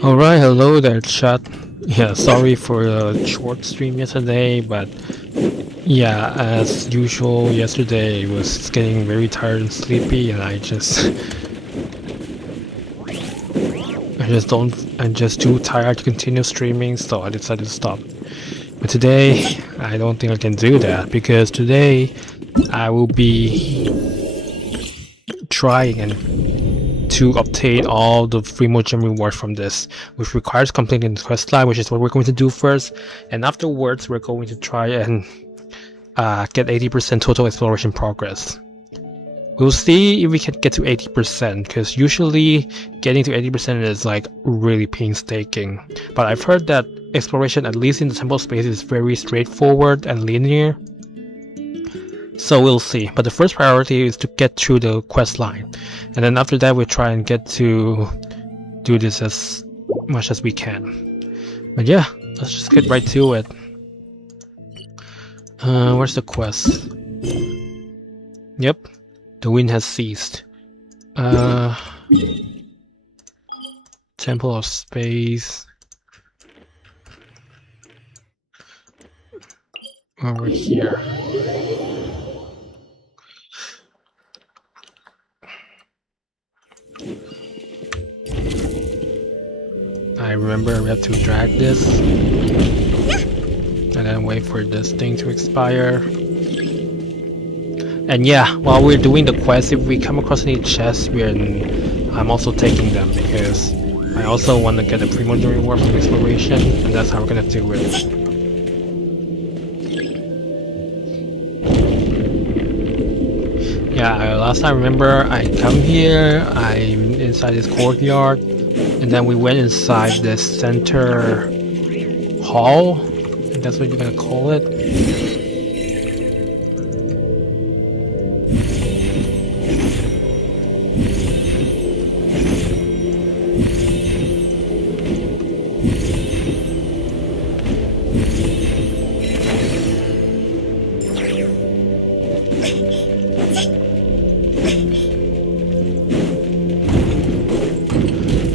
Alright, hello there, chat. Yeah, sorry for the short stream yesterday, but yeah, as usual, yesterday I was getting very tired and sleepy, and I'm just too tired to continue streaming, so I decided to stop. But today, I don't think I can do that, because today I will be trying to obtain all the freemogem rewards from this, which requires completing the quest line, which is what we're going to do first, and afterwards we're going to try and get 80% total exploration progress. We'll see if we can get to 80%, because usually getting to 80% is like really painstaking. But I've heard that exploration, at least in the temple space, is very straightforward and linear. So we'll see. But the first priority is to get through the quest line. And then after that we'll try and get to do this as much as we can. But yeah, let's just get right to it. Where's the quest? Yep. The wind has ceased. Temple of Space. Over here. I remember we have to drag this. And then wait for this thing to expire. And yeah, while we're doing the quest, if we come across any chests, I'm also taking them, because I also want to get a primordial reward from exploration, and that's how we're gonna do it. Yeah, last time I remember I come here, I'm inside this courtyard, and then we went inside this center hall, and that's what you're gonna call it.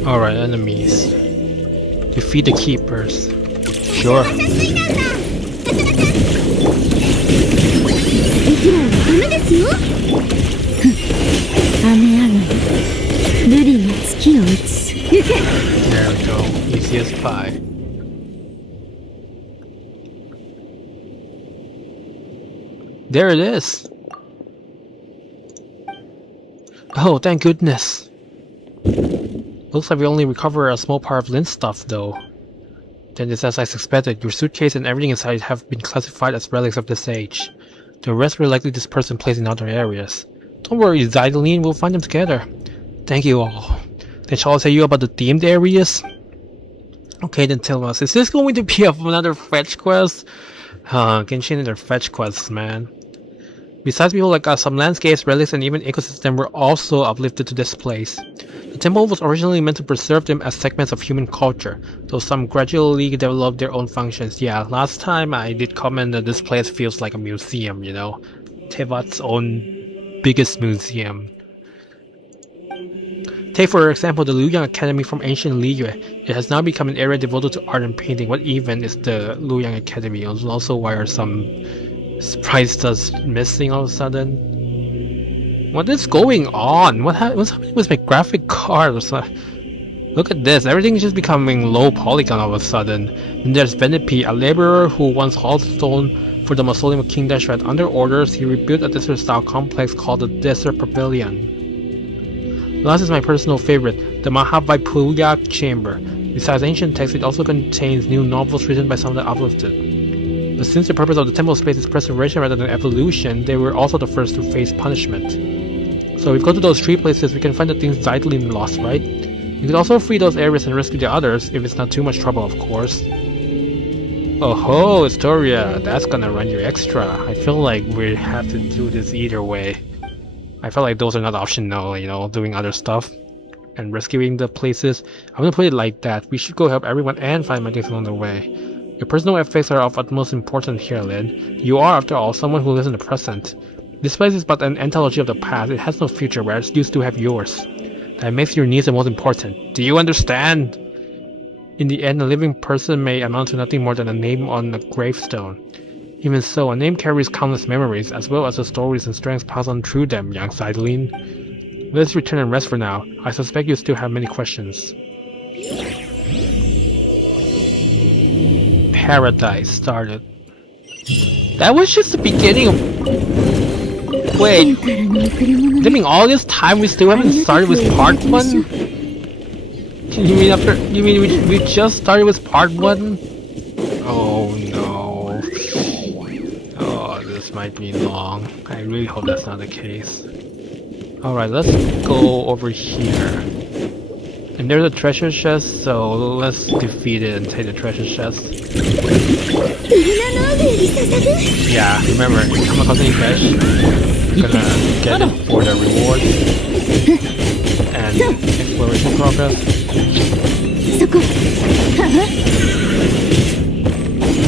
Alright, enemies. Defeat the keepers. Sure. There we go. Easy as pie. There it is. Oh, thank goodness. Looks like we only recover a small part of Lynn's stuff, though. Then it's as I suspected. Your suitcase and everything inside have been classified as relics of this age. The rest were likely dispersed and placed in other areas. Don't worry, Zydeline, we'll find them together. Thank you all. Then shall I tell you about the themed areas? Okay, then tell us, is this going to be another fetch quest? Genshin and their fetch quests, man. Besides people like us, some landscapes, relics, and even ecosystem were also uplifted to this place. The temple was originally meant to preserve them as segments of human culture, though some gradually developed their own functions. Yeah, last time I did comment that this place feels like a museum, you know? Tevat's own biggest museum. Take for example the Luoyang Academy from ancient Liyue. It has now become an area devoted to art and painting. What even is the Luoyang Academy? Also, why are some sprites just missing all of a sudden? What is going on? What's happening with my graphic card? Look at this, everything's just becoming low polygon all of a sudden. And there's Venepi, a laborer who once hauled stone for the mausoleum of King Deshret. Under orders, he rebuilt a desert-style complex called the Desert Pavilion. Last is my personal favorite, the Mahavaipuya Chamber. Besides ancient texts, it also contains new novels written by some of the uplifted. But since the purpose of the temple space is preservation rather than evolution, they were also the first to face punishment. So if we go to those three places, we can find the things Zydeline lost, right? You could also free those areas and rescue the others, if it's not too much trouble, of course. Oh ho, Astoria, that's gonna run you extra. I feel like we have to do this either way. I felt like those are not optional, you know, doing other stuff and rescuing the places. I'm gonna put it like that. We should go help everyone and find magics along the way. Your personal effects are of utmost importance here, Lynn. You are, after all, someone who lives in the present. This place is but an anthology of the past. It has no future, whereas you do have yours. That makes your needs the most important. Do you understand? In the end, a living person may amount to nothing more than a name on a gravestone. Even so, a name carries countless memories, as well as the stories and strengths passed on through them, young Sideline. Let's return and rest for now. I suspect you still have many questions. Paradise started. That was just the beginning of... Wait, I mean all this time we still haven't started with part 1? You mean we just started with part 1? Oh no. Oh, this might be long. I really hope that's not the case. Alright, let's go over here. And there's a treasure chest, so let's defeat it and take the treasure chest. Yeah, remember, if you come across any fish, you're gonna get it for the reward and exploration progress. Look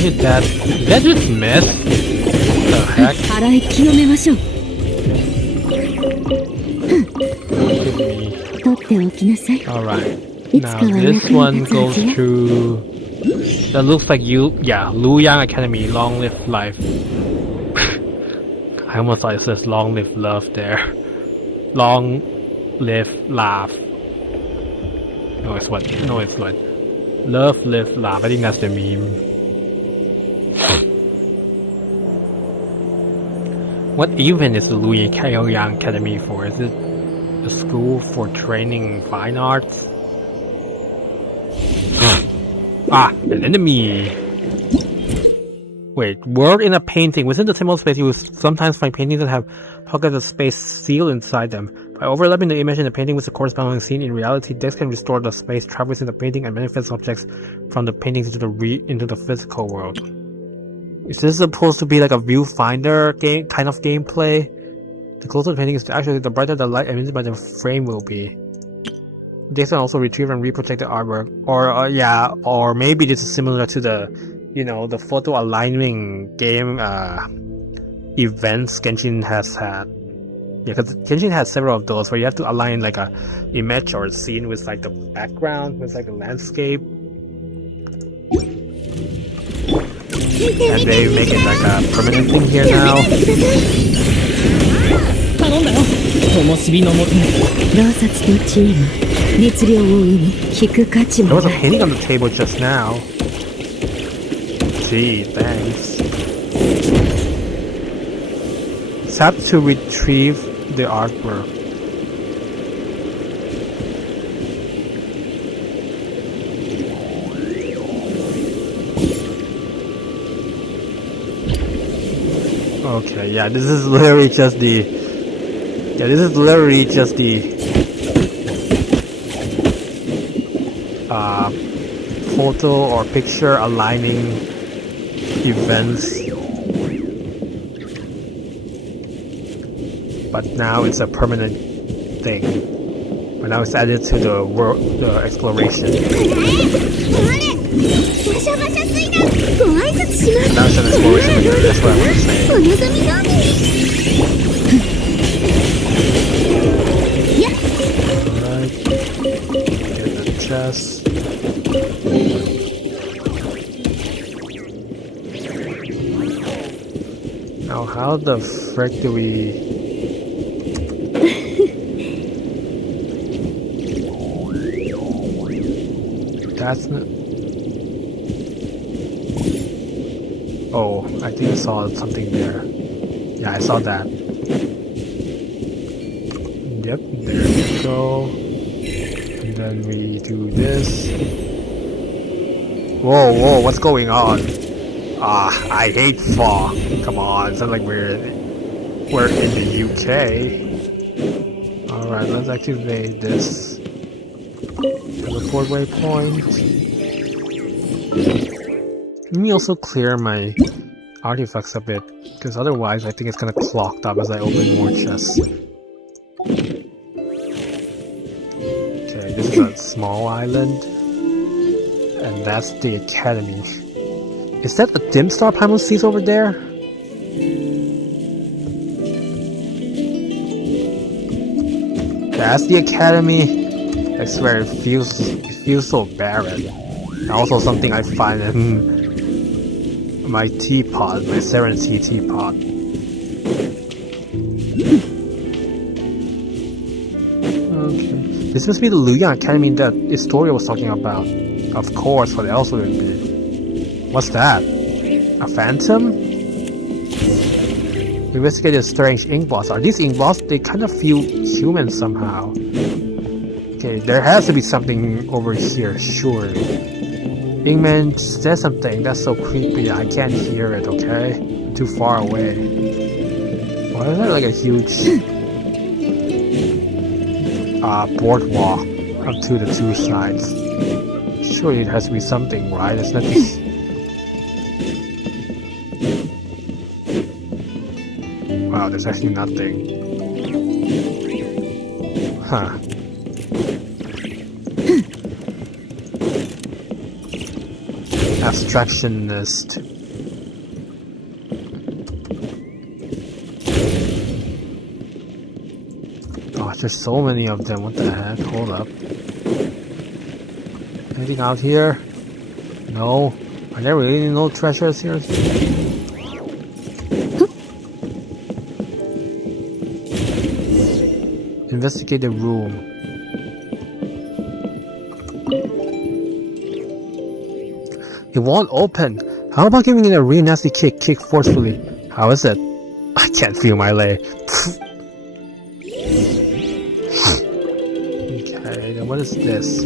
at that. Did that just miss? What the heck? Alright. Now this one goes through... That looks like Luoyang Academy, long live life. I almost thought it says long live love there. Long live laugh. No, it's what? No, it's what? Love, live, laugh. I think that's the meme. What even is the Luoyang Academy for? Is it a school for training fine arts? An enemy! Wait, work in a painting. Within the temple space, you will sometimes find paintings that have pockets of space sealed inside them. By overlapping the image in the painting with the corresponding scene in reality, Dex can restore the space traversing the painting and manifest objects from the paintings into the physical world. Is this supposed to be like a viewfinder game kind of gameplay? The closer the painting is to actually, the brighter the light emitted by the frame will be. Dex can also retrieve and reprotect the artwork, or maybe this is similar to the, the photo aligning game events Genshin has had. Yeah, because Genshin has several of those where you have to align like a image or a scene with like the background, with like a landscape, and they make it like a permanent thing here now. There was a painting on the table just now. Gee, thanks. Tap to retrieve the artwork. Okay, yeah, this is literally just the... photo or picture aligning events. But now it's a permanent thing. But now it's added to the world, the exploration. Now it's an exploration again, that's what I want to say. Alright. Get the chest. Now how the frick do we... That's not... Oh, I think I saw something there. Yeah, I saw that. Yep, there we go. And then we do this. Whoa, what's going on? I hate fog. Come on, it's not like we're in the UK. Alright, let's activate this. Report waypoint. Let me also clear my artifacts a bit, because otherwise I think it's gonna clogged up as I open more chests. Okay, this is a small island, and that's the academy. Is that a dim star Paimon sees over there? That's the academy. I swear it feels so barren. Also something I find in my teapot, my Serenity teapot. Okay. This must be the Luoyang Academy that Historia was talking about. Of course, what else would it be? What's that? A phantom? Investigated strange ink blots. Are these ink blots? They kind of feel human somehow. Okay, there has to be something over here, surely. Inkman said something. That's so creepy. I can't hear it, okay? I'm too far away. Why is there like a huge boardwalk up to the two sides? Surely it has to be something, right? It's nothing. Wow, there's actually nothing. Huh. Abstractionist. Oh, there's so many of them. What the heck? Hold up. Anything out here? No. Are there really no treasures here? Investigate the room. It won't open. How about giving it a real nasty kick? Kick forcefully. How is it? I can't feel my leg. Okay, then what is this?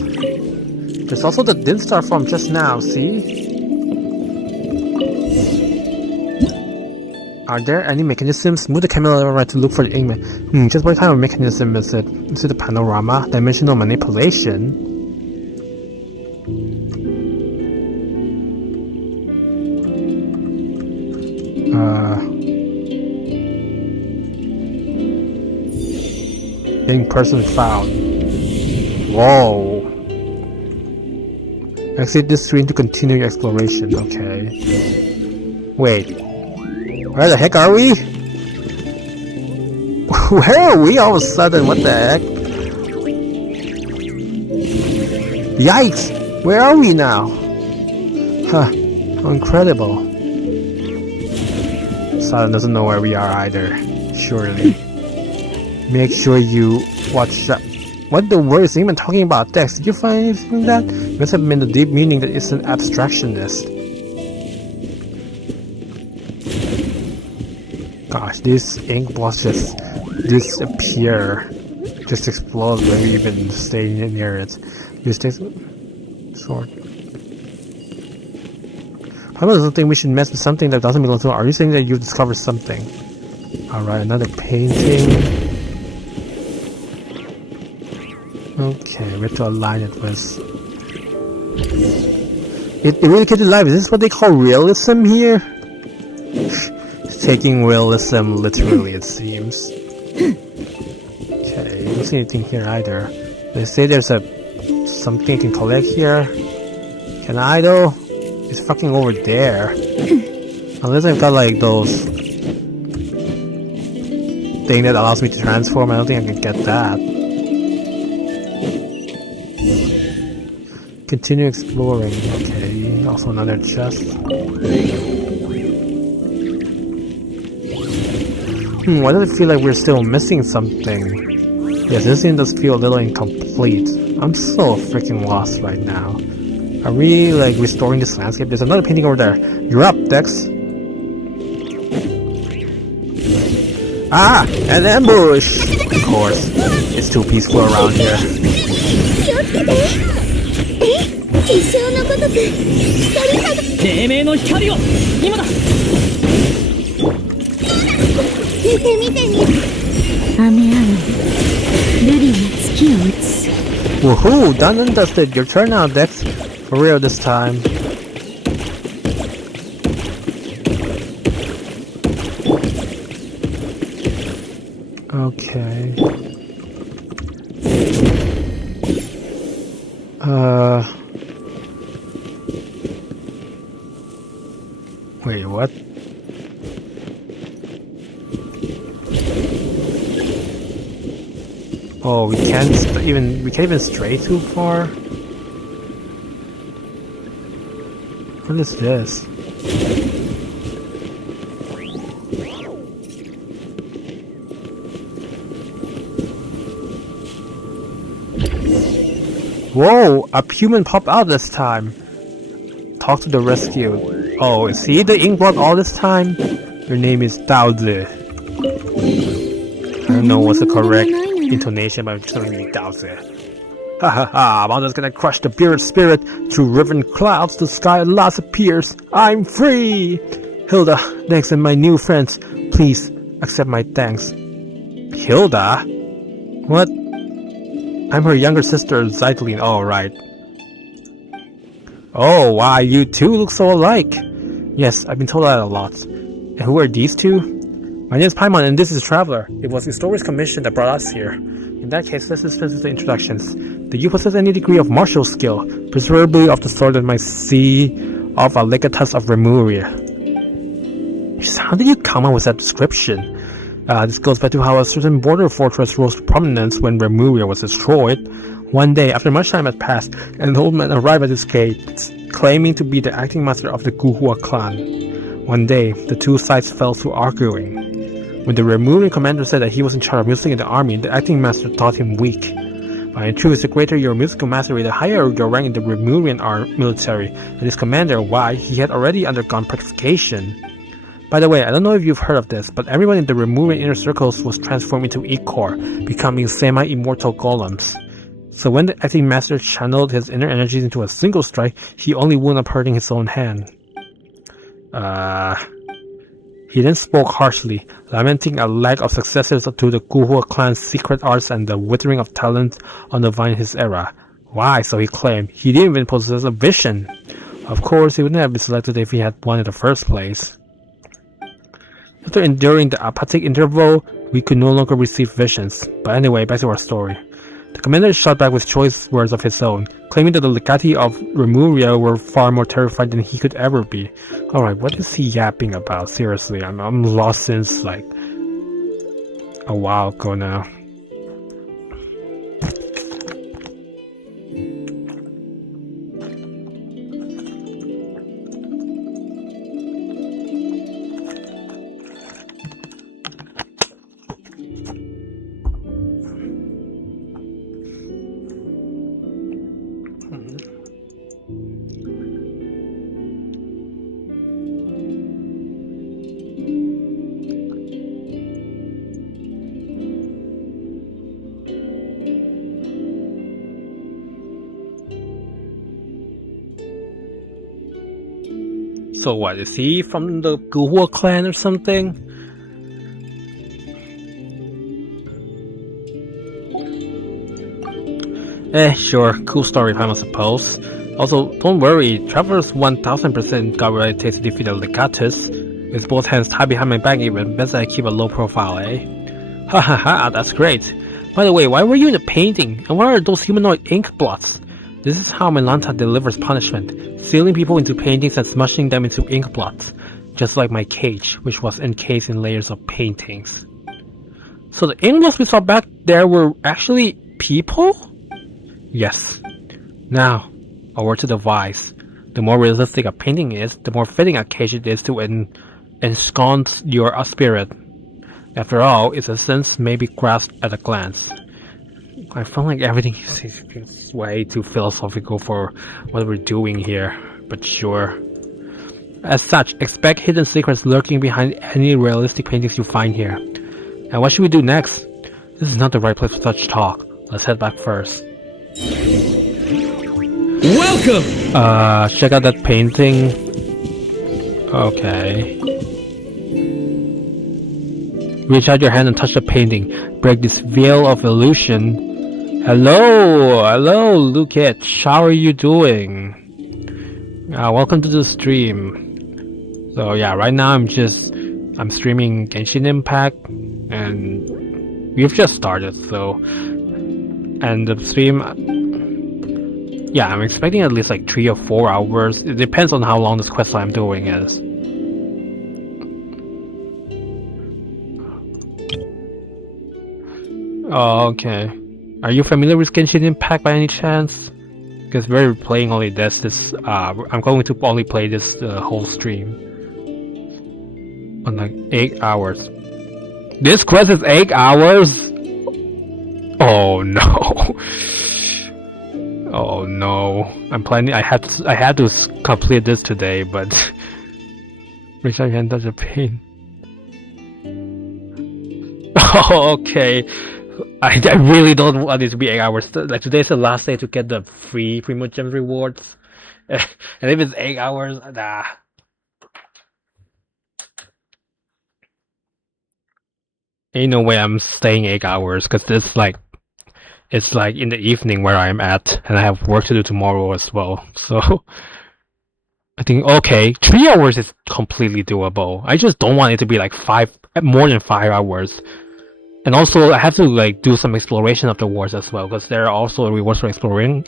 There's also the dim star from just now, see? Are there any mechanisms? Move the camera right to look for the Inkman. Just what kind of mechanism is it? Is it a panorama? Dimensional manipulation? Getting person found. Whoa. Exit this screen to continue your exploration. Okay. Wait. Where the heck are we? Where are we all of a sudden? What the heck? Yikes! Where are we now? Huh. How incredible. Silent doesn't know where we are either. Surely. Make sure you watch that. What the word is even talking about? Text. Did you find anything in that? It must have been the deep meaning that it's an abstractionist. Gosh, these ink blots just disappear. Just explode when we even stay near it. Use this sword. How about something we should mess with something that doesn't belong to us? Are you saying that you've discovered something? Alright, another painting. Okay, we have to align it with... It really came to life. Is this what they call realism here? Taking realism literally, it seems. Okay, I don't see anything here either. They say there's something you can collect here. Can I though? It's fucking over there. Unless I've got like those thing that allows me to transform, I don't think I can get that. Continue exploring. Okay, also another chest. Why does it feel like we're still missing something? Yes, this scene does feel a little incomplete. I'm so freaking lost right now. Are we like restoring this landscape? There's another painting over there. You're up, Dex. Ah, an ambush! Of course, it's too peaceful around here. Woohoo! Done and dusted. Your turn now, Dex. For real this time. Okay. Wait, what? Oh, we can't even stray too far. What is this? Whoa! A human popped out this time. Talk to the rescue. Oh, is he the inkblot all this time? Your name is Daozi. I don't know what's the correct intonation, but I'm just gonna be Daozi. Ha ha ha! I'm just gonna crush the bearded spirit through riven clouds. The sky at last appears. I'm free. Hilda, thanks, and my new friends. Please accept my thanks. Hilda? What? I'm her younger sister, Zytline. Oh, right. Oh, wow, you two look so alike. Yes, I've been told that a lot. And who are these two? My name is Paimon, and this is Traveler. It was the story's commission that brought us here. In that case, let's dispense with the introductions. Do you possess any degree of martial skill, preferably of the sort that might see of a legatus of Remuria? How did you come up with that description? This goes back to how a certain border fortress rose to prominence when Remuria was destroyed. One day, after much time had passed, an old man arrived at his gates, claiming to be the acting master of the Guhua clan. One day, the two sides fell to arguing. When the Remurian commander said that he was in charge of music in the army, the acting master thought him weak. But in truth, the greater your musical mastery, the higher your rank in the Remurian military, and his commander, why, he had already undergone purification. By the way, I don't know if you've heard of this, but everyone in the Remurian inner circles was transformed into Ichor, becoming semi-immortal golems. So when the acting master channeled his inner energies into a single strike, he only wound up hurting his own hand. He then spoke harshly, lamenting a lack of successors to the Guhua clan's secret arts and the withering of talent on the vine in his era. Why, so he claimed, he didn't even possess a vision. Of course, he wouldn't have been selected if he had one in the first place. After enduring the apathic interval, we could no longer receive visions. But anyway, back to our story. The commander shot back with choice words of his own, claiming that the legati of Remuria were far more terrified than he could ever be. Alright, what is he yapping about? Seriously, I'm lost since like a while ago now. So what, is he from the Guhua clan or something? Sure, cool story I suppose. Also, don't worry, Traveler's 1000% got what it takes to defeat the Legatus. With both hands tied behind my back even, best I keep a low profile, eh? Ha ha ha, that's great. By the way, why were you in the painting? And what are those humanoid ink blots? This is how Melanta delivers punishment, sealing people into paintings and smushing them into ink blots, just like my cage, which was encased in layers of paintings. So the ink blots we saw back there were actually people? Yes. Now, a word to the wise. The more realistic a painting is, the more fitting a cage it is to ensconce your spirit. After all, its essence may be grasped at a glance. I feel like everything is way too philosophical for what we're doing here, but sure. As such, expect hidden secrets lurking behind any realistic paintings you find here. And what should we do next? This is not the right place for such talk. Let's head back first. Welcome! Check out that painting. Okay. Reach out your hand and touch the painting. Break this veil of illusion. Hello, Luke-H. How are you doing? Welcome to the stream. So yeah, right now I'm streaming Genshin Impact, and we've just started. So, and the stream, yeah, I'm expecting at least like 3 or 4 hours. It depends on how long this quest I'm doing is. Oh, okay. Are you familiar with Genshin Impact by any chance? Because we're playing only this. I'm going to only play this whole stream on like 8 hours. This quest is 8 hours. Oh no. Oh no. I'm planning. I had to complete this today, but wish I hadn't touched a pain. Oh, okay. I really don't want it to be 8 hours. Like today's the last day to get the free freemogems rewards, and if it's 8 hours, nah. Ain't no way I'm staying 8 hours because it's like in the evening where I'm at, and I have work to do tomorrow as well. So I think okay, 3 hours is completely doable. I just don't want it to be like more than 5 hours. And also, I have to like do some exploration of the wars as well, because there are also rewards for exploration.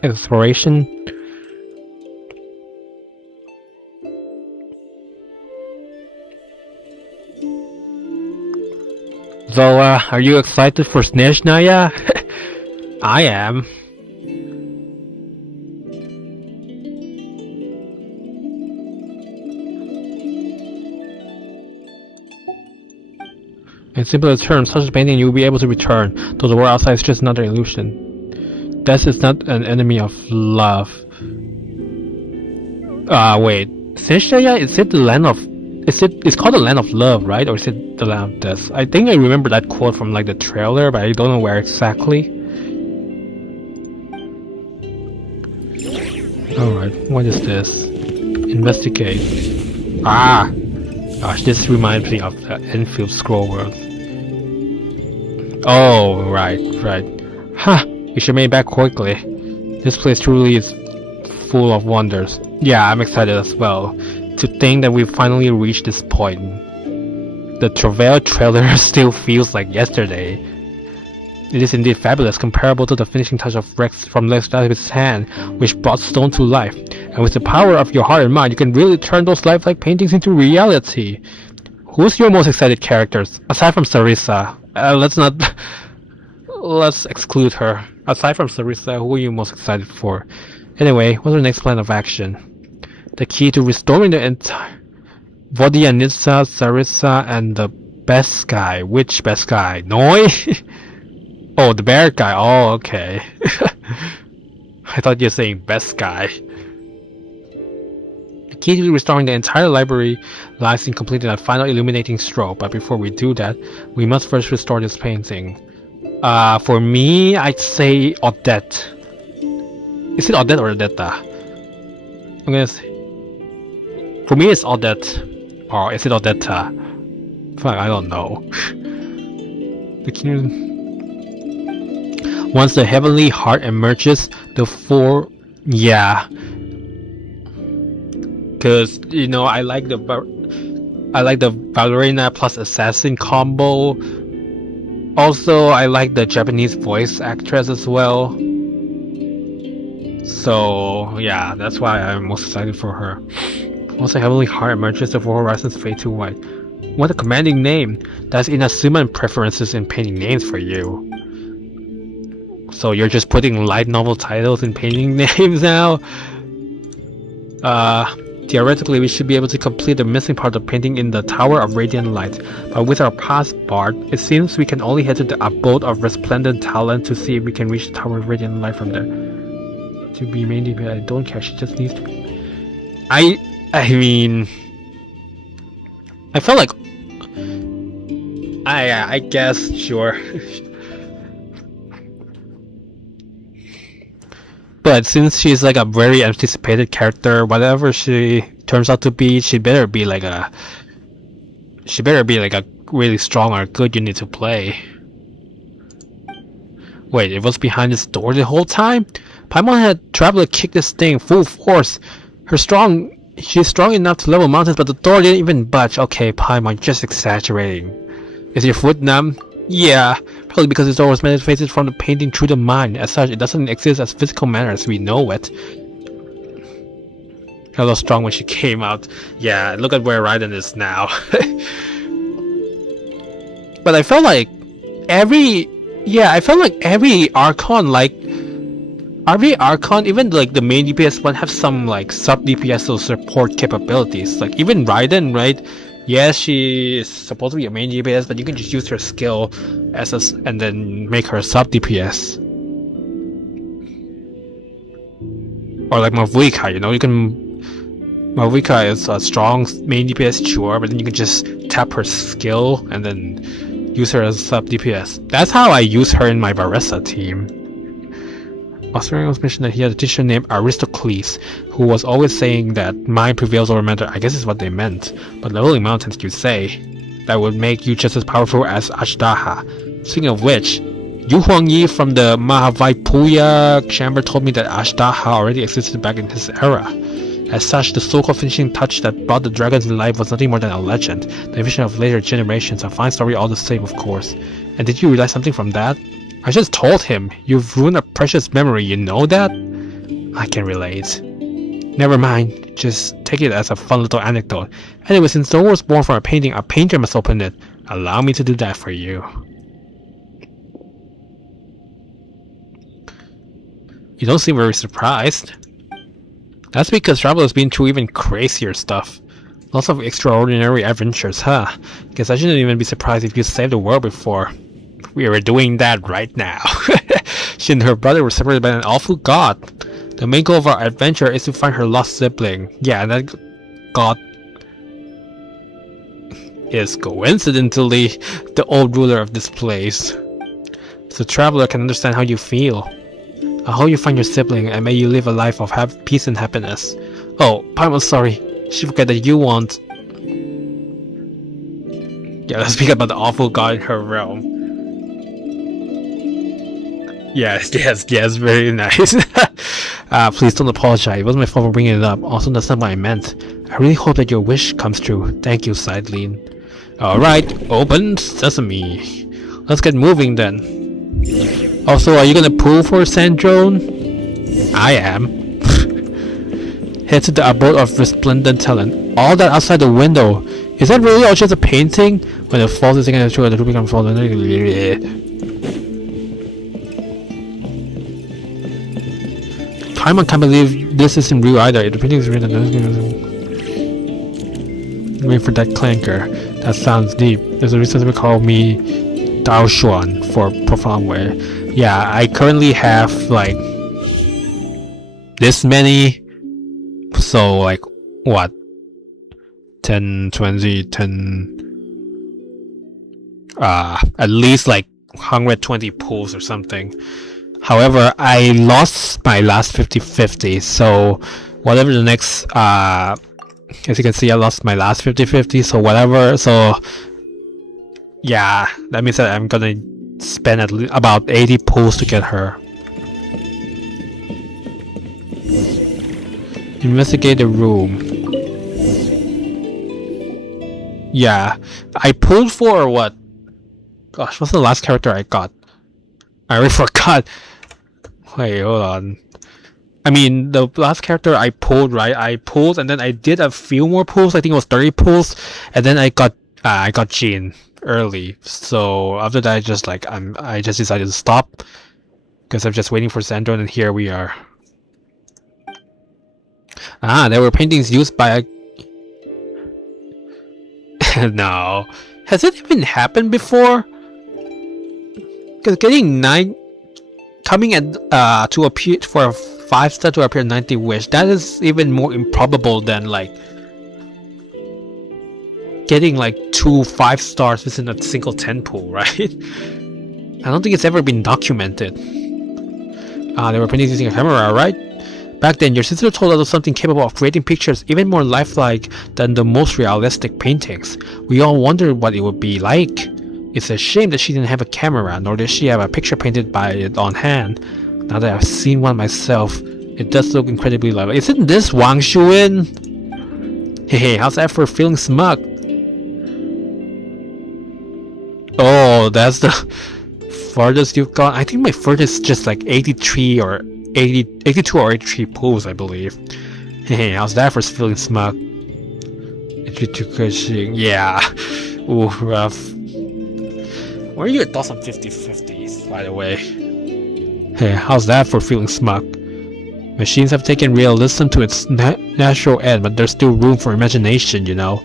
So, are you excited for Snezhnaya? I am. In simpler terms, such a painting you will be able to return, though the world outside is just another illusion. Death is not an enemy of love. Wait. Snezhnaya, is it the land of... It's called the land of love, right? Or is it the land of death? I think I remember that quote from like the trailer, but I don't know where exactly. Alright, what is this? Investigate. Ah! Gosh, this reminds me of the Enfield Scroll World. Oh, right. Huh, we should make it back quickly. This place truly is full of wonders. Yeah, I'm excited as well. To think that we finally reached this point. The Travail trailer still feels like yesterday. It is indeed fabulous, comparable to the finishing touch of Rex from Lex David's hand, which brought stone to life. And with the power of your heart and mind, you can really turn those lifelike paintings into reality. Who's your most excited characters? Aside from Sarissa. Let's exclude her. Aside from Sarissa, who are you most excited for? Anyway, what's our next plan of action? The key to restoring the entire... Vodyanitsa, Sarissa, and the best guy. Which best guy? Noi? Oh, the bear guy. Oh, okay. I thought you were saying best guy. The key to restoring the entire library lies in completing that final illuminating stroke, but before we do that, we must first restore this painting. For me, I'd say Odette. Is it Odette or Odetta? I'm gonna say... For me, it's Odette. Or is it Odetta? Fuck, I don't know. The key... Once the heavenly heart emerges, the four... Yeah. Cause, you know, I like the ballerina plus assassin combo. Also, I like the Japanese voice actress as well. So, yeah, that's why I'm most excited for her. Once the heavenly heart emerges, the four horizons fade to white. What a commanding name! That's Inazuma preferences in painting names for you. So you're just putting light novel titles in painting names now? Theoretically, we should be able to complete the missing part of painting in the Tower of Radiant Light. But with our passport, it seems we can only head to the abode of Resplendent Talent to see if we can reach the Tower of Radiant Light from there. To be mainly, I don't care, she just needs to be... I mean... I felt like... I guess, sure. But since she's like a very anticipated character, whatever she turns out to be, she better be like a really strong or good unit to play. Wait, it was behind this door the whole time? Paimon had traveled to kick this thing full force. She's strong enough to level mountains, but the door didn't even budge. Okay, Paimon, just exaggerating. Is your foot numb? Yeah, probably because it's always manifested from the painting through the mind. As such, it doesn't exist as physical matter as we know it. Hello, strong when she came out. Yeah, look at where Raiden is now. But I felt like every Archon RV Archon, even like the main DPS one, have some like sub DPS or support capabilities. Like even Raiden, right? Yes, she is supposed to be a main DPS, but you can just use her skill as and then make her a sub DPS. Or like Mavuika, you know, you can. Mavuika is a strong main DPS, sure, but then you can just tap her skill and then use her as sub DPS. That's how I use her in my Varessa team. Australian mentioned that he had a teacher named Aristocles, who was always saying that mind prevails over matter. I guess is what they meant. But leveling mountains, you say, that would make you just as powerful as Ashtaha. Speaking of which, Yu Huangyi from the Mahavaipuya chamber told me that Ashtaha already existed back in his era. As such, the so-called finishing touch that brought the dragons to life was nothing more than a legend, the vision of later generations, a fine story all the same, of course. And did you realize something from that? I just told him, you've ruined a precious memory, you know that? I can relate. Never mind, just take it as a fun little anecdote. Anyway, since the world was born from a painter must open it. Allow me to do that for you. You don't seem very surprised. That's because Travel has been through even crazier stuff. Lots of extraordinary adventures, huh? Guess I shouldn't even be surprised if you saved the world before. We are doing that right now. She and her brother were separated by an awful god. The main goal of our adventure is to find her lost sibling. Yeah, and that god is coincidentally the old ruler of this place. So Traveler can understand how you feel. I hope you find your sibling and may you live a life of peace and happiness. Oh, I'm sorry. She forgot that you want... Yeah, let's speak about the awful god in her realm. Yes, very nice. Please don't apologize. It wasn't my fault for bringing it up. Also, that's not what I meant. I really hope that your wish comes true. Thank you, Sideline. Alright, open sesame. Let's get moving then. Also, are you gonna pull for Sandrone? I am. Head to the abode of resplendent talent. All that outside the window. Is that really all just a painting? When it falls, it's gonna show the ruby can fall. Paimon can't believe this isn't real either. The painting is written. Wait for that clanker. That sounds deep. There's a reason they call me Dao Xuan for profound way. Yeah, I currently have like this many. So like what? 10, 20, 10. At least like 120 pulls or something. However, I lost my last 50-50, so whatever the next, as you can see, I lost my last 50-50, so whatever, so yeah, that means that I'm gonna spend at least about 80 pulls to get her. Investigate the room. Yeah, I pulled for what? Gosh, what's the last character I got? I already forgot. Wait, hold on. I mean, the last character I pulled, right? I pulled and then I did a few more pulls. I think it was 30 pulls, and then I got Jean early. So after that, I just decided to stop because I'm just waiting for Sandro, and here we are. There were paintings used by a... No. Has it even happened before? Because getting 9... Coming at to appear for a 5-star to appear 90 wish, that is even more improbable than like getting like 2 5-stars within a single 10 pool, right? I don't think it's ever been documented. They were painting using a camera, right? Back then, your sister told us of something capable of creating pictures even more lifelike than the most realistic paintings. We all wondered what it would be like. It's a shame that she didn't have a camera, nor did she have a picture painted by it on hand. Now that I've seen one myself, it does look incredibly lovely. Isn't this Wang Shuin? Hey, how's that for feeling smug? Oh, that's the farthest you've gone. I think my furthest is just like 83 or 82 or 83 pulls, I believe. Hey, how's that for feeling smug? 82 cushing, yeah. Ooh, rough. What are your thoughts on 50-50s, by the way? Hey, how's that for feeling smug? Machines have taken realism to its natural end, but there's still room for imagination, you know?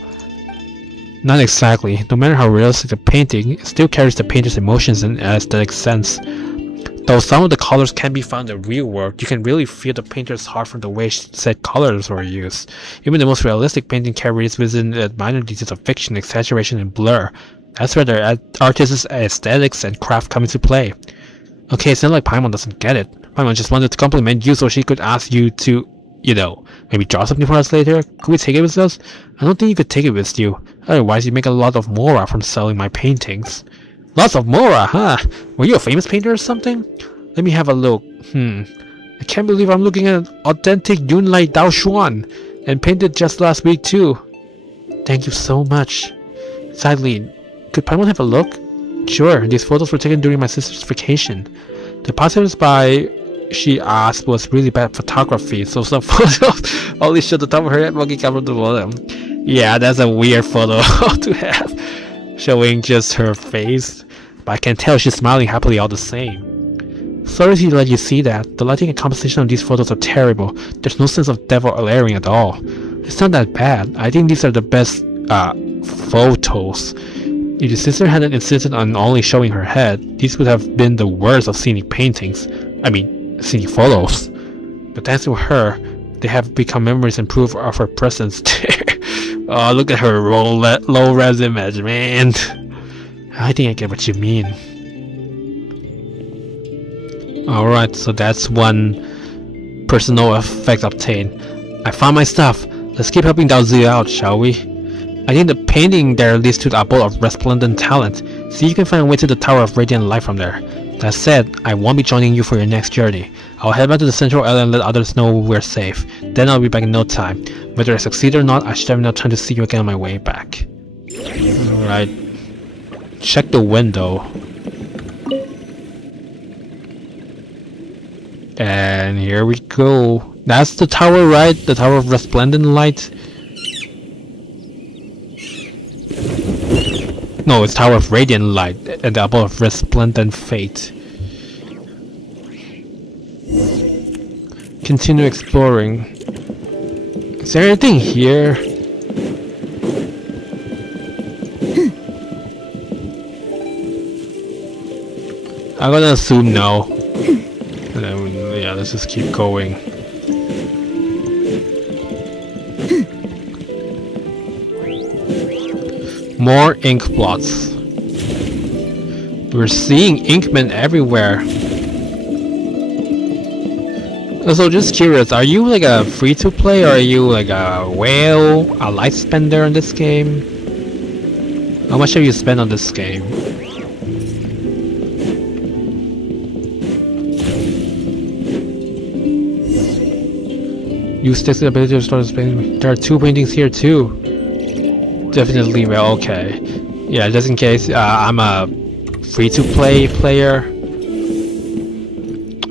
Not exactly. No matter how realistic the painting, it still carries the painter's emotions and aesthetic sense. Though some of the colors can be found in the real world, you can really feel the painter's heart from the way said colors were used. Even the most realistic painting carries within the minor details of fiction, exaggeration, and blur. That's where the artist's aesthetics and craft come into play. Okay, it's not like Paimon doesn't get it. Paimon just wanted to compliment you so she could ask you to, you know, maybe draw something for us later. Could we take it with us? I don't think you could take it with you. Otherwise, you'd make a lot of mora from selling my paintings. Lots of mora, huh? Were you a famous painter or something? Let me have a look. I can't believe I'm looking at an authentic Yunlai Dao Xuan, and painted just last week too. Thank you so much. Sadly, could Paimon have a look? Sure, these photos were taken during my sister's vacation. The passers-by she asked was really bad photography, so some photos only showed the top of her head walking up from the bottom. Yeah, that's a weird photo to have, showing just her face, but I can tell she's smiling happily all the same. Sorry to let you see that. The lighting and composition of these photos are terrible. There's no sense of depth or layering at all. It's not that bad. I think these are the best photos. If your sister hadn't insisted on only showing her head, these would have been the worst of scenic paintings. I mean, scenic photos. But thanks to her, they have become memories and proof of her presence there. Oh, look at her low-res image, man. I think I get what you mean. Alright, so that's one personal effect obtained. I found my stuff. Let's keep helping Daozi out, shall we? I think the painting there leads to the abode of resplendent talent. See, you can find a way to the Tower of Radiant Light from there. That said, I won't be joining you for your next journey. I'll head back to the central island and let others know we're safe. Then I'll be back in no time. Whether I succeed or not, I should have no time to see you again on my way back. Alright. Check the window. And here we go. That's the tower, right? The Tower of Resplendent Light. No, it's Tower of Radiant Light and the abode of Resplendent Fate. Continue exploring. Is there anything here? I'm gonna assume no. And then, yeah, let's just keep going. More ink blots. We're seeing inkmen everywhere. So just curious, are you like a free-to-play or are you like a whale, a light spender in this game? How much have you spent on this game? Use text ability to start painting. There are 2 paintings here too. Definitely, well, okay. Yeah, just in case I'm a free-to-play player.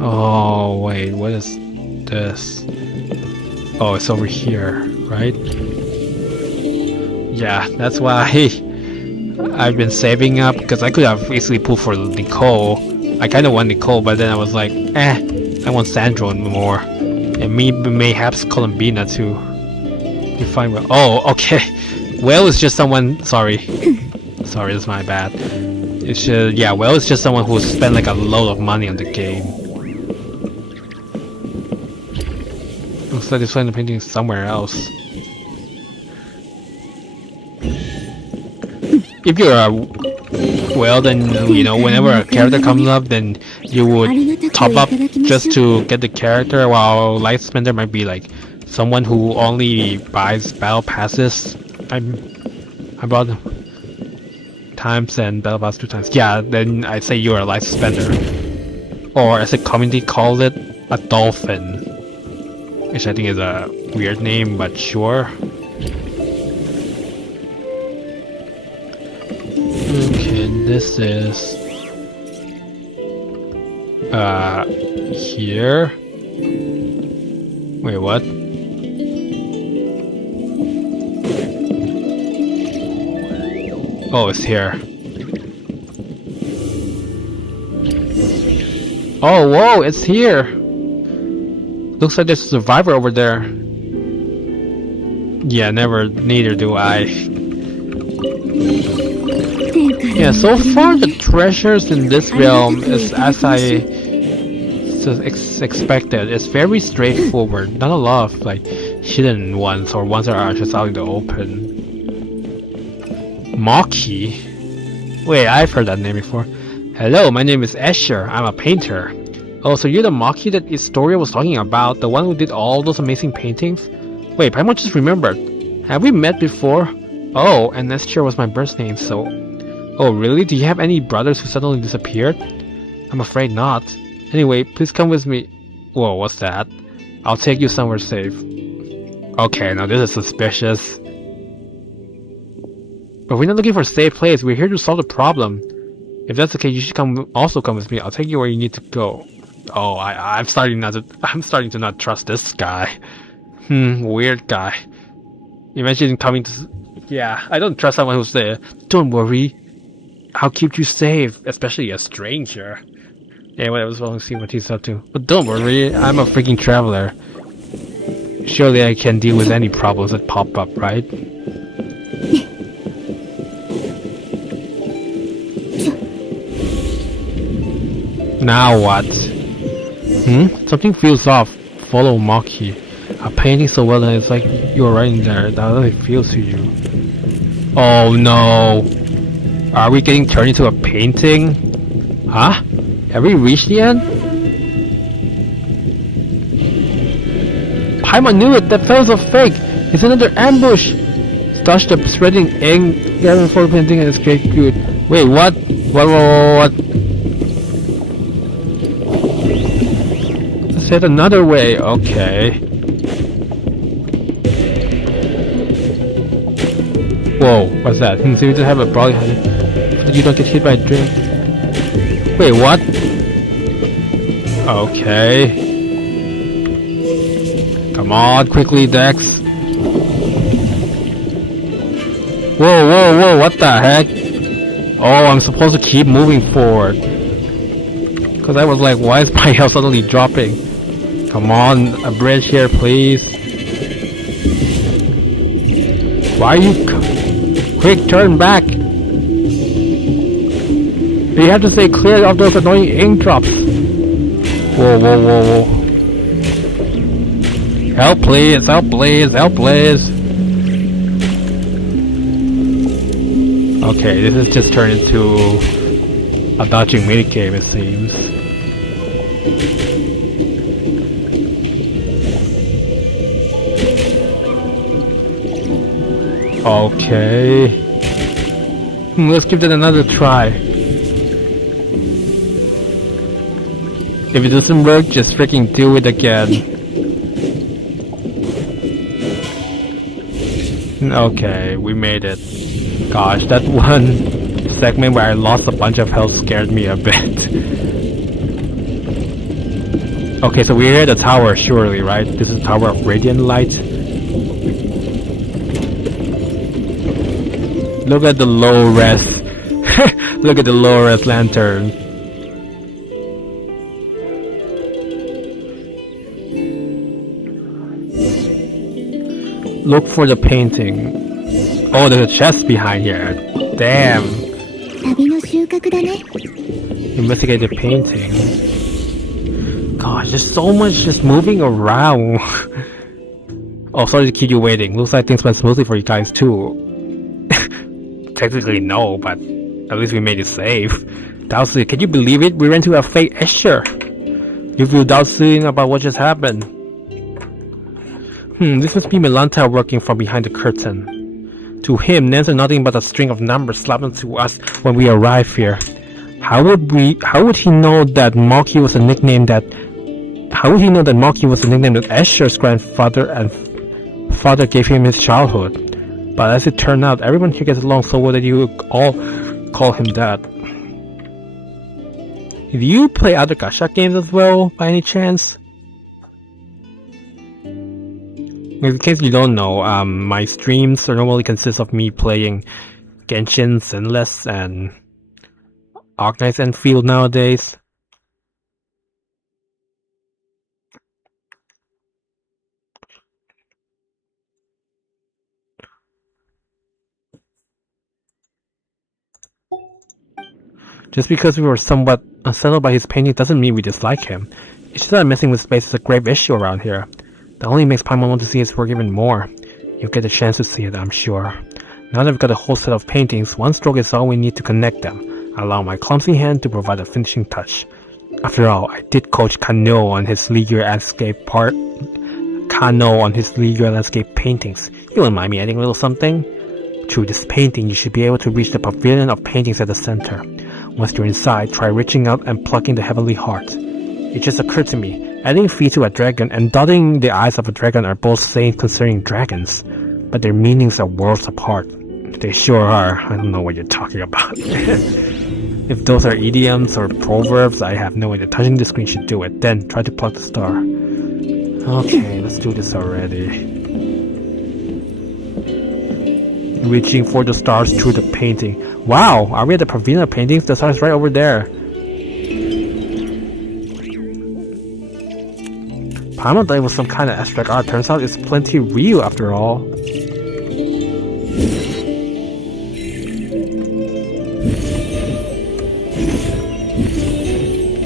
Oh, wait, what is this? Oh, it's over here, right? Yeah, that's why I've been saving up, because I could have easily pulled for Nicole. I kind of want Nicole, but then I was like, I want Sandro more. And mayhaps Columbina too. You find well. Oh, okay. Well, it's just someone. Sorry, that's my bad. It's just, yeah. Well, it's just someone who spent like a load of money on the game. Looks like they're playing the painting somewhere else. If you're a well, then you know whenever a character comes up, then you would top up just to get the character. While Light Spender might be like someone who only buys battle passes. I bought times and battle pass 2 times. Yeah, then I'd say you're a light spender, or as the community calls it, a dolphin, which I think is a weird name, but sure. Okay, this is here. Wait, what? Oh, it's here. Oh, whoa, it's here. Looks like there's a survivor over there. Yeah, neither do I. Yeah, so far the treasures in this realm is as I expected. It's very straightforward. Not a lot of like hidden ones or ones that are just out in the open. Maki? Wait, I've heard that name before. Hello, my name is Escher. I'm a painter. Oh, so you're the Maki that Historia was talking about? The one who did all those amazing paintings? Wait, Paimon just remembered. Have we met before? Oh, and Escher was my birth name, so... Oh, really? Do you have any brothers who suddenly disappeared? I'm afraid not. Anyway, please come with me. Whoa, what's that? I'll take you somewhere safe. Okay, now this is suspicious. But we're not looking for a safe place. We're here to solve the problem. If that's the case, you should also come with me. I'll take you where you need to go. Oh, I'm starting to not trust this guy. Weird guy. Imagine coming to... Yeah, I don't trust someone who's there. Don't worry. I'll keep you safe, especially a stranger. Yeah, I was wrong to see what he's up to. But don't worry, I'm a freaking traveler. Surely I can deal with any problems that pop up, right? Now what? Something feels off. Follow Maki. A painting so well that it's like you're right in there. That's how it feels to you. Oh no! Are we getting turned into a painting? Huh? Have we reached the end? Paimon knew it! That fellow's a fake! It's another ambush! Stash the spreading ink, gather for painting and escape good. Wait, what? What? Said another way, okay. Whoa, what's that? So you just have a brawling hazard. So you don't get hit by a drink. Wait, what? Okay. Come on, quickly, Dex. Whoa, what the heck? Oh, I'm supposed to keep moving forward. Because I was like, why is my health suddenly dropping? Come on, a bridge here, please. Why are you... Quick, turn back! You have to stay clear of those annoying ink drops. Whoa. Help please. Okay, this has just turned into a dodging minigame, it seems. Okay. Let's give that another try. If it doesn't work, just freaking do it again. Okay, we made it. Gosh, that one segment where I lost a bunch of health scared me a bit. Okay, so we're at the tower, surely, right? This is the Tower of Radiant Light. Look at the low res. Look at the low res lantern. Look for the painting. Oh, there's a chest behind here. Damn. Investigate the painting. Gosh, there's so much just moving around. Oh, sorry to keep you waiting. Looks like things went smoothly for you guys too. Technically no, but at least we made it safe. Daosi, can you believe it? We ran into a fake Escher. You feel Daosi about what just happened? This must be Melanta working from behind the curtain. To him, names are nothing but a string of numbers slapped onto us when we arrive here. How would he know that Maki was a nickname that Escher's grandfather and father gave him his childhood? But as it turned out, everyone here gets along so well that you all call him that. Do you play other gacha games as well, by any chance? In case you don't know, my streams normally consist of me playing Genshin, Sinless, and Arknights Enfield nowadays. Just because we were somewhat unsettled by his painting doesn't mean we dislike him. It's just that messing with space is a grave issue around here. That only makes Paimon want to see his work even more. You'll get a chance to see it, I'm sure. Now that we've got a whole set of paintings, one stroke is all we need to connect them. I allow my clumsy hand to provide a finishing touch. After all, I did coach Kano on his Leaguer landscape paintings. You wouldn't mind me adding a little something? Through this painting, you should be able to reach the pavilion of paintings at the center. Once you're inside, try reaching out and plucking the heavenly heart. It just occurred to me, adding feet to a dragon and dotting the eyes of a dragon are both sayings concerning dragons, but their meanings are worlds apart. They sure are. I don't know what you're talking about. If those are idioms or proverbs, I have no idea. Touching the screen should do it. Then, try to pluck the star. Okay, let's do this already. Reaching for the stars through the painting. Wow, are we at the pavilion of paintings? The star's right over there. Paimon thought it was some kind of abstract art. Turns out it's plenty real after all.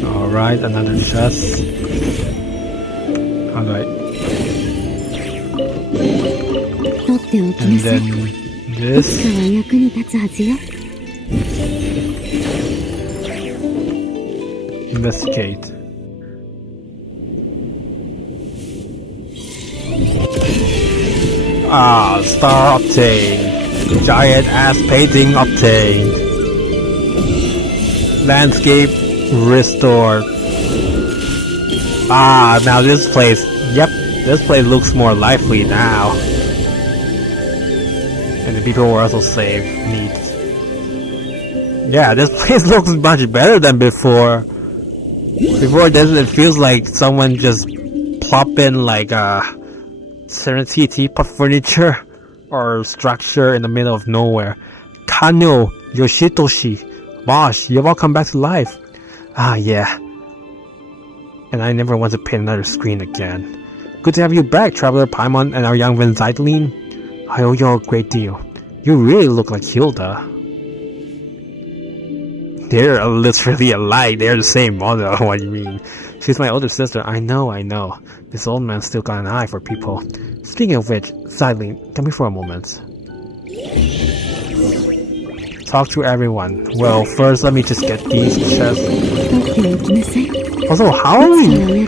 Alright, another chest. Alright. And then this. Investigate. Ah, star obtained. Giant ass painting obtained. Landscape restored. Ah, now this place, yep, this place looks more lively now. And the people were also saved. Neat. Yeah, this place looks much better than before. Before it feels like someone just plopped in like a Serenity teapot furniture or structure in the middle of nowhere. Kano, Yoshitoshi, Bosch, you've all come back to life. Ah, yeah. And I never want to paint another screen again. Good to have you back, Traveler Paimon and our young Van Zydeline. I owe you all a great deal. You really look like Hilda. They're literally alike. They're the same model. What do you mean? She's my older sister. I know. This old man's still got an eye for people. Speaking of which, Zydeline, come here for a moment. Talk to everyone. Well, first let me just get these chests. Also, how are we?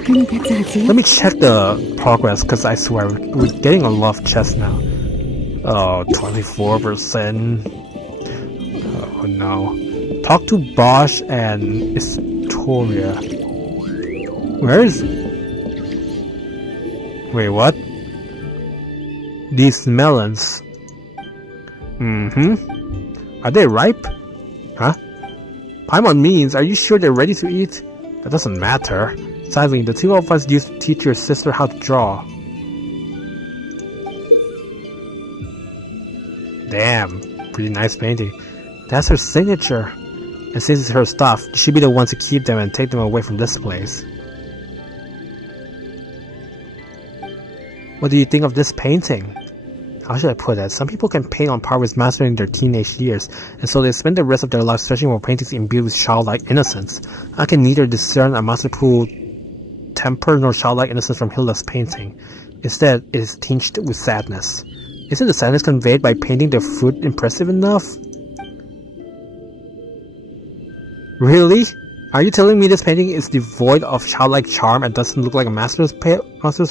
Let me check the progress, because I swear we're getting a lot of chests now. Oh, 24%. Oh no. Talk to Bosch and Historia. Where is... Wait, what? These melons. Are they ripe? Huh? Paimon means, are you sure they're ready to eat? That doesn't matter. Sadly, the two of us used to teach your sister how to draw. Damn, pretty nice painting. That's her signature. And since it's her stuff, she should be the one to keep them and take them away from this place. What do you think of this painting? How should I put it? Some people can paint on par with mastering their teenage years, and so they spend the rest of their lives searching for paintings imbued with childlike innocence. I can neither discern a masterful temper nor childlike innocence from Hilda's painting. Instead, it is tinged with sadness. Isn't the sadness conveyed by painting the fruit impressive enough? Really? Are you telling me this painting is devoid of childlike charm and doesn't look like a master's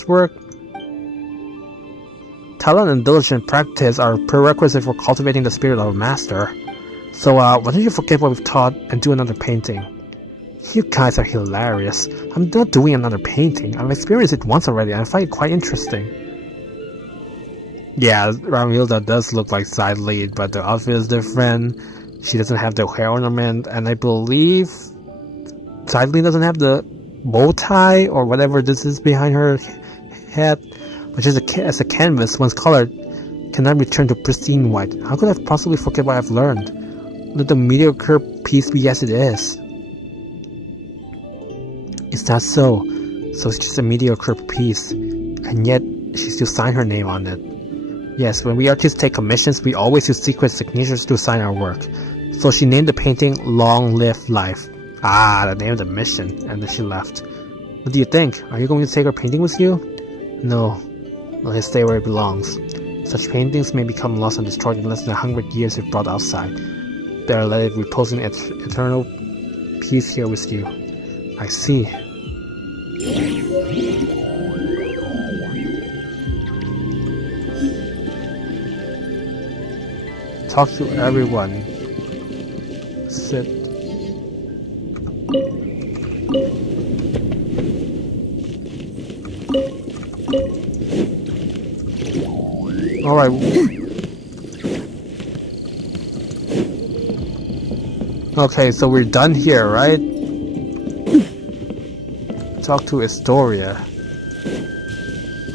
work? Talent and diligent practice are prerequisite for cultivating the spirit of a master. So why don't you forget what we've taught and do another painting? You guys are hilarious. I'm not doing another painting. I've experienced it once already and I find it quite interesting. Yeah, Ramilda does look like Zydeline, but the outfit is different. She doesn't have the hair ornament, and I believe Zydeline doesn't have the bow tie or whatever this is behind her head. Which is as a canvas, once colored, cannot return to pristine white. How could I possibly forget what I've learned? Let the mediocre piece be as it is. It's not so. So it's just a mediocre piece. And yet, she still signed her name on it. Yes, when we artists take commissions, we always use secret signatures to sign our work. So she named the painting Long Live Life. Ah, the name of the mission. And then she left. What do you think? Are you going to take her painting with you? No. Let it stay where it belongs. Such paintings may become lost and destroyed in less than 100 years if brought outside. Better let it repose in eternal peace here with you. I see. Talk to everyone. Sit. Alright. Okay, so we're done here, right? Talk to Astoria.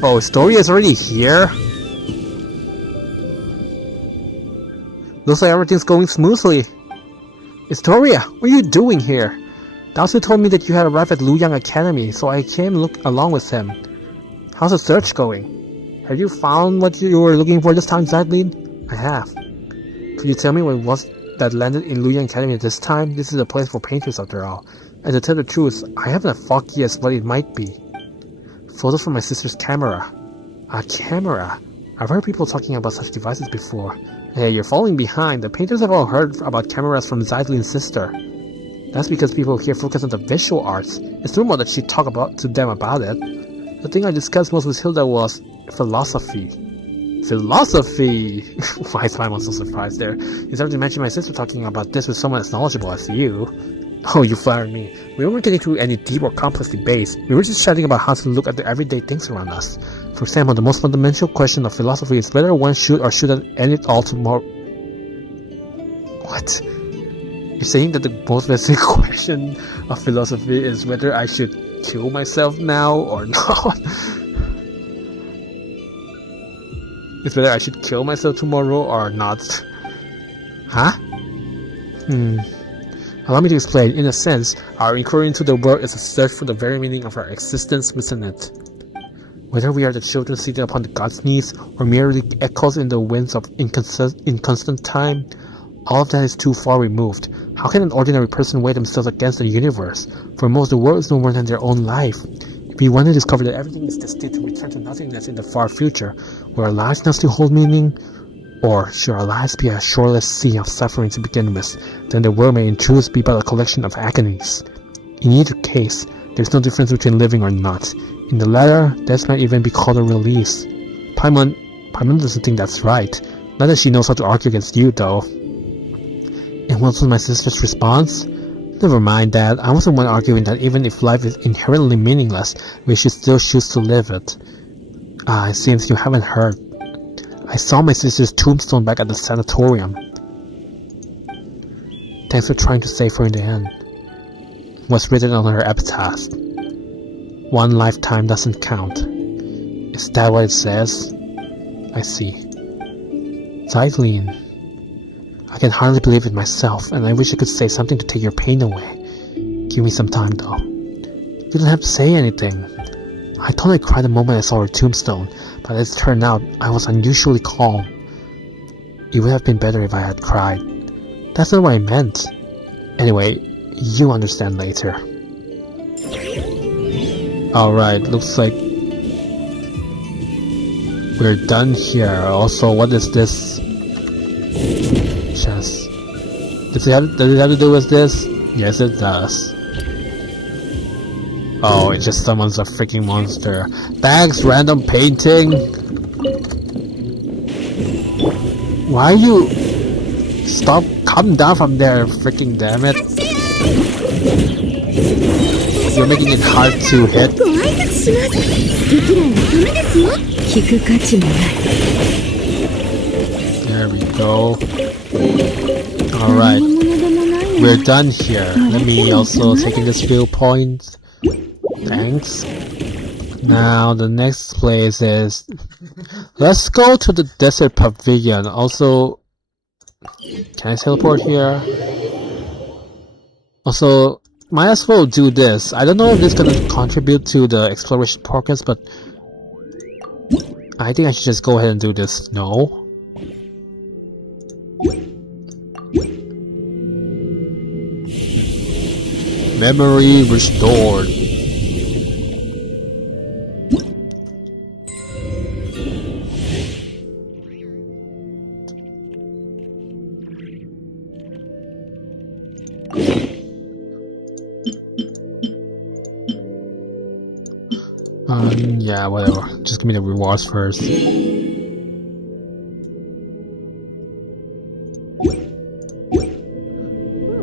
Oh, Astoria is already here? Looks like everything's going smoothly. Astoria, what are you doing here? Daosu told me that you had arrived at Luoyang Academy, so I came along with him. How's the search going? Have you found what you were looking for this time, Zeitlin? I have. Could you tell me what it was that landed in Luoyang Academy at this time? This is a place for painters after all. And to tell the truth, I haven't a foggiest what it might be. Photos from my sister's camera. A camera? I've heard people talking about such devices before. Hey, you're falling behind. The painters have all heard about cameras from Zeitlin's sister. That's because people here focus on the visual arts. It's normal that she talk to them about it. The thing I discussed most with Hilda was philosophy. Philosophy! Why is Paimon so surprised there? You started to mention my sister talking about this with someone as knowledgeable as you. Oh, you flatter me. We weren't getting into any deep or complex debates. We were just chatting about how to look at the everyday things around us. For example, the most fundamental question of philosophy is whether one should or shouldn't end it all tomorrow. What? You're saying that the most basic question of philosophy is whether I should kill myself now or not? It's whether I should kill myself tomorrow or not. Huh? Allow me to explain. In a sense, our inquiry into the world is a search for the very meaning of our existence within it. Whether we are the children seated upon the god's knees, or merely echoes in the winds of inconstant time, all of that is too far removed. How can an ordinary person weigh themselves against the universe? For most, the world is no more than their own life. If we want to discover that everything is destined to return to nothingness in the far future, will our lives not still hold meaning? Or should our lives be a shoreless sea of suffering to begin with, then the world may in truth be but a collection of agonies. In either case, there's no difference between living or not. In the latter, death might even be called a release. Paimon doesn't think that's right. Not that she knows how to argue against you, though. And what was my sister's response? Never mind that. I wasn't one arguing that even if life is inherently meaningless, we should still choose to live it. It seems you haven't heard. I saw my sister's tombstone back at the sanatorium. Thanks for trying to save her in the end. What's written on her epitaph? One lifetime doesn't count. Is that what it says? I see. Zeitlin. I can hardly believe it myself, and I wish I could say something to take your pain away. Give me some time, though. You don't have to say anything. I thought I cried the moment I saw her tombstone, but as it turned out, I was unusually calm. It would have been better if I had cried. That's not what I meant. Anyway, you'll understand later. Alright, looks like we're done here. Also, what is this? Chest. Does it have to do with this? Yes, it does. Oh, it just summons a freaking monster. Thanks, random painting! Why you... Stop, come down from there, freaking damn it. You're making it hard to hit. There we go. Alright. We're done here. Let me also take in this viewpoint. Thanks. Now the next place is... Let's go to the desert pavilion. Also... Can I teleport here? Also, might as well do this. I don't know if this is gonna contribute to the exploration progress, but... I think I should just go ahead and do this. No? Memory restored. Yeah, whatever. Just give me the rewards first.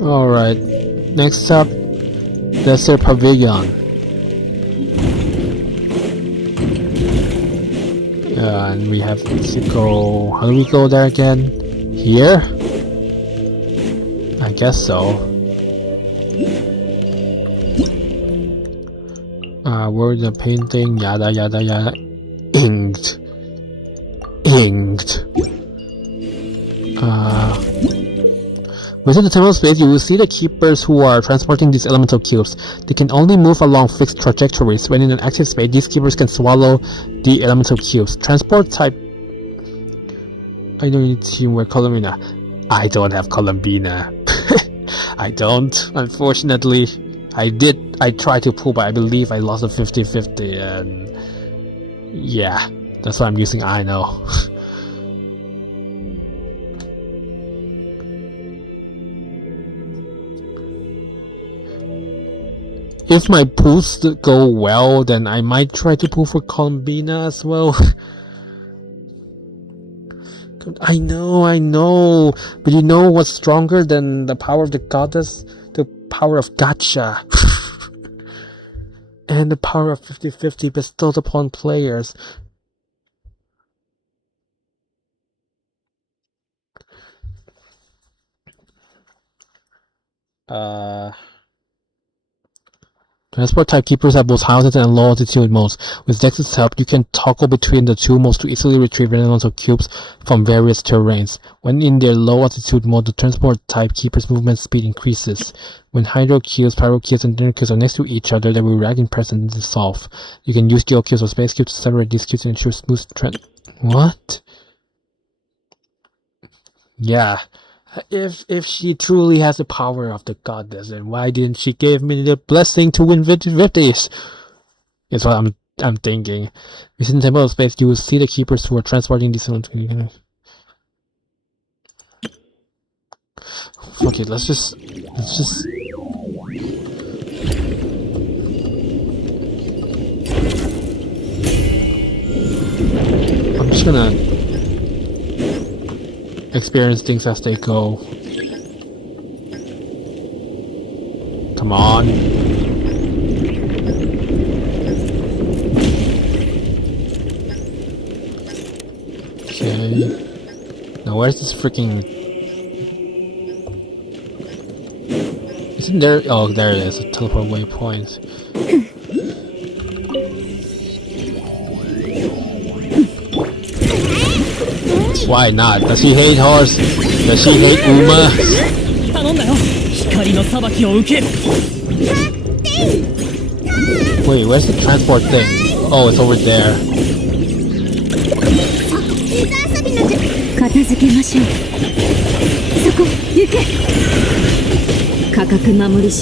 Alright. Next up, Desert Pavilion. And we have to go... How do we go there again? Here? I guess so. Where's the painting? Yada yada yada. Inked. Within the temporal space, you will see the keepers who are transporting these elemental cubes. They can only move along fixed trajectories. When in an active space, these keepers can swallow the elemental cubes. Transport type... I don't need teamwork. Columbina. I don't have Columbina. I don't, unfortunately. I tried to pull, but I believe I lost a 50-50, and... yeah, that's why I'm using I know. If my pulls go well, then I might try to pull for Columbina as well. I know, but you know what's stronger than the power of the goddess? The power of GACHA. And the power of 50-50 bestowed upon players. Transport type keepers have both high altitude and low altitude modes. With Dex's help, you can toggle between the two modes to easily retrieve elemental cubes from various terrains. When in their low altitude mode, the transport type keeper's movement speed increases. When hydro cubes, pyro cubes, and dinner cubes are next to each other, they will react in press and dissolve. You can use geo cubes or space cubes to separate these cubes and ensure smooth What? Yeah. If she truly has the power of the goddess, then why didn't she give me the blessing to win 50-50s? Is what I'm thinking. Within the temporal space, you will see the keepers who are transporting these. Fuck it, let's just. I'm just gonna experience things as they go. Come on. Okay. Now where's this freaking... Isn't there... Oh, there it is. A teleport waypoint. Why not? Does she hate horse? Does she hate Uma? Wait, where's the transport thing? Oh, it's over there.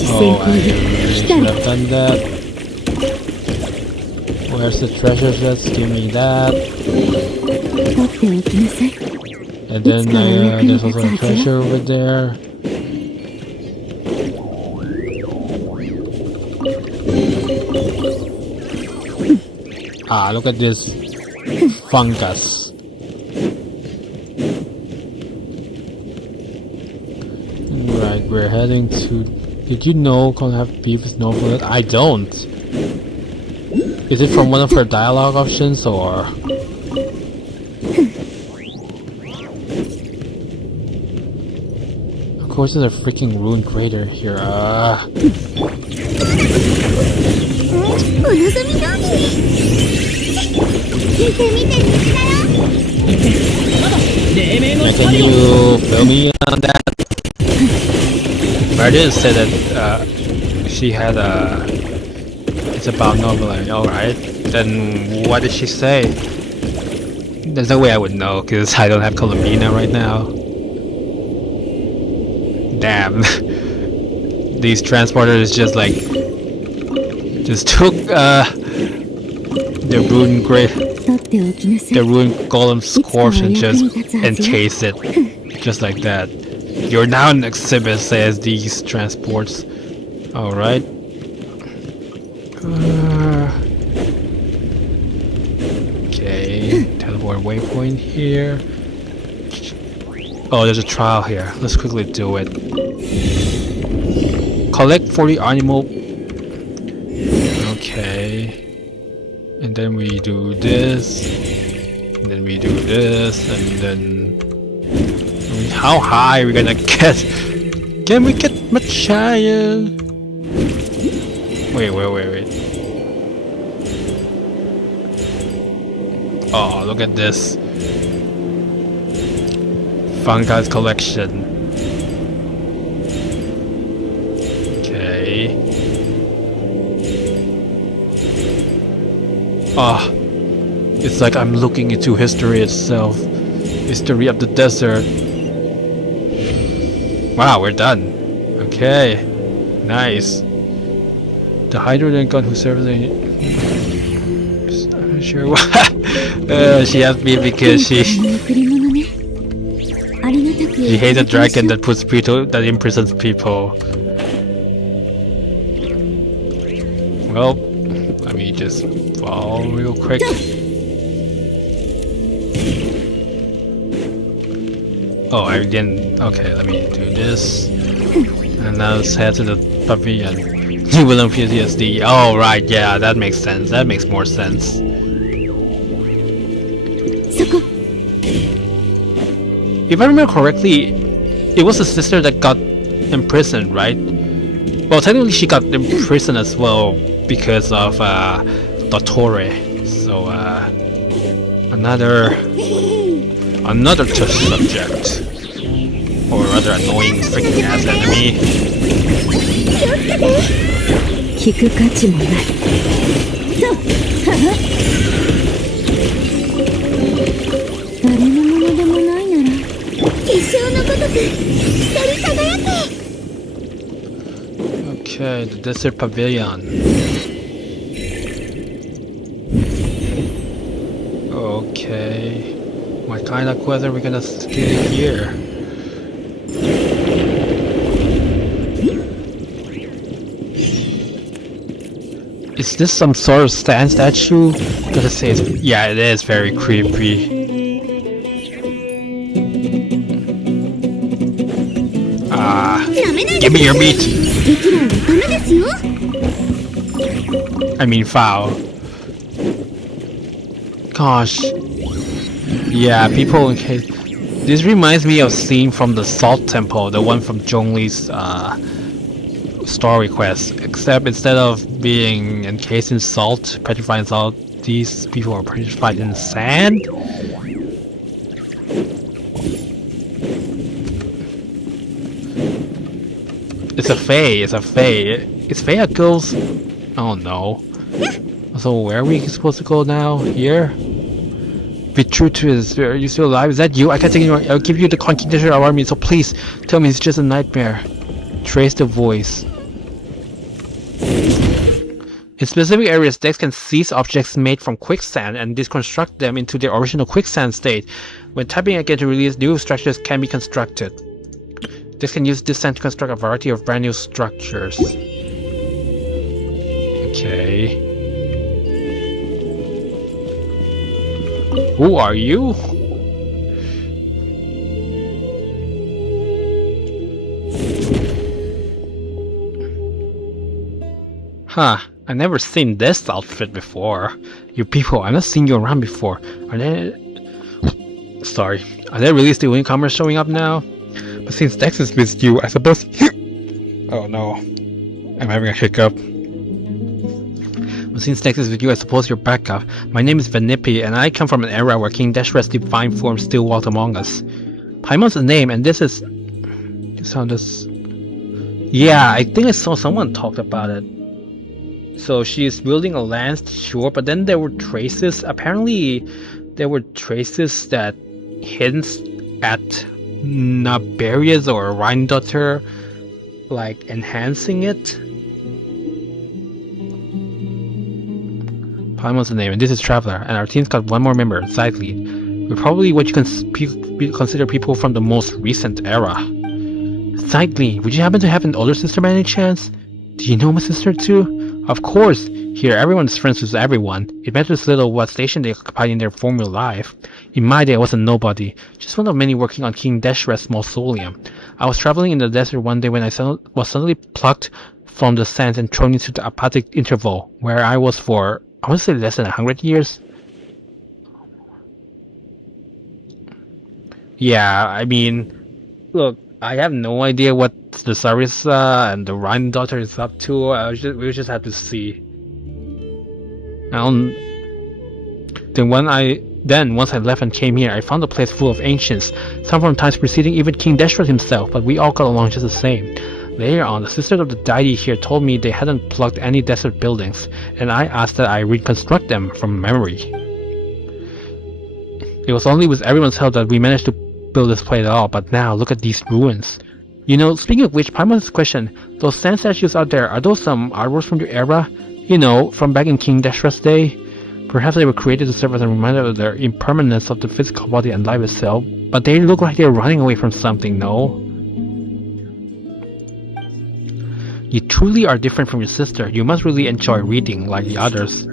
Oh, I should have done that. Where's the treasure chest? Give me that. And then there's also a treasure over there. Ah, look at this fungus. Right, we're heading to... Did you know Con have beef with no bullet? I don't. Is it from one of her dialogue options or... Of course there's a freaking ruined crater here. Can you fill me on that? But I didn't say that she had a... It's about noveling, alright. Then what did she say? There's no way I would know, because I don't have Columbina right now. Damn. these transporters just like took the ruined golem's corpse and just encased it, just like that. You're now an exhibit, says these transports. All right. Okay, teleport waypoint here. Oh, there's a trial here. Let's quickly do it. Collect 40 animal. Okay. And then we do this. And then we do this. And then... How high are we gonna get? Can we get much higher? Wait. Oh, look at this. Fungus collection. Okay. Ah, it's like I'm looking into history itself. History of the desert. Wow, we're done. Okay. Nice. The hydrogen gun who serves the... I'm not sure why. She asked me because she hates a dragon that puts people, that imprisons people. Well, let me just fall real quick. Oh, I didn't. Okay, let me do this. And now let's head to the pavilion. You will infuse PTSD. Oh, right, yeah, that makes sense. That makes more sense. If I remember correctly, it was the sister that got imprisoned, right? Well, technically she got imprisoned as well because of Dottore. So another test subject, or rather annoying freaking ass enemy. Okay, the desert pavilion. Okay, what kind of quest are we gonna get here? Is this some sort of statue? Because it says, yeah, it is very creepy. Give me your meat! I mean foul. Gosh. Yeah, people in case... This reminds me of scene from the Salt Temple, the one from Zhongli's story quest. Except instead of being encased in salt, petrified in salt, these people are petrified in sand? It's a Fae, it's a Fae. Is Fae a ghost? Oh no. So where are we supposed to go now? Here? Be true to his. Are you still alive? Is that you? I can't take anymore. I'll give you the condition of army, so please tell me it's just a nightmare. Trace the voice. In specific areas, Dex can seize objects made from quicksand and deconstruct them into their original quicksand state. When tapping again to release, new structures can be constructed. Dex can use this sand to construct a variety of brand new structures. Okay. Who are you? Huh, I've never seen this outfit before. You people, I've not seen you around before. Are they... Sorry. Are they really still newcomers showing up now? But since Dex is with you, I suppose... Oh no. I'm having a hiccup. But since Dex is with you, I suppose you're backup. My name is Vanipi, and I come from an era where King Deshret's divine form still walked among us. Paimon's the name, and this is... Yeah, I think I saw someone talk about it. So she's building a lance, sure, but then there were traces. Apparently, there were traces that hints at Naberius or Rheindotter, like enhancing it. Paimon's the name, and this is Traveler, and our team's got one more member, Side Lead. We're probably what you consider people from the most recent era. Side Lead, would you happen to have an older sister by any chance? Do you know my sister too? Of course! Here, everyone's friends with everyone. It matters little what station they occupied in their former life. In my day, I was a nobody, just one of many working on King Deshret's mausoleum. I was traveling in the desert one day when I was suddenly plucked from the sands and thrown into the apathic interval, where I was for, I want to say less than 100 years. Yeah, I mean, look, I have no idea what the Sarissa and the Rhine daughter is up to. We just have to see. Then once I left and came here, I found a place full of ancients, some from times preceding even King Deshret himself, but we all got along just the same. Later on, the sisters of the deity here told me they hadn't plugged any desert buildings, and I asked that I reconstruct them from memory. It was only with everyone's help that we managed to build this place at all, but now, look at these ruins. You know, speaking of which, Paimon's question, those sand statues out there, are those some artworks from your era? You know, from back in King Deshret's day? Perhaps they were created to serve as a reminder of their impermanence of the physical body and life itself, but they look like they're running away from something, no? You truly are different from your sister. You must really enjoy reading like the others.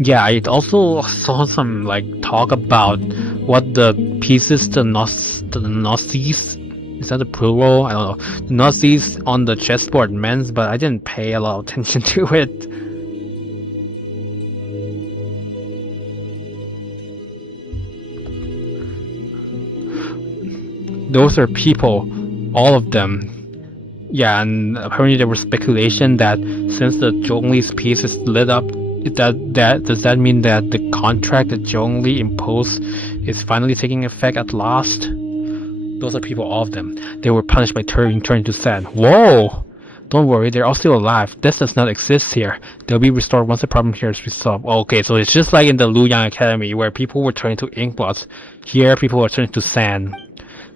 Yeah, I also saw some like talk about what the pieces, the Gnosis, is that the plural? I don't know. The Gnosis on the chessboard meant, but I didn't pay a lot of attention to it. Those are people, all of them. Yeah, and apparently there was speculation that since the Zhongli's piece is lit up, does that mean that the contract that Zhongli imposed is finally taking effect at last? Those are people, all of them. They were punished by turning to sand. Whoa! Don't worry, they're all still alive. Death does not exist here. They'll be restored once the problem here is resolved. Okay, so it's just like in the Luoyang Academy where people were turning to inkblots. Here, people were turning to sand.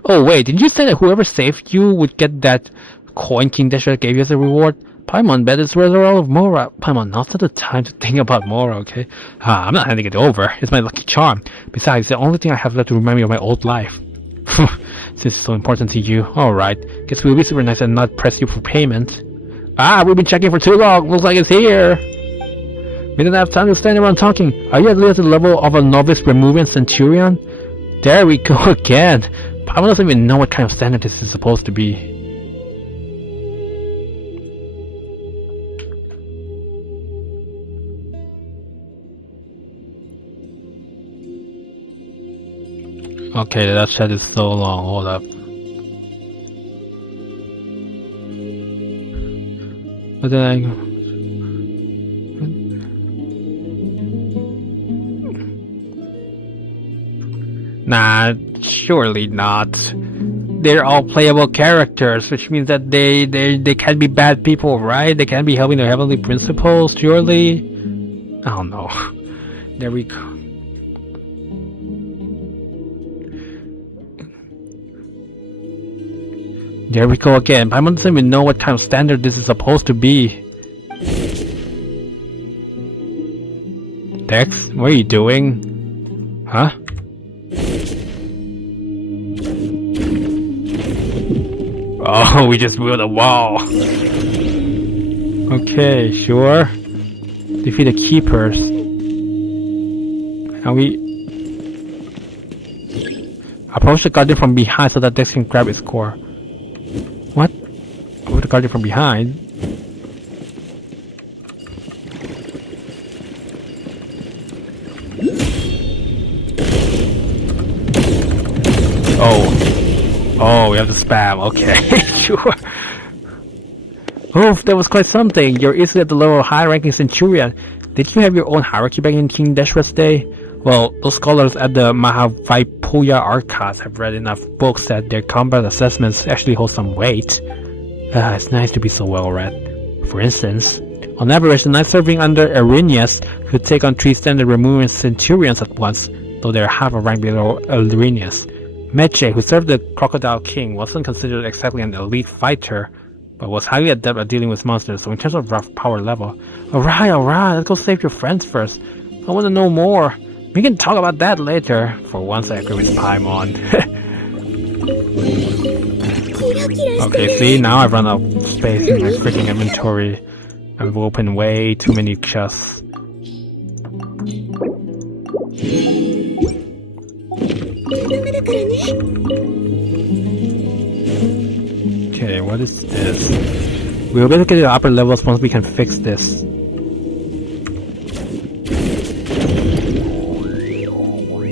Oh wait, didn't you say that whoever saved you would get that coin King Deshret gave you as a reward? Paimon bet it's worth all of Mora. Paimon, now's not the time to think about Mora, okay? I'm not handing it over. It's my lucky charm. Besides, the only thing I have left to remind me of my old life. Since it's so important to you. Alright. Guess we'll be super nice and not press you for payment. We've been checking for too long. Looks like it's here. We don't have time to stand around talking. Are you at least at the level of a novice Removian Centurion? There we go again. Paimon doesn't even know what kind of standard this is supposed to be. Okay, that chat is so long. Hold up. But then Nah, surely not. They're all playable characters, which means that they can't be bad people, right? They can't be helping their heavenly principles, surely? I don't know. There we go. There we go again. Paimon doesn't even know what kind of standard this is supposed to be. Dex, what are you doing? Huh? Oh, we just built a wall. Okay, sure. Defeat the keepers. And we approach the guardian from behind so that Dex can grab its core. What? Approach the guardian from behind? Oh, we have to spam. Okay, sure. Oh, that was quite something. You're easily at the level of high-ranking Centurion. Did you have your own hierarchy back in King Deshret's day? Well, those scholars at the Mahavaipoya Archives have read enough books that their combat assessments actually hold some weight. It's nice to be so well read. For instance, on average, the knights serving under Arrhenius could take on 3 standard Removian Centurions at once, though they're half a rank below Arrhenius. Meche, who served the Crocodile King, wasn't considered exactly an elite fighter, but was highly adept at dealing with monsters, so in terms of rough power level... Alright, let's go save your friends first. I want to know more. We can talk about that later. For once I agree with Paimon. Okay, see, now I've run out of space in my freaking inventory. I've opened way too many chests. Okay, what is this? We'll be able to get to the upper levels once we can fix this.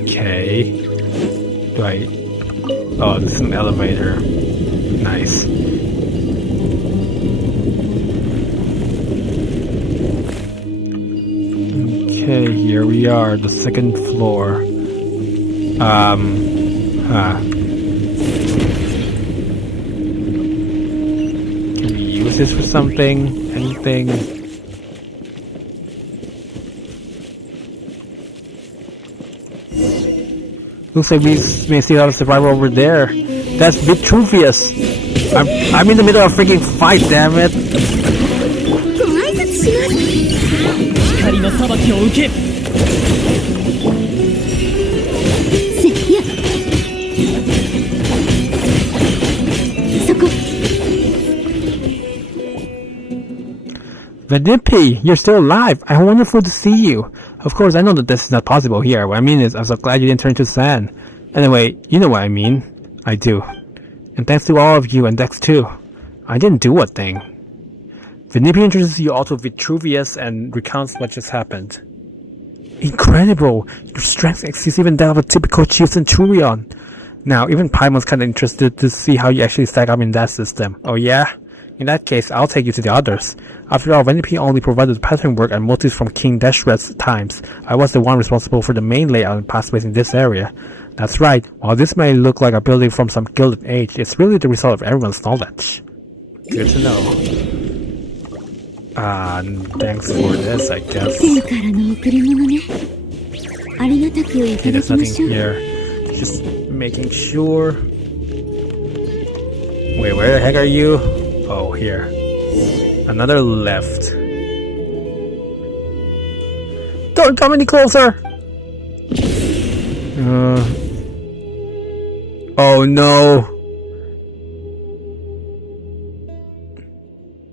Okay. Right. Oh, this is an elevator. Nice. Okay, here we are, the second floor. Can we use this for something? Anything? Looks like we may see a survivor over there. That's Vitruvius! I'm in the middle of a freaking fight, damn it! Venipi, you're still alive! I'm wonderful to see you! Of course, I know that this is not possible here. What I mean is, I'm so glad you didn't turn to sand. Anyway, you know what I mean. I do. And thanks to all of you, and Dex too. I didn't do a thing. Venipi introduces you all to Vitruvius and recounts what just happened. Incredible! Your strength exceeds even that of a typical Chief Centurion. Now, even Paimon's kinda interested to see how you actually stack up in that system. Oh yeah? In that case, I'll take you to the others. After all, Venipi only provided pattern work and motifs from King Deshret's times. I was the one responsible for the main layout and pathways in this area. That's right, while this may look like a building from some gilded age, it's really the result of everyone's knowledge. Good to know. Thanks for this, I guess. Okay, there's nothing here. Just making sure. Wait, where the heck are you? Oh, here. Another left. Don't come any closer! Oh no!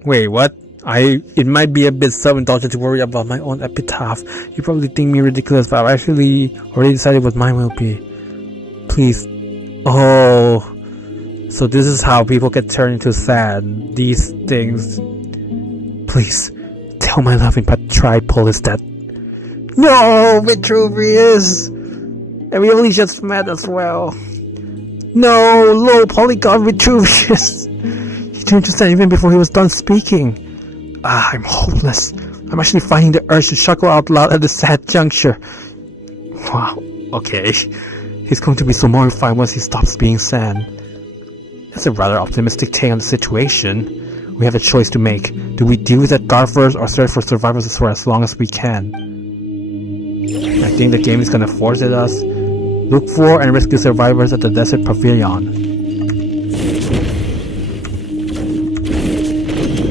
Wait, what? It might be a bit self-indulgent to worry about my own epitaph. You probably think me ridiculous, but I've actually already decided what mine will be. Please. Oh. So this is how people get turned into sand. These things. Please. Tell my loving Patripole is that. No, Vitruvius! And we only just met as well. No, low polygon Vitruvius! He turned to sand even before he was done speaking. I'm hopeless. I'm actually finding the urge to chuckle out loud at this sad juncture. Wow, okay. He's going to be so mortified once he stops being sand. That's a rather optimistic take on the situation. We have a choice to make. Do we deal with that guard first or search for survivors for as long as we can? I think the game is gonna force it us. Look for and rescue survivors at the Desert Pavilion.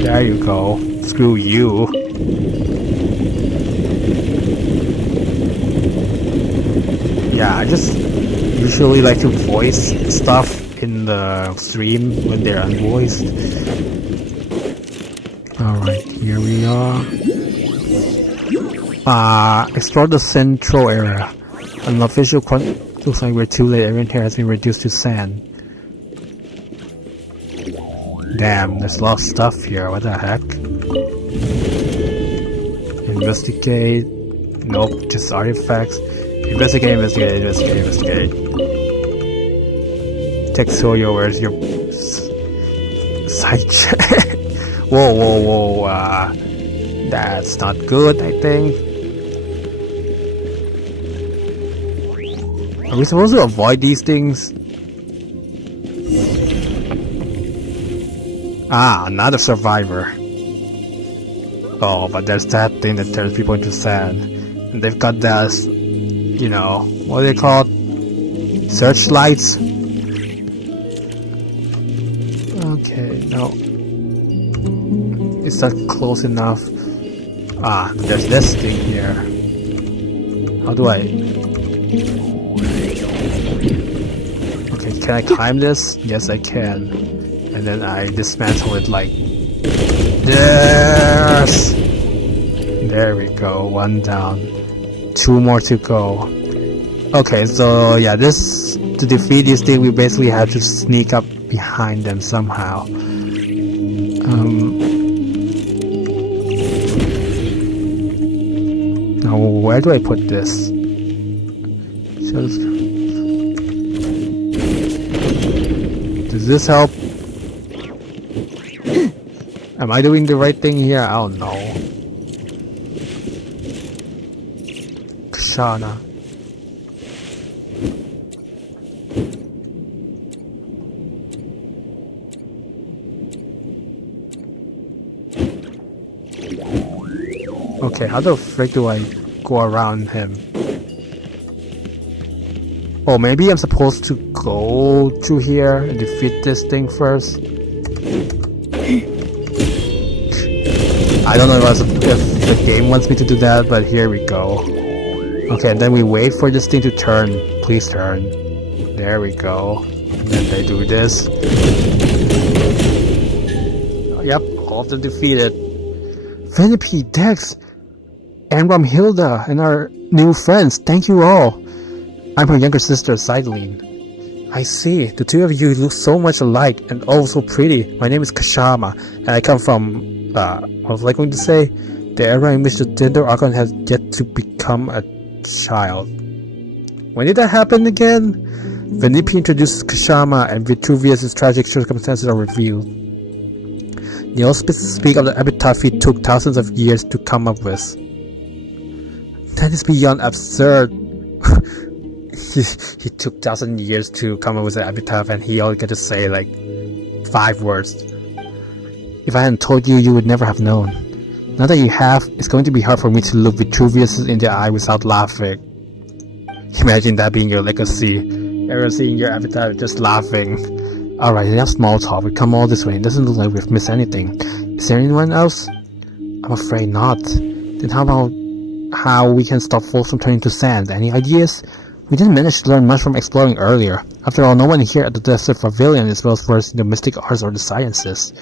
There you go. Screw you. Yeah, I just usually like to voice stuff in the stream when they're unvoiced. Alright, here we are. Explore the central area. An official looks like we're too late. Everyone here has been reduced to sand. Damn, there's a lot of stuff here. What the heck? Investigate. Nope, just artifacts. Investigate. Texoyo, where's your side check? Whoa. That's not good, I think. Are we supposed to avoid these things? Another survivor. Oh, but there's that thing that turns people into sand. And they've got that, you know, what are they called? Searchlights? Okay, no. It's not close enough. Ah, there's this thing here. How do I... Okay, can I climb this? Yes, I can. And then I dismantle it like this! There we go, one down. 2 more to go. Okay, so yeah, to defeat this thing, we basically have to sneak up behind them somehow. Now, where do I put this? Does this help? Am I doing the right thing here? I don't know. Kashana. Okay, how the frick do I go around him? Oh, maybe I'm supposed to go through here and defeat this thing first? I don't know if the game wants me to do that, but here we go. Okay, and then we wait for this thing to turn. Please turn. There we go. And then they do this. Yep, all of them defeated. Vanity, Dex, and Romhilda, and our new friends, thank you all. I'm her younger sister, Sideline. I see, the two of you look so much alike, and oh so pretty. My name is Kashama, and I come from, what was I going to say? The era in which the gender icon has yet to become a child. When did that happen again? Venipi introduces Kashama, and Vitruvius' tragic circumstances are revealed. They all speak of the epitaph he took thousands of years to come up with. That is beyond absurd. he took 1,000 years to come up with an epitaph and he only get to say like 5 words. If I hadn't told you, you would never have known. Now that you have, it's going to be hard for me to look Vitruvius in the eye without laughing. Imagine that being your legacy. Everyone seeing your epitaph just laughing. Alright, enough small talk. We come all this way. It doesn't look like we've missed anything. Is there anyone else? I'm afraid not. Then how about how we can stop folks from turning to sand? Any ideas? We didn't manage to learn much from exploring earlier. After all, no one here at the Desert Pavilion is well versed in the mystic arts or the sciences.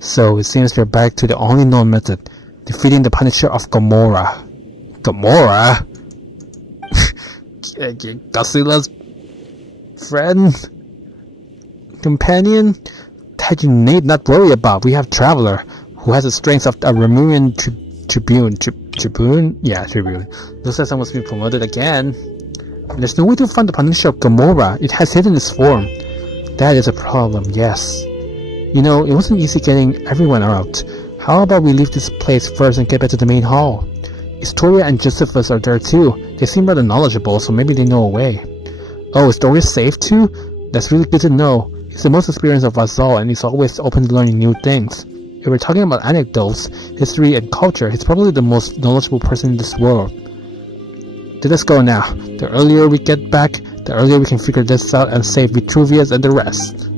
So it seems we're back to the only known method, defeating the Punisher of Gomorrah. Gomorrah? Godzilla's friend? Companion? That you need not worry about. We have Traveler, who has the strength of a Remunion Tribune. Tribune? Yeah, Tribune. Looks like someone's been promoted again. There's no way to find the Punisher of Gomorrah. It has hidden its form. That is a problem, yes. You know, it wasn't easy getting everyone out. How about we leave this place first and get back to the main hall? Historia and Josephus are there too. They seem rather knowledgeable, so maybe they know a way. Oh, is Doria safe too? That's really good to know. He's the most experienced of us all, and he's always open to learning new things. If we're talking about anecdotes, history, and culture, he's probably the most knowledgeable person in this world. Let us go now. The earlier we get back, the earlier we can figure this out and save Vitruvius and the rest.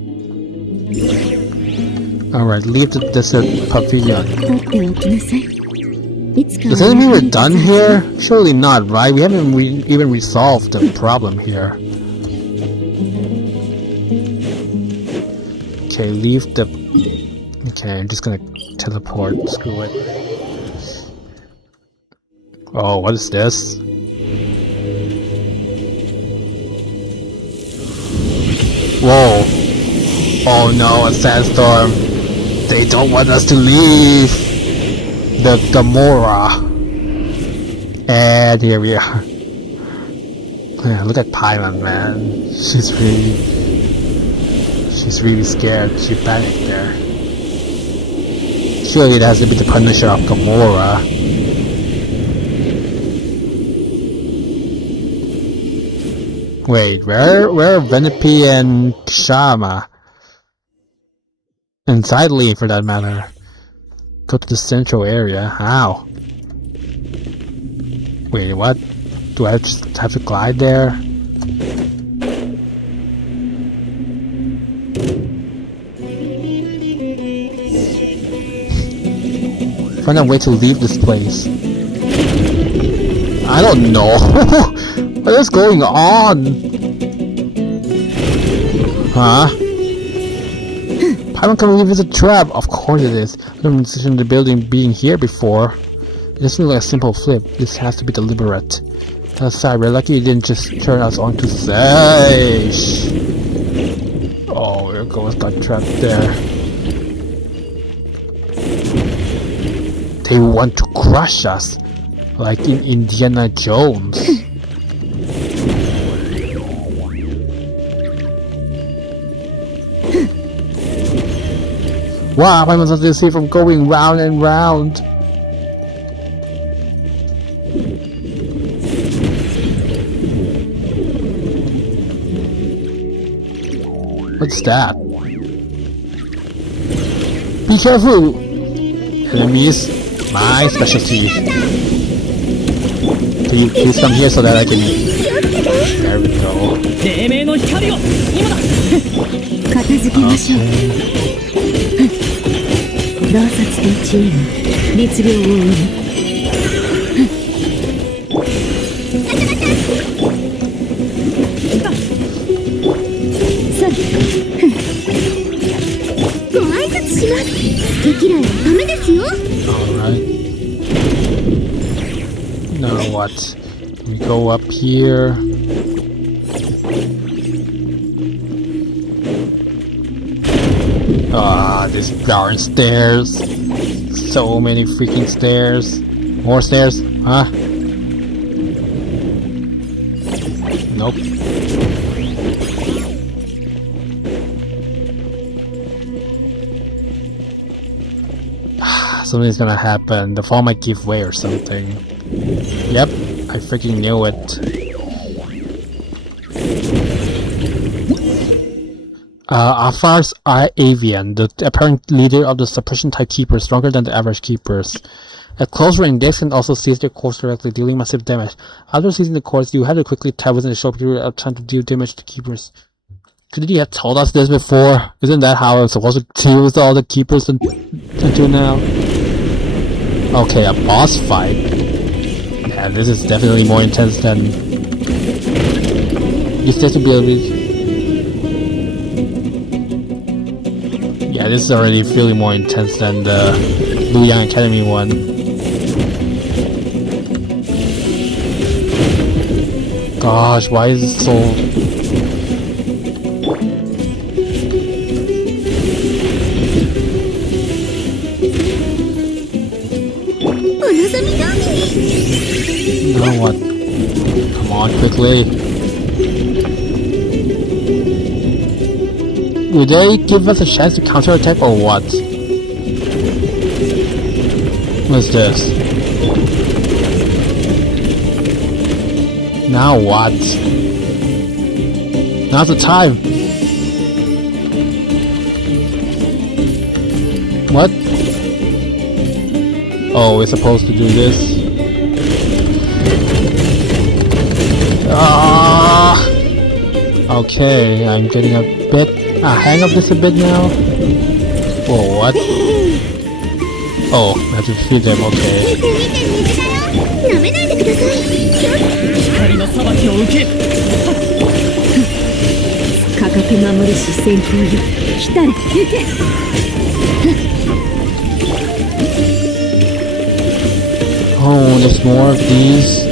Alright, leave the Desert Pavilion. Does that mean we're done here? Surely not, right? We haven't even resolved the problem here. Okay, leave the... Okay, I'm just gonna teleport. Screw it. Oh, what is this? Whoa. Oh no, a sandstorm. They don't want us to leave the Gomorrah. And here we are. Yeah, look at Paimon, man. She's really scared. She panicked there. Surely it has to be the Punisher of Gomorrah. Wait, where are Venipi and Kashama? And Sidley, for that matter. Go to the central area. How? Wait, what? Do I just have to glide there? Find a way to leave this place. I don't know. What is going on? Huh? Paimon can't believe it's a trap. Of course it is. I don't envision the building being here before. It doesn't look like a simple flip. This has to be deliberate. Aside, we're lucky you didn't just turn us on to stage. Oh, your ghost got trapped there. They want to crush us, like in Indiana Jones. Wow, I must have see from going round and round. What's that? Be careful! Enemies, my specialty. Can you please come here so that I can... There we go. Alright. Now what? We go up here. Ah, these darn stairs. So many freaking stairs. More stairs? Huh? Nope. Something's gonna happen. The fall might give way or something. Yep, I freaking knew it. Afar's Avian, the apparent leader of the suppression type keepers, stronger than the average keepers. At close range, they can also seize their course directly, dealing massive damage. After seizing the course, you have to quickly tap within a short period of time to deal damage to keepers. Couldn't you have told us this before? Isn't that how I'm supposed to deal with all the keepers until now? Okay, a boss fight. Yeah, this is definitely more intense than... These abilities. Yeah, this is already feeling more intense than the Luoyang Academy one. Gosh, why is it so... Now what? Come on, quickly. Will they give us a chance to counterattack or what? What's this? Now what? Now's the time. What? Oh, we're supposed to do this. Okay, I'm getting a hang of this a bit now. Whoa, what? Oh, I have to feed them, okay. Oh, there's more of these.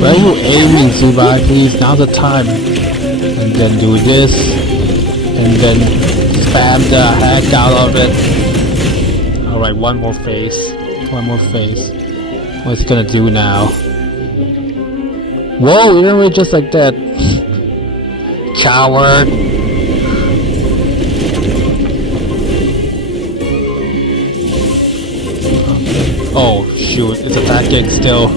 Where are you aiming, Zubai? Please, now's the time. And then do this. And then spam the heck out of it. Alright, one more phase. One more phase. What's it gonna do now? Whoa, you know, just like that. Coward. Oh shoot, it's attacking still.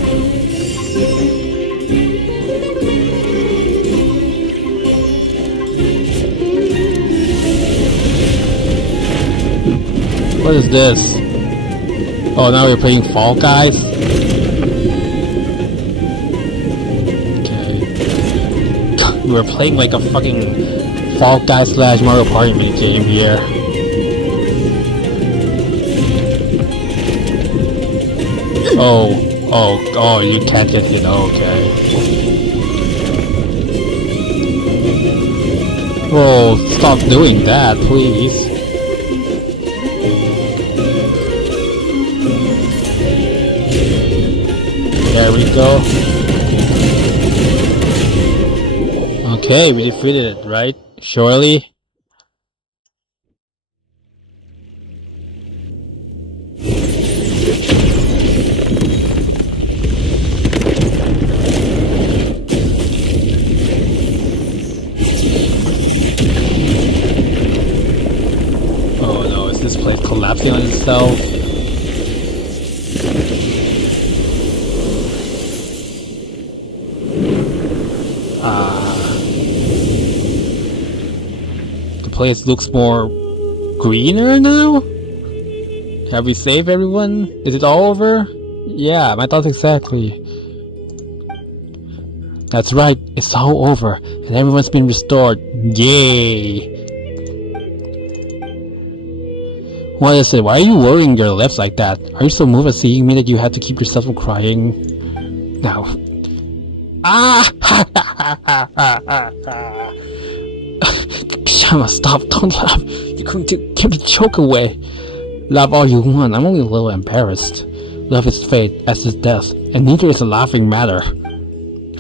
What is this? Oh, now we're playing Fall Guys? Okay. We're playing like a fucking Fall Guys / Mario Party mini game here. Oh, you can't get hit. Okay. Whoa, stop doing that, please. There we go. Okay, we defeated it, right? Surely? Oh no, is this place collapsing on itself? The place looks more greener now? Have we saved everyone? Is it all over? Yeah, my thoughts exactly. That's right, it's all over, and everyone's been restored. Yay! What is it? Why are you worrying your lips like that? Are you so moved at seeing me that you had to keep yourself from crying? Now. Ah! Shama, stop, don't laugh. You're going to give the joke away. Laugh all you want, I'm only a little embarrassed. Love is fate, as is death, and neither is a laughing matter.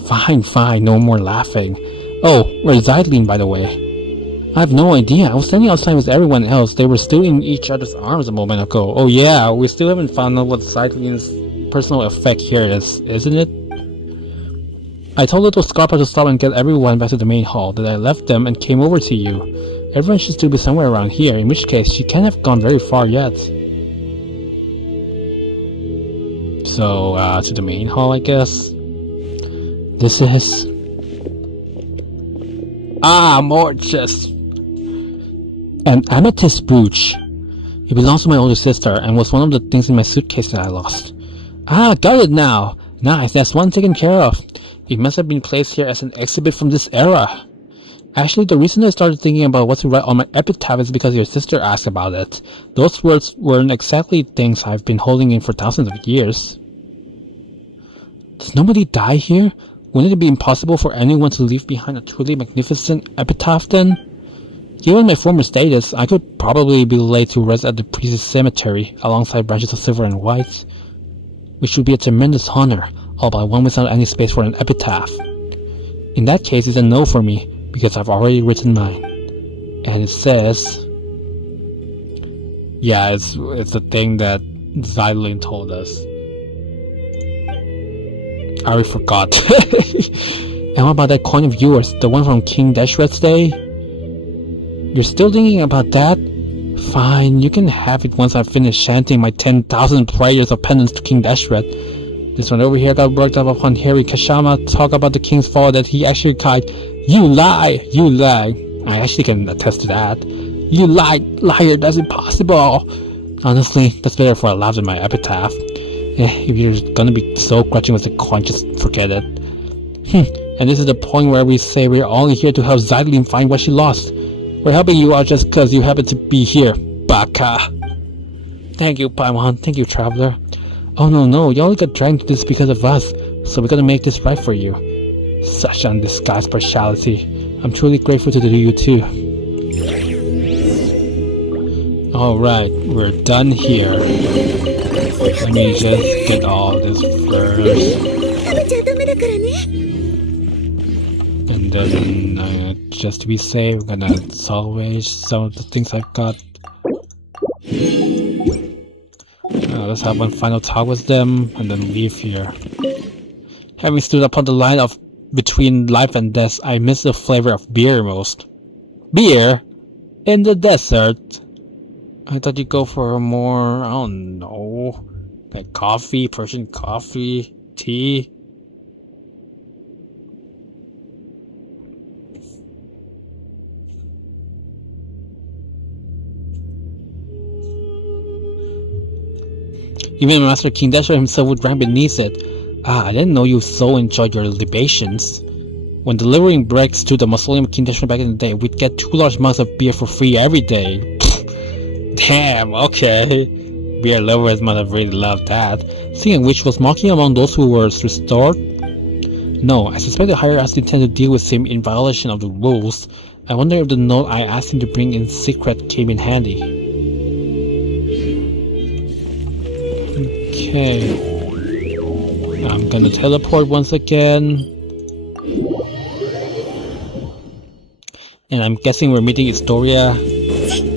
Fine, no more laughing. Oh, where's Zeitlin, by the way? I have no idea. I was standing outside with everyone else. They were still in each other's arms a moment ago. Oh yeah, we still haven't found out what Zeitlin's personal effect here is, isn't it? I told little Scarpa to stop and get everyone back to the main hall, that I left them and came over to you. Everyone should still be somewhere around here, in which case she can't have gone very far yet. So, to the main hall, I guess. This is... more chests! An amethyst brooch. It belongs to my older sister and was one of the things in my suitcase that I lost. Got it now! Nice, that's one taken care of. It must have been placed here as an exhibit from this era. Actually, the reason I started thinking about what to write on my epitaph is because your sister asked about it. Those words weren't exactly things I've been holding in for thousands of years. Does nobody die here? Wouldn't it be impossible for anyone to leave behind a truly magnificent epitaph then? Given my former status, I could probably be laid to rest at the priest's cemetery alongside branches of silver and white, which would be a tremendous honor, all by one without any space for an epitaph. In that case, it's a no for me, because I've already written mine. And it says... Yeah, it's the thing that Zeitlin told us. I already forgot. And what about that coin of yours, the one from King Deshret's day? You're still thinking about that? Fine, you can have it once I finish chanting my 10,000 prayers of penance to King Deshret. This one over here got worked up upon hearing Kashama talk about the king's fall that he actually cried, You lie! I actually can attest to that. You liar, that's impossible! Honestly, that's better for a laugh than my epitaph. If you're gonna be so grudging with the coin, just forget it. And this is the point where we say we're only here to help Zeitlin find what she lost. We're helping you out just cause you happen to be here, baka. Thank you, Paimon. Thank you, Traveler. Oh no, you only got dragged into this because of us, so we're gonna make this right for you. Such undisguised partiality. I'm truly grateful to you too. Alright, we're done here. Let me just get all this first. And then, just to be safe, I'm gonna salvage some of the things I've got. Let's have one final talk with them, and then leave here. Having stood upon the line of between life and death, I miss the flavor of beer most. Beer? In the desert? I thought you'd go for more, I don't know, like coffee, Persian coffee, tea. Even Master King Dasher himself would rank beneath it. Ah, I didn't know you so enjoyed your libations. When delivering bricks to the mausoleum of King Dasher back in the day, we'd get 2 large mugs of beer for free every day. Damn, okay. Beer lovers must have really loved that. Seeing which, was mocking among those who were restored? No, I suspect the higher-ups intend to deal with him in violation of the rules. I wonder if the note I asked him to bring in secret came in handy. Okay. I'm gonna teleport once again. And I'm guessing we're meeting Historia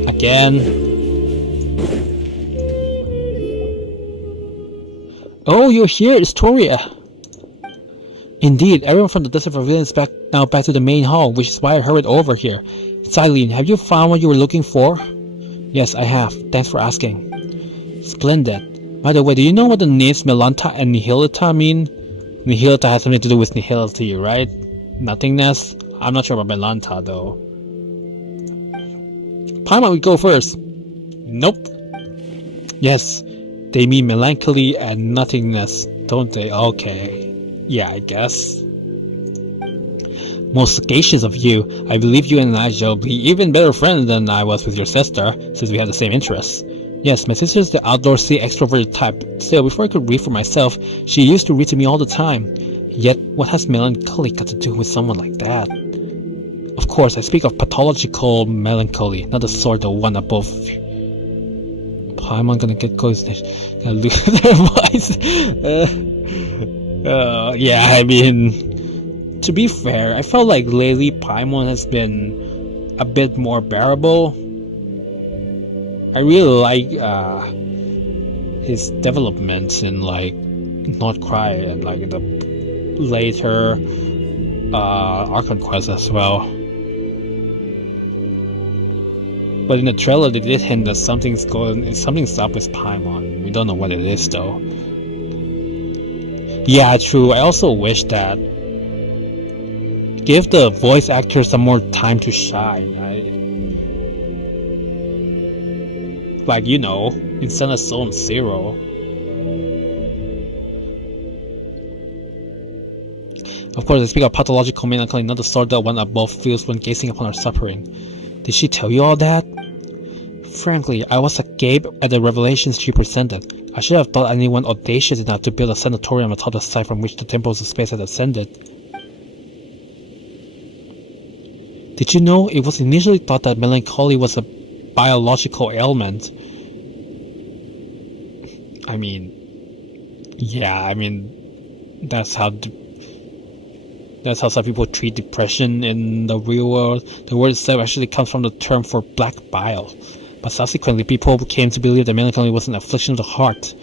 again. Oh, you're here, Historia! Indeed, everyone from the Desert Pavilion is back to the main hall, which is why I hurried over here. Silene, have you found what you were looking for? Yes, I have. Thanks for asking. Splendid. By the way, do you know what the names Melanta and Nihilita mean? Nihilita has something to do with nihility, right? Nothingness? I'm not sure about Melanta, though. Paimon would go first. Nope. Yes, they mean melancholy and nothingness, don't they? Okay. Yeah, I guess. Most sagacious of you. I believe you and I shall be even better friends than I was with your sister, since we have the same interests. Yes, my sister is the outdoorsy, extroverted type. Still, before I could read for myself, she used to read to me all the time. Yet, what has melancholy got to do with someone like that? Of course, I speak of pathological melancholy, not the sort of one above. Paimon gonna get close. Gonna lose their voice. Yeah, I mean, to be fair, I felt like lately Paimon has been a bit more bearable. I really like his developments in like Not Cry and like the later Archon Quest as well. But in the trailer they did hint that something's up with Paimon. We don't know what it is though. Yeah, true. I also wish that give the voice actor some more time to shine. Like, you know, in Senna Zone Zero. Of course, I speak of pathological melancholy, not the sort that one above feels when gazing upon our suffering. Did she tell you all that? Frankly, I was agape at the revelations she presented. I should have thought anyone audacious enough to build a sanatorium atop the site from which the temples of space had ascended. Did you know it was initially thought that melancholy was a biological ailment? I mean, yeah, that's how some people treat depression in the real world. The word itself actually comes from the term for black bile. But subsequently, people came to believe that melancholy was an affliction of the heart.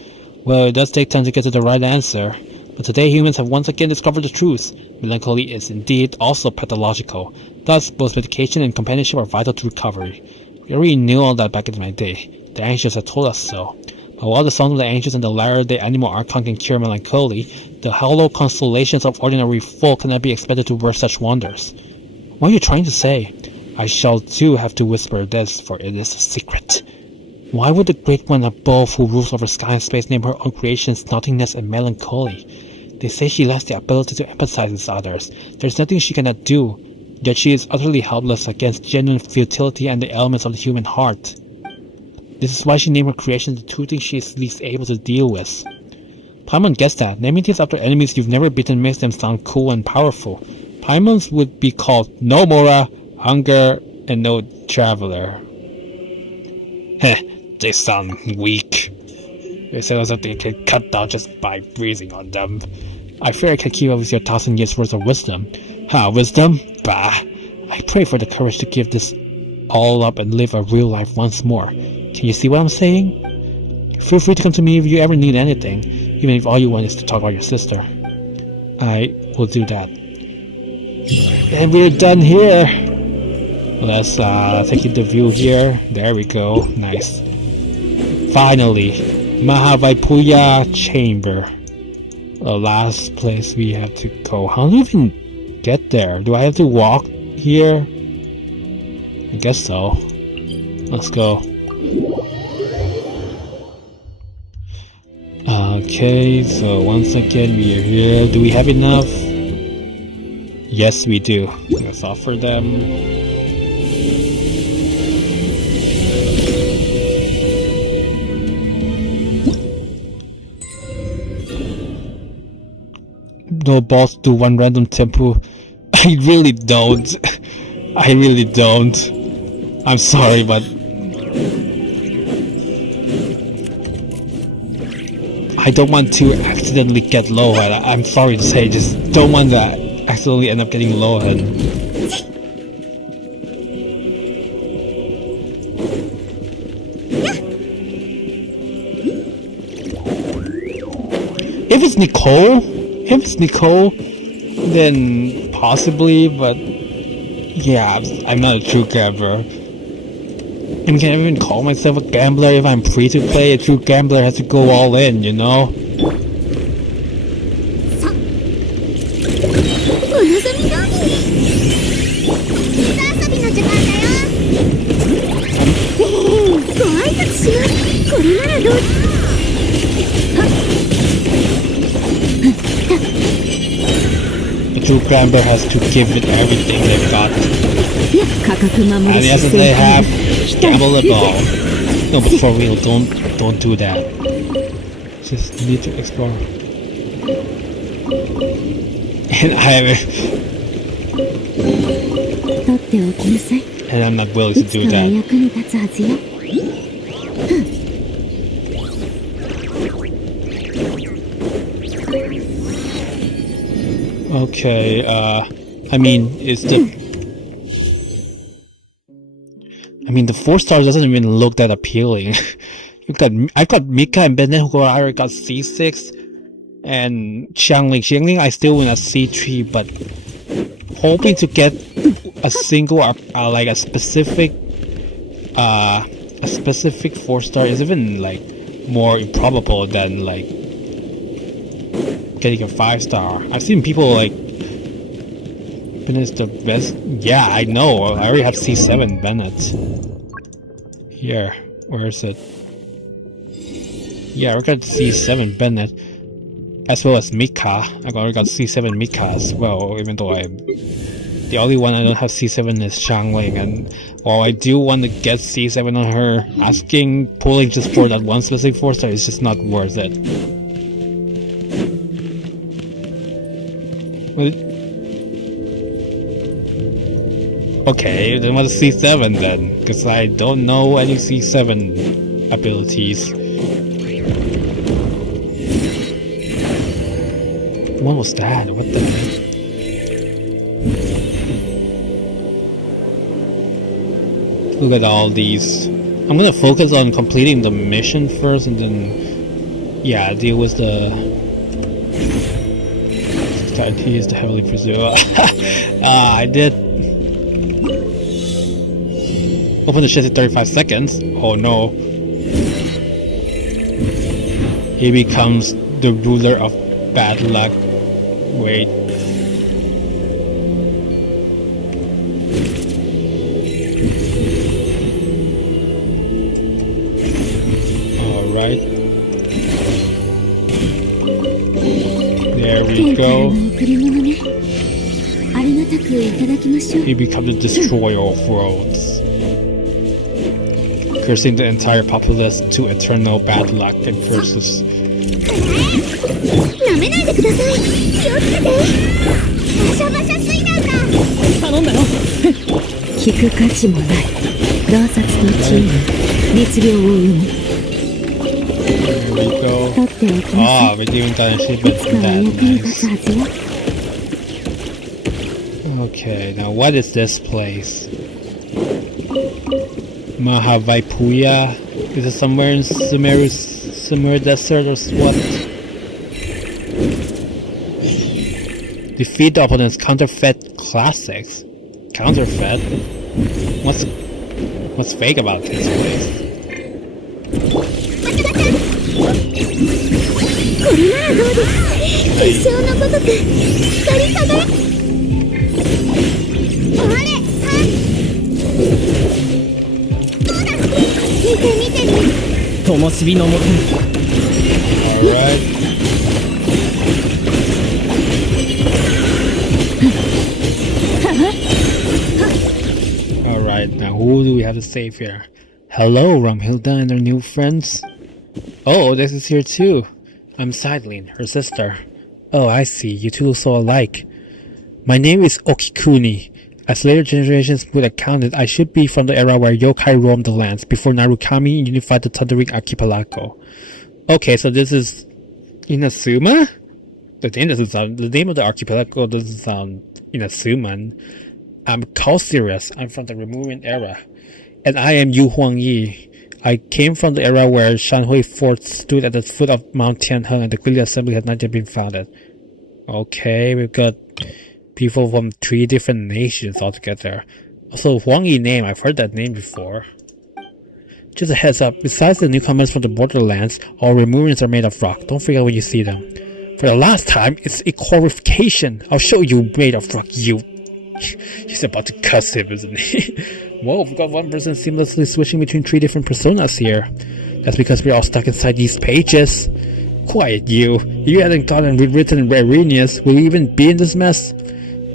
Well, it does take time to get to the right answer. But today humans have once again discovered the truth. Melancholy is indeed also pathological. Thus, both medication and companionship are vital to recovery. We already knew all that back in my day. The Ancients had told us so. But while the Song of the Ancients and the latter-day Animal Archon can cure melancholy, the hollow constellations of ordinary folk cannot be expected to work such wonders. What are you trying to say? I shall too have to whisper this, for it is a secret. Why would the Great One above, who rules over sky and space, name her own creations nothingness and melancholy? They say she lacks the ability to empathize with others. There's nothing she cannot do, yet she is utterly helpless against genuine futility and the elements of the human heart. This is why she named her creations the two things she is least able to deal with. Paimon gets that. Naming things after enemies you've never beaten makes them sound cool and powerful. Paimon's would be called No Mora, Hunger, and No Traveler. Heh, they sound weak. It sounds like they can cut down just by breathing on them. I fear I can keep up with your 1,000 years worth of wisdom. Wisdom? Bah! I pray for the courage to give this all up and live a real life once more. Can you see what I'm saying? Feel free to come to me if you ever need anything, even if all you want is to talk about your sister. I will do that. And we're done here! Let's take in the view here. There we go. Nice. Finally, Mahavaipuya Chamber. The last place we have to go. How do you even get there? Do I have to walk here? I guess so. Let's go. Okay, so once again we are here. Do we have enough? Yes, we do. Let's offer them. No boss do one random tempo. I really don't. I really don't. I'm sorry, but I don't want to accidentally get low. I'm sorry to say, just don't want to accidentally end up getting low. And if it's Nicole, then possibly, but yeah, I'm not a true gambler. I mean, can I even call myself a gambler if I'm free to play? A true gambler has to go all in, you know? A true gambler has to give it everything they've got. And yes, they have gamble the ball. No, but for real, don't do that. Just need to explore. And I'm not willing to do that. Okay, I mean, the 4 stars doesn't even look that appealing. I've got Mika and Bennett who already got C6, and Xiangling I still win at C3, but hoping to get a single, like a specific 4 star is even like more improbable than like getting a 5 star. I've seen people like Bennett's the best. Yeah, I know. I already have C7 Bennett. Here, where is it? Yeah, I got C7 Bennett, as well as Mika. I already got C7 Mika as well, even though the only one I don't have C7 is Xiangling, and while I do want to get C7 on her, pulling just for that one specific 4 star is just not worth it. Okay, then what's C7 then? Because I don't know any C7 abilities. What was that? What the heck? Look at all these. I'm gonna focus on completing the mission first and then, yeah, deal with the... He is the heavily presumed. I did open the shit in 35 seconds. Oh no. He becomes the ruler of bad luck. Wait. Alright. There we go. He becomes the destroyer of worlds, cursing the entire populace to eternal bad luck and curses. There we go. Ah, we're doing that achievement for that. Nice. Okay, now what is this place? Mahavaipuya? Is it somewhere in Sumer Desert or what? Defeat the opponent's counterfeit classics. Counterfeit? What's fake about this place? Alright, now who do we have to save here? Hello, Rumhilda and her new friends. Oh, this is here too. I'm Sideline, her sister. Oh, I see, you two look so alike. My name is Okikuni. As later generations would account it, I should be from the era where yokai roamed the lands before Narukami unified the Thundering Archipelago. Okay, so this is Inazuma? The name of the archipelago doesn't sound Inazuman. I'm serious. I'm from the Removian era. And I am Yu Huangyi. I came from the era where Shanhui Fort stood at the foot of Mount Tianheng and the Guerrilla Assembly had not yet been founded. Okay, we've got people from 3 different nations altogether. Also, Huangyi name, I've heard that name before. Just a heads up, besides the newcomers from the borderlands, all Removians are made of rock. Don't forget when you see them. For the last time, it's a qualification. I'll show you made of rock, you. He's about to cuss him, isn't he? Whoa, we've got one person seamlessly switching between 3 different personas here. That's because we're all stuck inside these pages. Quiet, you. If you hadn't gotten rewritten Rarenius, will you even be in this mess?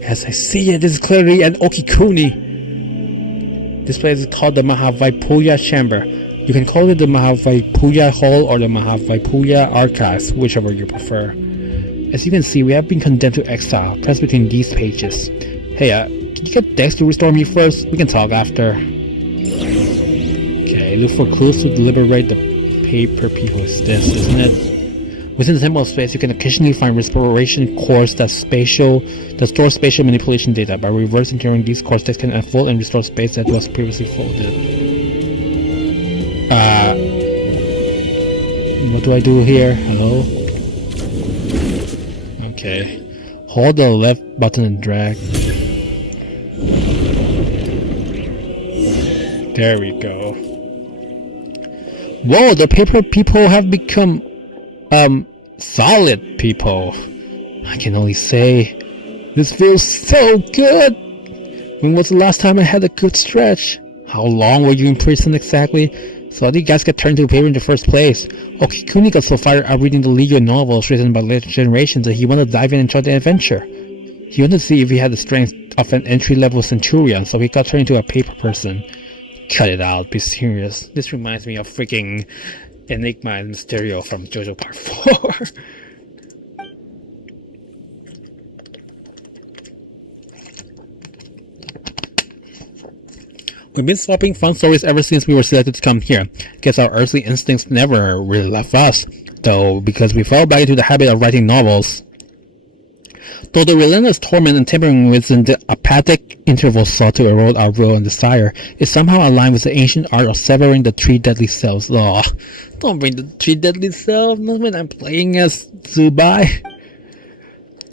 As I see it, this is clearly an Okikuni. This place is called the Mahavaipuya Chamber. You can call it the Mahavaipuya Hall or the Mahavaipuya Archives, whichever you prefer. As you can see, we have been condemned to exile. Press between these pages. Hey, can you get Dex to restore me first? We can talk after. Okay, look for clues to liberate the paper people. It's this, isn't it? Within the Temple of Space, you can occasionally find respiration cores that store spatial manipulation data. By reverse engineering these cores, text can unfold and restore space that was previously folded. What do I do here? Hello? Okay. Hold the left button and drag. There we go. Whoa, the paper people have become solid people. I can only say, this feels so good. When was the last time I had a good stretch? How long were you in prison exactly? So how did you guys get turned to paper in the first place? Okikuni got so fired out reading the Legion novels written by later generations that he wanted to dive in and try the adventure. He wanted to see if he had the strength of an entry-level centurion, so he got turned into a paper person. Cut it out, be serious. This reminds me of freaking Enigma and Mysterio from JoJo Part 4. We've been swapping fun stories ever since we were selected to come here. Guess our earthly instincts never really left us, though, because we fell back into the habit of writing novels. Though the relentless torment and tampering within the apathic intervals sought to erode our will and desire is somehow aligned with the ancient art of severing the 3 deadly selves. Ugh, don't bring the 3 deadly selves when I'm playing as Zubai.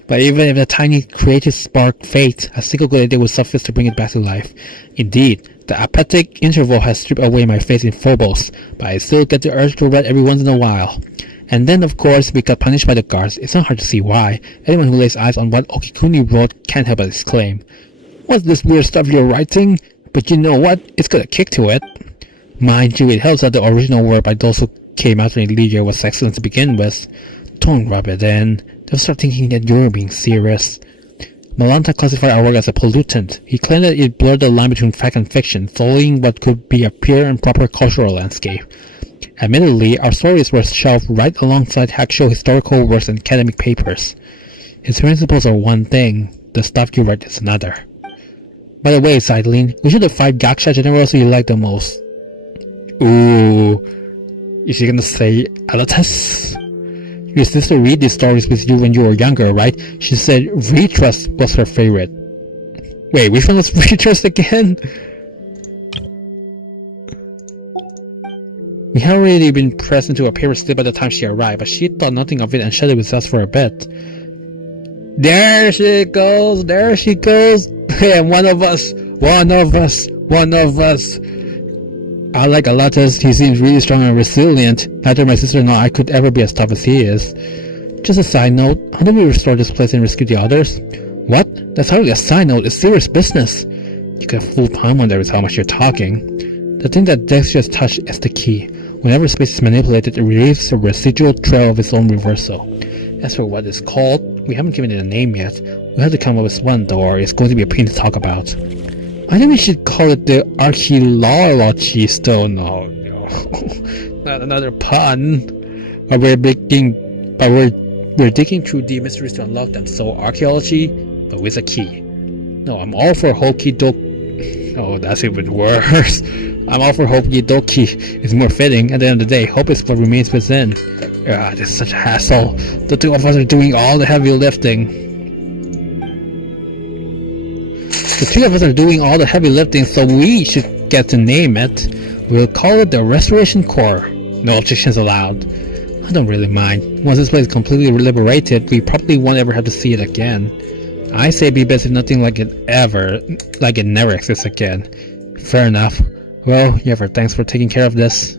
But even if a tiny creative spark fades, a single good idea will suffice to bring it back to life. Indeed, the apathic interval has stripped away my faith in Phobos, but I still get the urge to write every once in a while. And then, of course, we got punished by the guards. It's not hard to see why. Anyone who lays eyes on what Okikuni wrote can't help but exclaim, "What's this weird stuff you're writing? But you know what? It's got a kick to it." Mind you, it helps that the original work by those who came after Legia was excellent to begin with. Don't rub it in. They'll start thinking that you're being serious. Malanta classified our work as a pollutant. He claimed that it blurred the line between fact and fiction, sullying what could be a pure and proper cultural landscape. Admittedly, our stories were shelved right alongside actual historical works and academic papers. His principles are one thing, the stuff you write is another. By the way, Sideline, which of the 5 GACHA generals do you like the most? Ooh, is she gonna say Alatus? Your sister read these stories with you when you were younger, right? She said Retrust was her favorite. Wait, which one was Retrust again? We had already been pressed into a paper slip by the time she arrived, but she thought nothing of it and shared it with us for a bit. There she goes, there she goes. And one of us. I like Alatus, he seems really strong and resilient. Neither my sister nor I could ever be as tough as he is. Just a side note, how do we restore this place and rescue the others? What? That's hardly a side note, it's serious business. You get full time when there is how much you're talking. The thing that Dex just touched is the key. Whenever space is manipulated, it leaves a residual trail of its own reversal. As for what it's called, we haven't given it a name yet. We'll have to come up with one though, or it's going to be a pain to talk about. I think we should call it the archaeology stone. Oh no, not another pun. But we're digging through the mysteries to unlock them. So archaeology, but with a key. No, I'm all for hokey doke. Oh, that's even worse. I'm all for hokey dokey. It's more fitting. At the end of the day, hope is what remains within. This is such a hassle. The two of us are doing all the heavy lifting. The three of us are doing all the heavy lifting, so we should get to name it. We'll call it the Restoration Corps. No objections allowed. I don't really mind. Once this place is completely liberated, we probably won't ever have to see it again. I say be best if nothing like it never exists again. Fair enough. Well, Yever, thanks for taking care of this.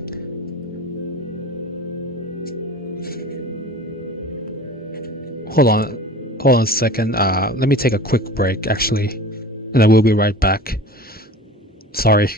Hold on a second. Let me take a quick break, actually, and I will be right back. Sorry.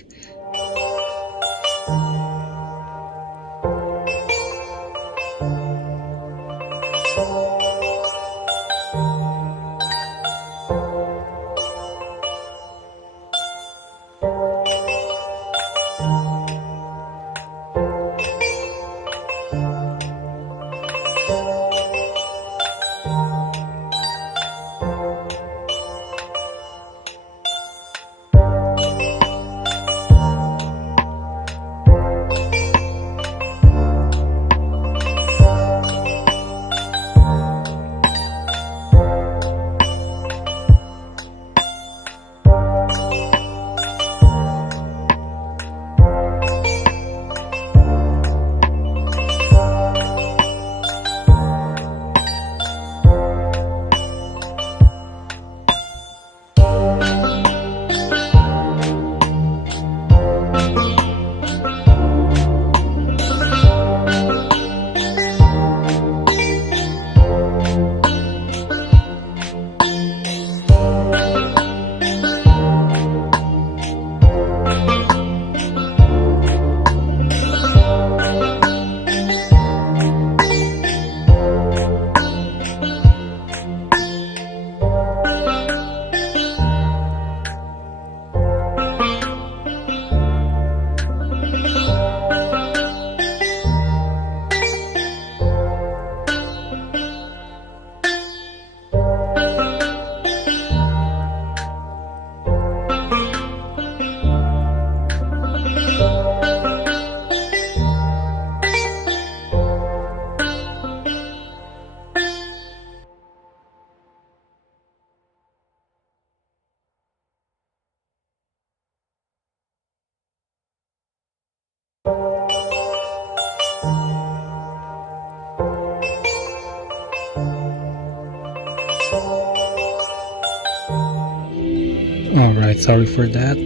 Alright, sorry for that.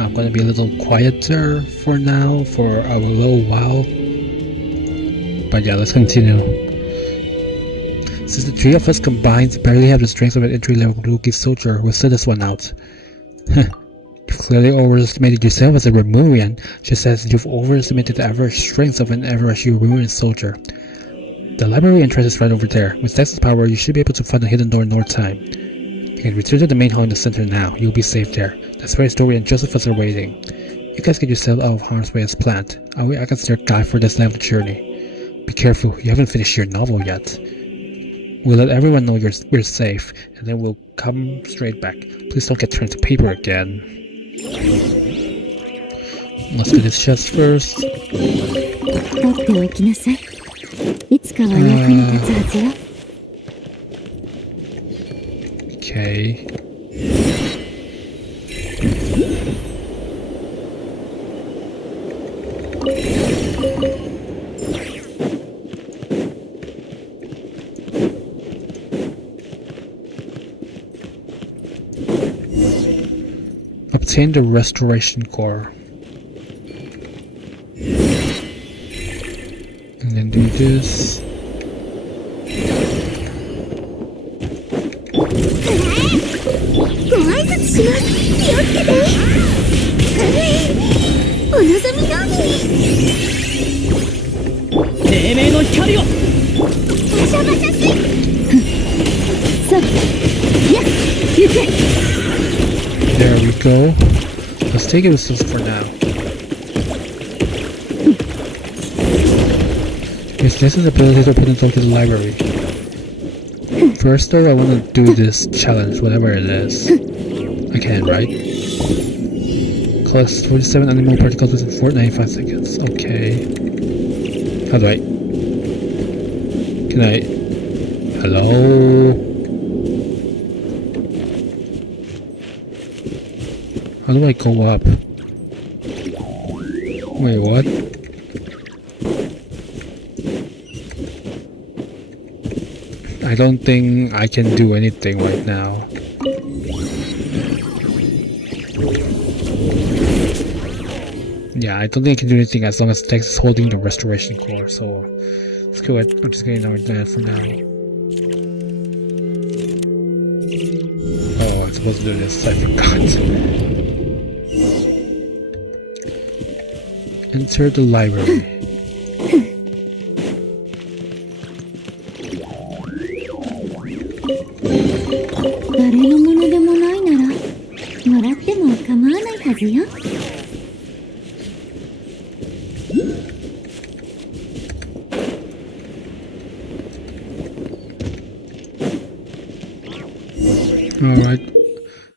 I'm gonna be a little quieter for now, for a little while. But yeah, let's continue. Since the three of us combined barely have the strength of an entry-level rookie soldier, we'll set this one out. You've clearly overestimated yourself as a Remurian, just as you've overestimated the average strength of an average Remurian soldier. The library entrance is right over there. With Dex's power, you should be able to find the hidden door in no time. You can return to the main hall in the center now. You'll be safe there. That's where Story and Josephus are waiting. You guys get yourself out of harm's way as planned. I'll act as your guide for this length of journey. Be careful, you haven't finished your novel yet. We'll let everyone know we're safe, and then we'll come straight back. Please don't get turned to paper again. Let's do this chest first. Okay. Obtain the restoration core. And then do this. There we go. Let's take it with this for now. Yes, this is the ability to open the door to the library. First though, I want to do this challenge, whatever it is. I can, right? Collect 47 animal particles within 495 seconds. Okay. How do I... Can I... Hello? How do I go up? Wait, what? I don't think I can do anything right now. Yeah, I don't think I can do anything as long as Tex is holding the restoration core, so screw it. I'm just going to ignore that for now. Oh, I'm supposed to do this. I forgot. Enter the library. Alright.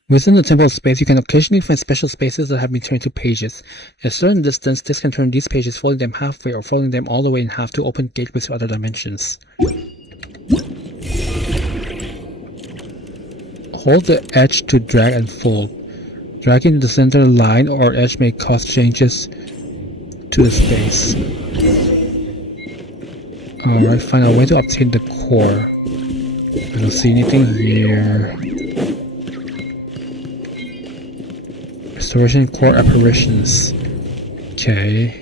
Within the temple space, you can occasionally find special spaces that have been turned into pages. At a certain distance, this can turn these pages, folding them halfway or folding them all the way in half to open gateways to other dimensions. Hold the edge to drag and fold. Dragging the center line or edge may cause changes to the space. Alright, find a way to obtain the core. I don't see anything here. Restoration core apparitions. Okay.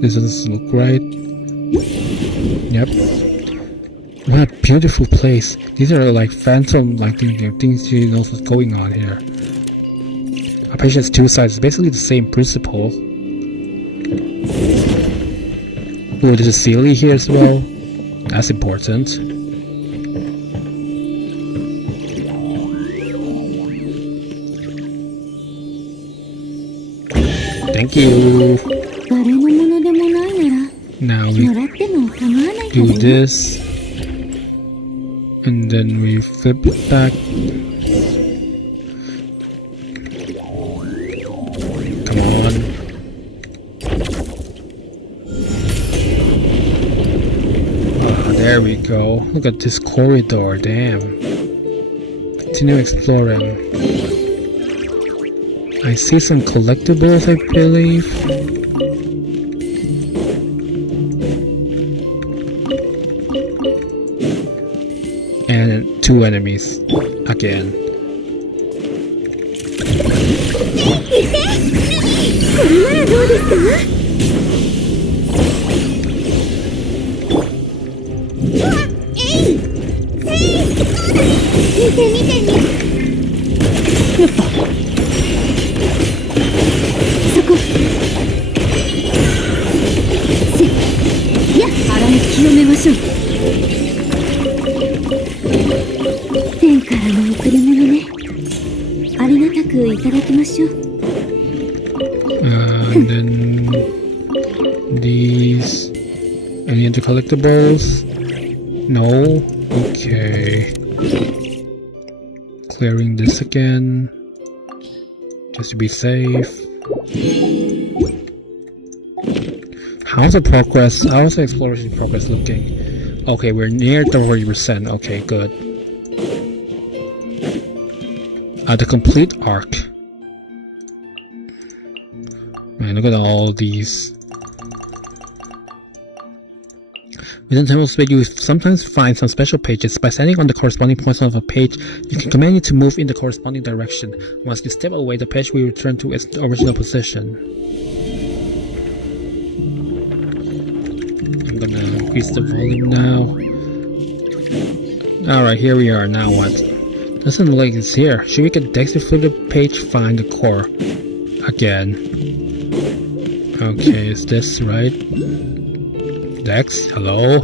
This doesn't look right. Yep. What a beautiful place. These are like phantom like things you know what's going on here. Apparition has two sides, basically the same principle. Oh, there's a Sealy here as well. That's important. Thank you. Now we do this. And then we flip it back. Come on. There we go. Look at this corridor, damn. Continue exploring. I see some collectibles, I believe. And two enemies. Again. And then these. Any other collectibles? No? Okay. Clearing this again. Just to be safe. How's the progress? How's the exploration progress looking? Okay, we're near 30%. Okay, good. The complete arc. Man, look at all these. Within temple space, you sometimes find some special pages. By standing on the corresponding points of a page, you can command it to move in the corresponding direction. Once you step away, the page will return to its original position. I'm gonna increase the volume now. Alright, here we are. Now what? Doesn't look like it's here. Should we get Dex to flip the page? Find the core. Again. Okay, is this right? Dex, hello?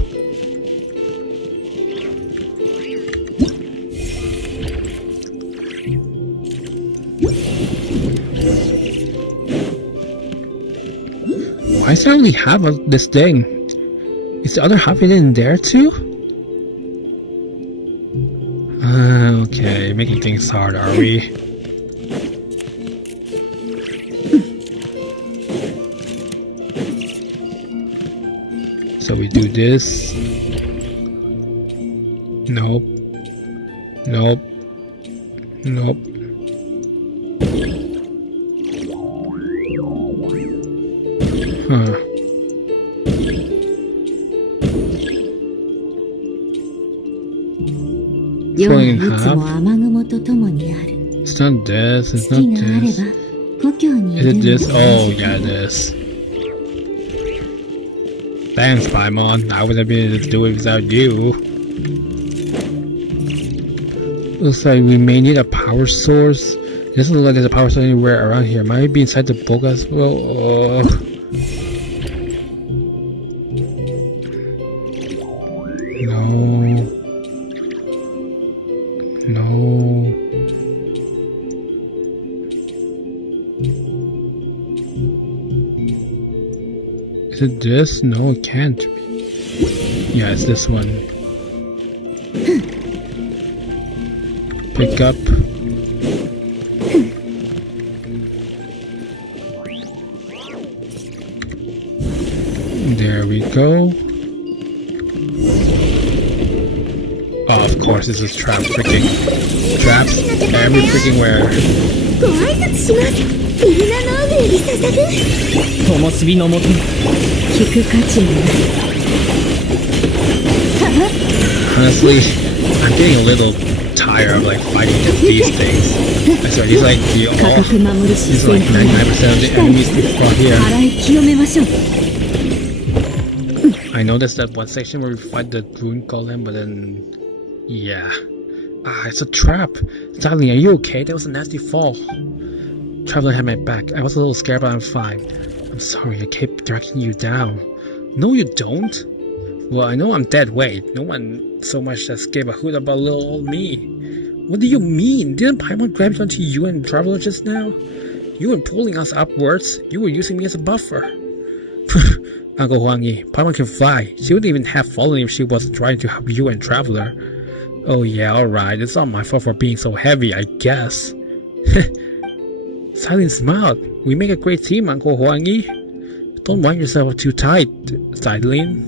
Why is there only half of this thing? Is the other half in there too? Okay, making things hard, are we? So we do this. Nope. Nope. Nope. Huh. Falling in half. It's not this, it's not this. Is it this? Oh, yeah, this. Thanks, Paimon. I wouldn't be able to do it without you. Looks like we may need a power source. It doesn't look like there's a power source anywhere around here. Might be inside the book as well. No. No. Is it this? No, it can't be. Yeah, it's this one. Pick up. There we go. Oh, of course, this is trap freaking traps every freaking where. Honestly, I'm getting a little tired of like fighting against these things. I swear, these like the these are like 99% of the enemies we fought here. I noticed that one section where we fight the rune golem, but then yeah. It's a trap. Darling, are you okay? That was a nasty fall. Traveler had my back. I was a little scared, but I'm fine. I'm sorry, I kept dragging you down. No, you don't. Well, I know I'm dead weight. No one so much as gave a hoot about little old me. What do you mean? Didn't Paimon grab onto you and Traveler just now? You were pulling us upwards. You were using me as a buffer. Uncle Huangyi, Paimon can fly. She wouldn't even have fallen if she wasn't trying to help you and Traveler. Oh yeah, alright. It's not my fault for being so heavy, I guess. Silent smiled. We make a great team, Uncle Huangyi. Don't wind yourself up too tight, Sidelin.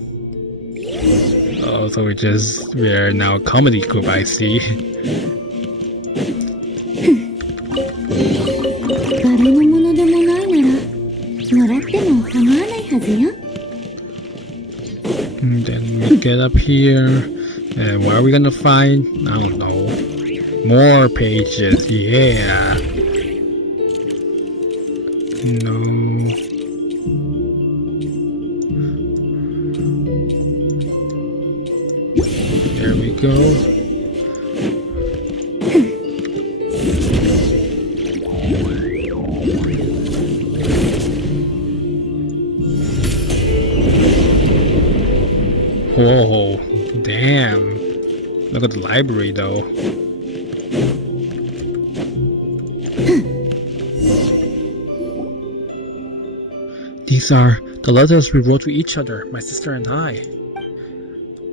Oh, so we're now a comedy group, I see. And then we get up here. And what are we gonna find? I don't know. More pages, yeah. No. There we go. Whoa, damn. Look at the library though. These are the letters we wrote to each other, my sister and I.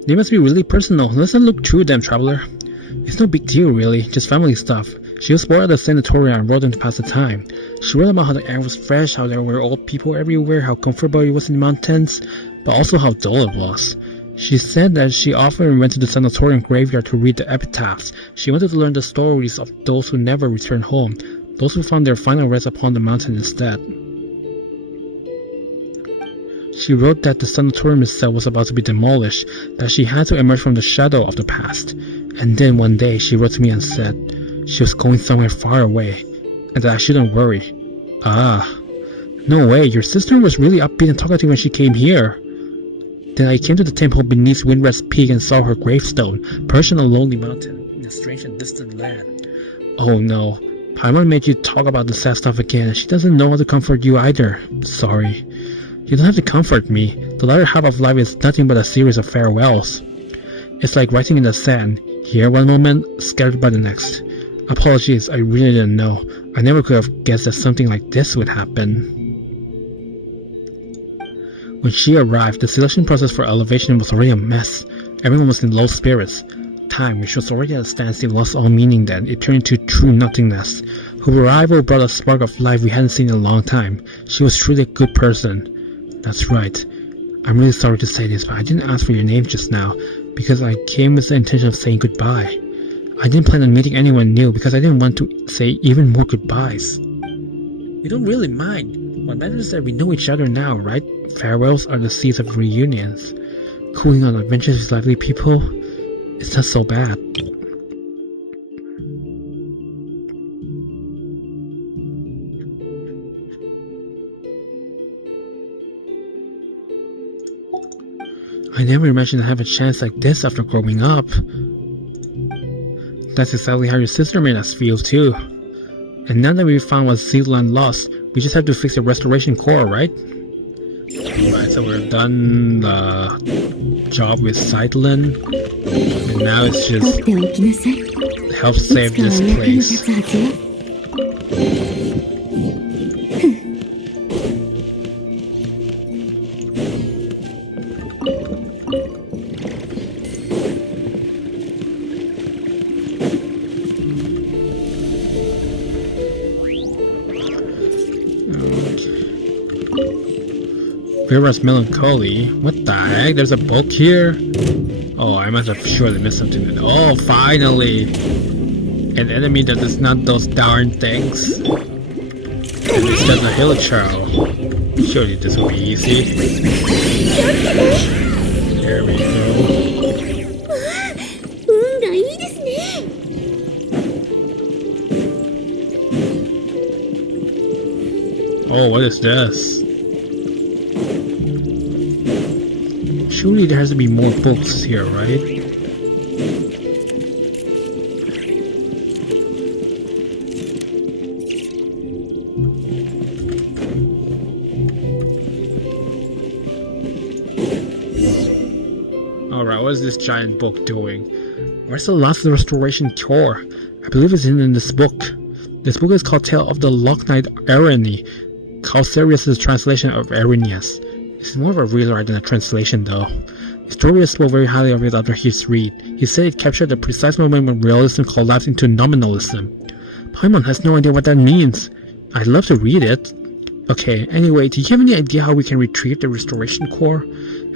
They must be really personal. Let's not look through them, Traveler. It's no big deal, really. Just family stuff. She was born at the sanatorium and wrote them to pass the time. She wrote about how the air was fresh, how there were old people everywhere, how comfortable it was in the mountains, but also how dull it was. She said that she often went to the sanatorium graveyard to read the epitaphs. She wanted to learn the stories of those who never returned home, those who found their final rest upon the mountain instead. She wrote that the sanatorium itself was about to be demolished, that she had to emerge from the shadow of the past. And then one day she wrote to me and said she was going somewhere far away, and that I shouldn't worry. Ah, no way, your sister was really upbeat and talkative when she came here. Then I came to the temple beneath Windrest Peak and saw her gravestone, perched on a lonely mountain. in a strange and distant land. Oh no, Paimon made you talk about the sad stuff again. She doesn't know how to comfort you either. Sorry. You don't have to comfort me. The latter half of life is nothing but a series of farewells. It's like writing in the sand, here one moment, scattered by the next. Apologies, I really didn't know. I never could have guessed that something like this would happen. When she arrived, the selection process for elevation was already a mess. Everyone was in low spirits. Time, which was already at a standstill, lost all meaning then. It turned into true nothingness. Her arrival brought a spark of life we hadn't seen in a long time. She was truly a good person. That's right. I'm really sorry to say this, but I didn't ask for your name just now, because I came with the intention of saying goodbye. I didn't plan on meeting anyone new, because I didn't want to say even more goodbyes. We don't really mind. What matters is that we know each other now, right? Farewells are the seeds of reunions. Going on adventures with lively people, it's not so bad. I never imagined I'd have a chance like this after growing up. That's exactly how your sister made us feel too. And now that we found what Zealand lost, we just have to fix the restoration core, right? Alright, so we're done the job with Zealand. And now it's just help save this place. Vera's melancholy. What the heck? There's a book here? Oh, I must have surely missed something. Oh, finally! An enemy that is not those darn things. And it's just a hill child. Surely this will be easy. There we go. Oh, what is this? Surely there has to be more books here, right? Alright, what is this giant book doing? Where's the last restoration cure? I believe it's in this book. This book is called Tale of the Lock Knight Areny. Calcerius is the translation of Arrhenius. It's more of a rewrite than a translation though. Historians spoke very highly of it after his read. He said it captured the precise moment when realism collapsed into nominalism. Paimon has no idea what that means. I'd love to read it. Okay, anyway, do you have any idea how we can retrieve the restoration core?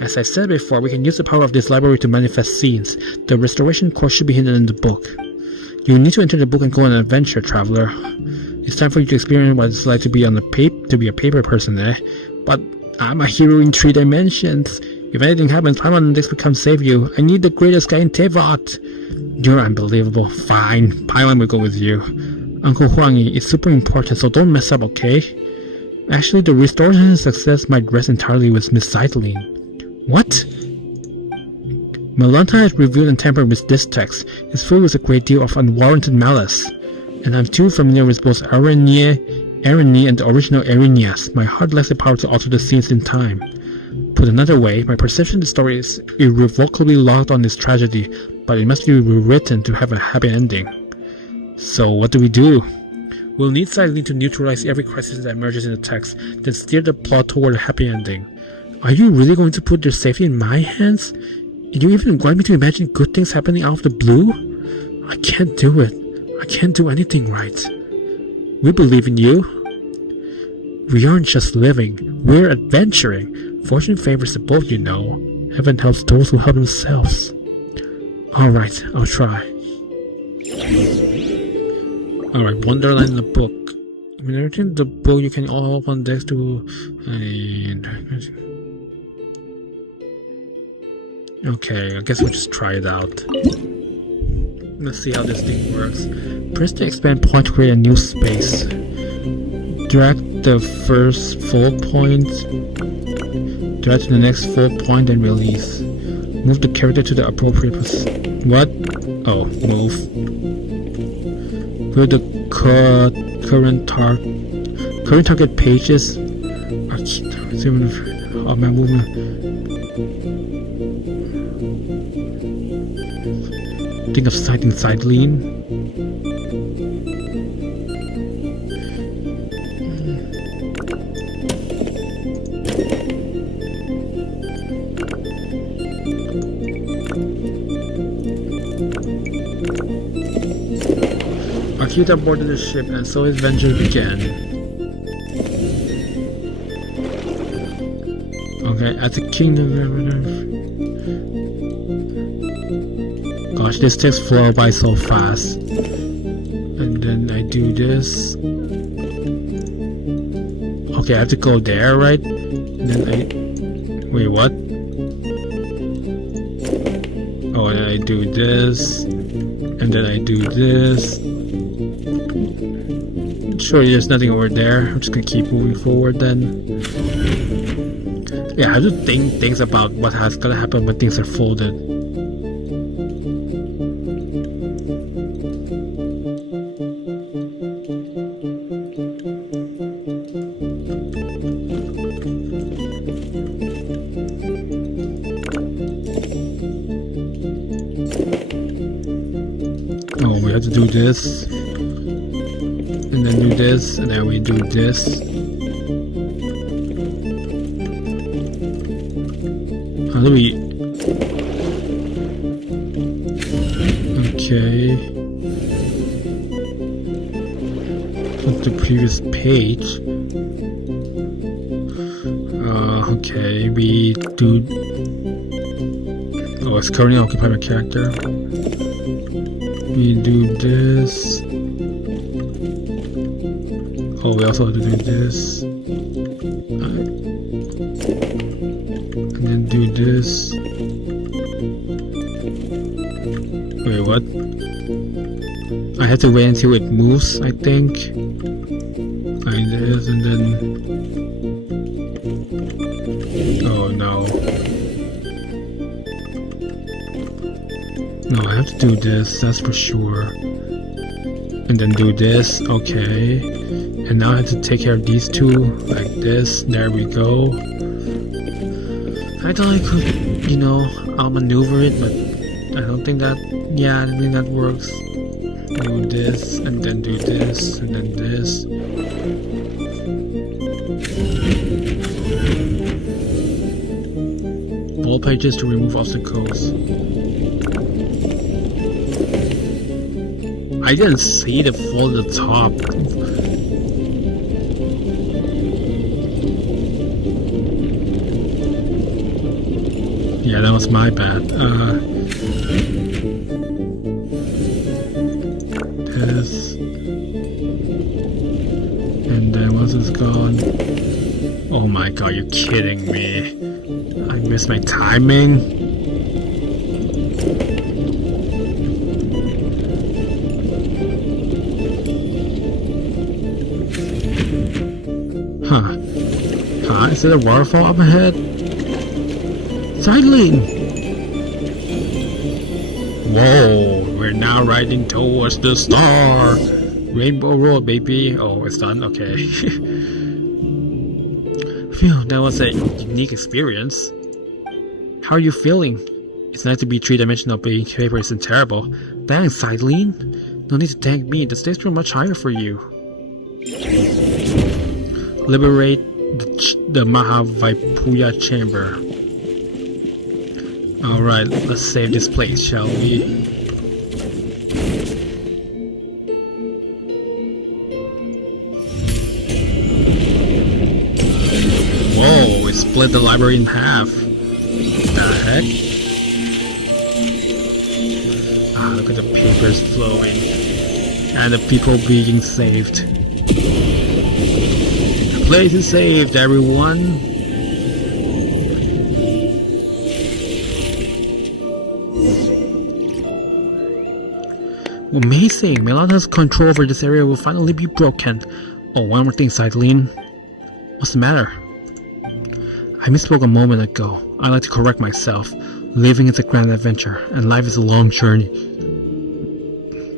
As I said before, we can use the power of this library to manifest scenes. The restoration core should be hidden in the book. You need to enter the book and go on an adventure, traveler. It's time for you to experience what it's like to be a paper person, eh? But I'm a hero in 3 dimensions. If anything happens, Paimon and Dix will come save you. I need the greatest guy in Teyvat. You're unbelievable. Fine, Paimon will go with you. Uncle Huangi, it's super important, so don't mess up, okay? Actually, the restoration success might rest entirely with Miss Zeitling. What? Melanta has reviewed and tampered with this text. It's filled with a great deal of unwarranted malice. And I'm too familiar with both Areny and the original Arrhenius. My heart lacks the power to alter the scenes in time. Put another way, my perception of the story is irrevocably locked on this tragedy, but it must be rewritten to have a happy ending. So what do we do? We'll need Zeitling to neutralize every crisis that emerges in the text, then steer the plot toward a happy ending. Are you really going to put your safety in my hands? Do you even want me to imagine good things happening out of the blue? I can't do it. I can't do anything right. We believe in you. We aren't just living, we're adventuring. Fortune favors the bold, you know. Heaven helps those who help themselves. Alright, I'll try. Alright, Wonderland in the book. When you return the book, you can all open decks to... Okay, I guess we'll just try it out. Let's see how this thing works. Press the expand point to create a new space. Drag the first full point. Drag to the next full point and release. Move the character to the appropriate position. What? Oh, move. Where the current target pages are my movement. Think of side lean. Akita boarded the ship, and so his venture began. Okay, at the kingdom. Gosh, this takes flow by so fast. And then I do this. Okay, I have to go there, right? And then wait, what? Oh, and then I do this. And then I do this. Sure, there's nothing over there. I'm just gonna keep moving forward then. Yeah, I have to think things about what has gonna happen when things are folded. Oh, we have to do this. And then do this, and then we do this. How do we... Okay. What's the previous page? Okay, we do... Oh, it's currently occupied by character. We do this. Oh, we also have to do this. And then do this. Wait, what? I have to wait until it moves, I think. Like this, and then... Oh, no. No, I have to do this, that's for sure. And then do this, okay. And now I have to take care of these two, like this. There we go. I thought I could, you know, outmaneuver it, but I don't think that, yeah, I don't think that works. Do this, and then do this, and then this. All pages to remove obstacles. I didn't see the fall at the top. Yeah, that was my bad. This. And then once it's gone... Oh my god, you're kidding me. I missed my timing. Huh. Is there a waterfall up ahead? Sidling! Whoa, we're now riding towards the star! Rainbow Road, baby! Oh, it's done? Okay. Phew, that was a unique experience. How are you feeling? It's nice to be three-dimensional, being paper isn't terrible. Thanks, Sidling! No need to thank me, the stakes were much higher for you. Liberate the Mahavaipuya chamber. Alright, let's save this place, shall we? Whoa, it split the library in half. The heck? Ah, look at the papers flowing. And the people being saved. The place is saved, everyone! Amazing! Melana's control over this area will finally be broken. Oh, one more thing, Sidleen. What's the matter? I misspoke a moment ago. I'd like to correct myself. Living is a grand adventure, and life is a long journey.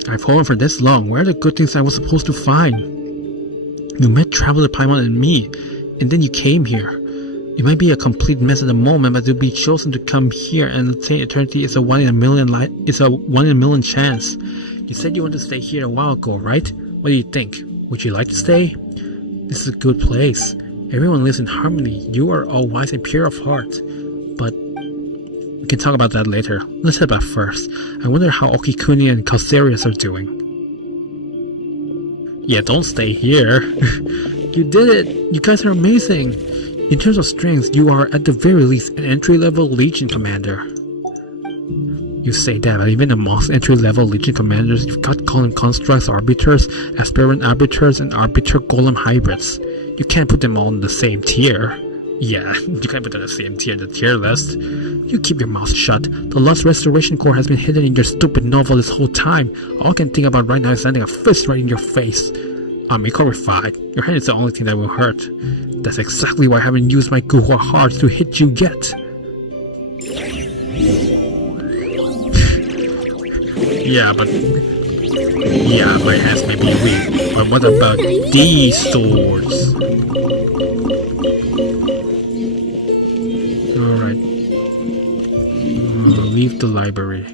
I've hold for this long. Where are the good things I was supposed to find? You met Traveler Paimon and me, and then you came here. It might be a complete mess at the moment, but to be chosen to come here and attain eternity is a 1 in a million chance. You said you wanted to stay here a while ago, right? What do you think? Would you like to stay? This is a good place. Everyone lives in harmony. You are all wise and pure of heart. But we can talk about that later. Let's head back first. I wonder how Okikuni and Calcerius are doing. Yeah, don't stay here. You did it! You guys are amazing! In terms of strength, you are at the very least an entry-level Legion commander. You say that, but even amongst entry-level Legion commanders, you've got Golem Constructs, Arbiters, Aspirant Arbiters, and Arbiter Golem Hybrids. You can't put them all in the same tier. Yeah, you can't put them in the same tier in the tier list. You keep your mouth shut. The Lost Restoration Core has been hidden in your stupid novel this whole time. All I can think about right now is landing a fist right in your face. I'm horrified. Your hand is the only thing that will hurt. That's exactly why I haven't used my Guhua heart to hit you yet. Yeah, my hands may be weak, but what about these swords? Alright. Leave the library.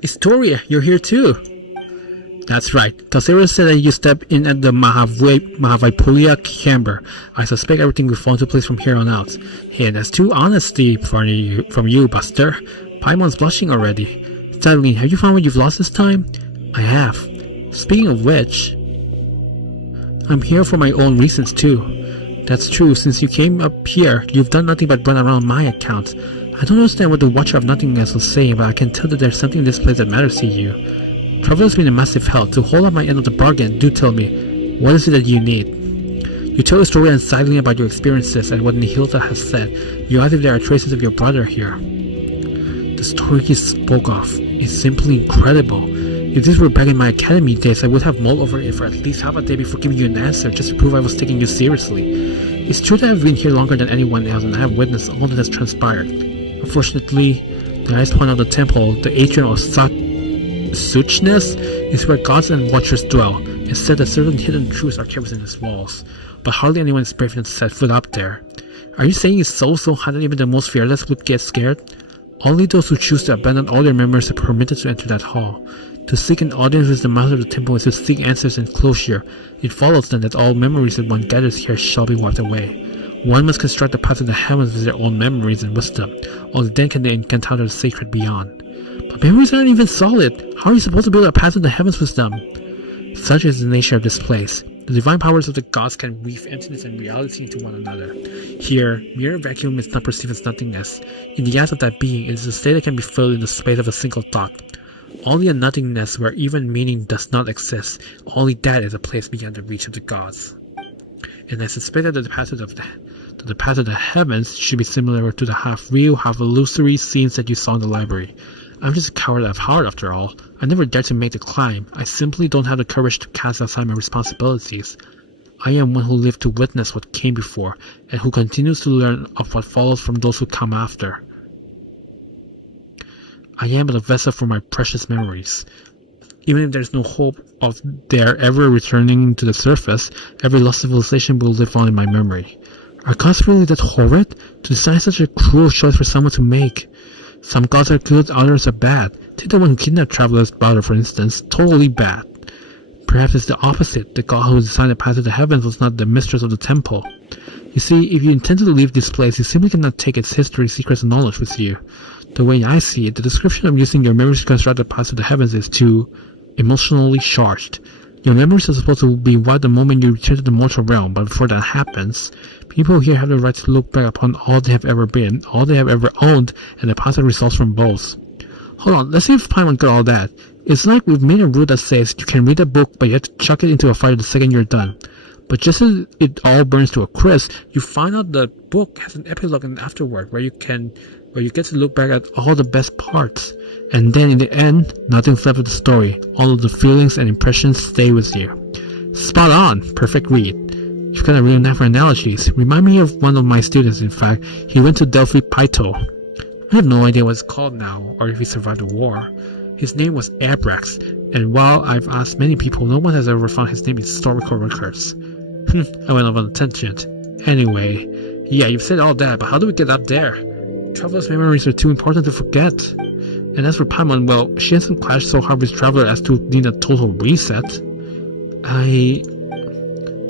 Historia, you're here too. That's right. Calcerius said that you step in at the Mahavaipulia chamber. I suspect everything will fall into place from here on out. Hey, that's too honesty from you, Buster. Paimon's blushing already. Sadly, have you found what you've lost this time? I have. Speaking of which, I'm here for my own reasons too. That's true, since you came up here, you've done nothing but run around my account. I don't understand what the Watcher of Nothingness was saying, but I can tell that there's something in this place that matters to you. Traveler's been a massive help. To hold up my end of the bargain, do tell me, what is it that you need? You tell a story unsettling about your experiences and what Nihilda has said. You ask if there are traces of your brother here. The story he spoke of is simply incredible. If this were back in my academy days, I would have mulled over it for at least half a day before giving you an answer, just to prove I was taking you seriously. It's true that I've been here longer than anyone else, and I have witnessed all that has transpired. Unfortunately, the highest point of the temple, the atrium of Suchness, is where gods and watchers dwell. It's said that certain hidden truths are kept within its walls, but hardly anyone is brave enough to set foot up there. Are you saying it's so high that even the most fearless would get scared? Only those who choose to abandon all their memories are permitted to enter that hall. To seek an audience with the master of the temple is to seek answers and closure. It follows then that all memories that one gathers here shall be wiped away. One must construct the path of the heavens with their own memories and wisdom. Only then can they encounter the sacred beyond. But memories aren't even solid. How are you supposed to build a path of the heavens with them? Such is the nature of this place. The divine powers of the gods can weave emptiness and reality into one another. Here, mere vacuum is not perceived as nothingness. In the eyes of that being, it is a state that can be filled in the space of a single thought. Only a nothingness where even meaning does not exist. Only that is a place beyond the reach of the gods. And I suspect that the path of the heavens should be similar to the half-real, half-illusory scenes that you saw in the library. I'm just a coward of heart after all. I never dared to make the climb. I simply don't have the courage to cast aside my responsibilities. I am one who lived to witness what came before, and who continues to learn of what follows from those who come after. I am but a vessel for my precious memories. Even if there's no hope of their ever returning to the surface, every lost civilization will live on in my memory. Are gods really that horrid? To decide such a cruel choice for someone to make? Some gods are good, others are bad. Take the one who kidnapped Traveler's brother, for instance. Totally bad. Perhaps it's the opposite. The god who designed the path to the heavens was not the mistress of the temple. You see, if you intend to leave this place, you simply cannot take its history, secrets, and knowledge with you. The way I see it, the description of using your memories to construct the path to the heavens is too emotionally charged. Your memories are supposed to be wiped the moment you return to the mortal realm, but before that happens, people here have the right to look back upon all they have ever been, all they have ever owned, and the positive results from both. Hold on, let's see if Paimon got all that. It's like we've made a rule that says you can read a book, but you have to chuck it into a fire the second you're done. But just as it all burns to a crisp, you find out the book has an epilogue and afterward where you get to look back at all the best parts. And then in the end, nothing's left of the story. All of the feelings and impressions stay with you. Spot on! Perfect read. You've got a real knack for analogies. Remind me of one of my students, in fact. He went to Delphi Pyto. I have no idea what it's called now, or if he survived the war. His name was Abrax, and while I've asked many people, no one has ever found his name in historical records. I went off on a tangent. Anyway, yeah, you've said all that, but how do we get up there? Traveler's memories are too important to forget. And as for Paimon, well, she hasn't clashed so hard with Traveler as to need a total reset.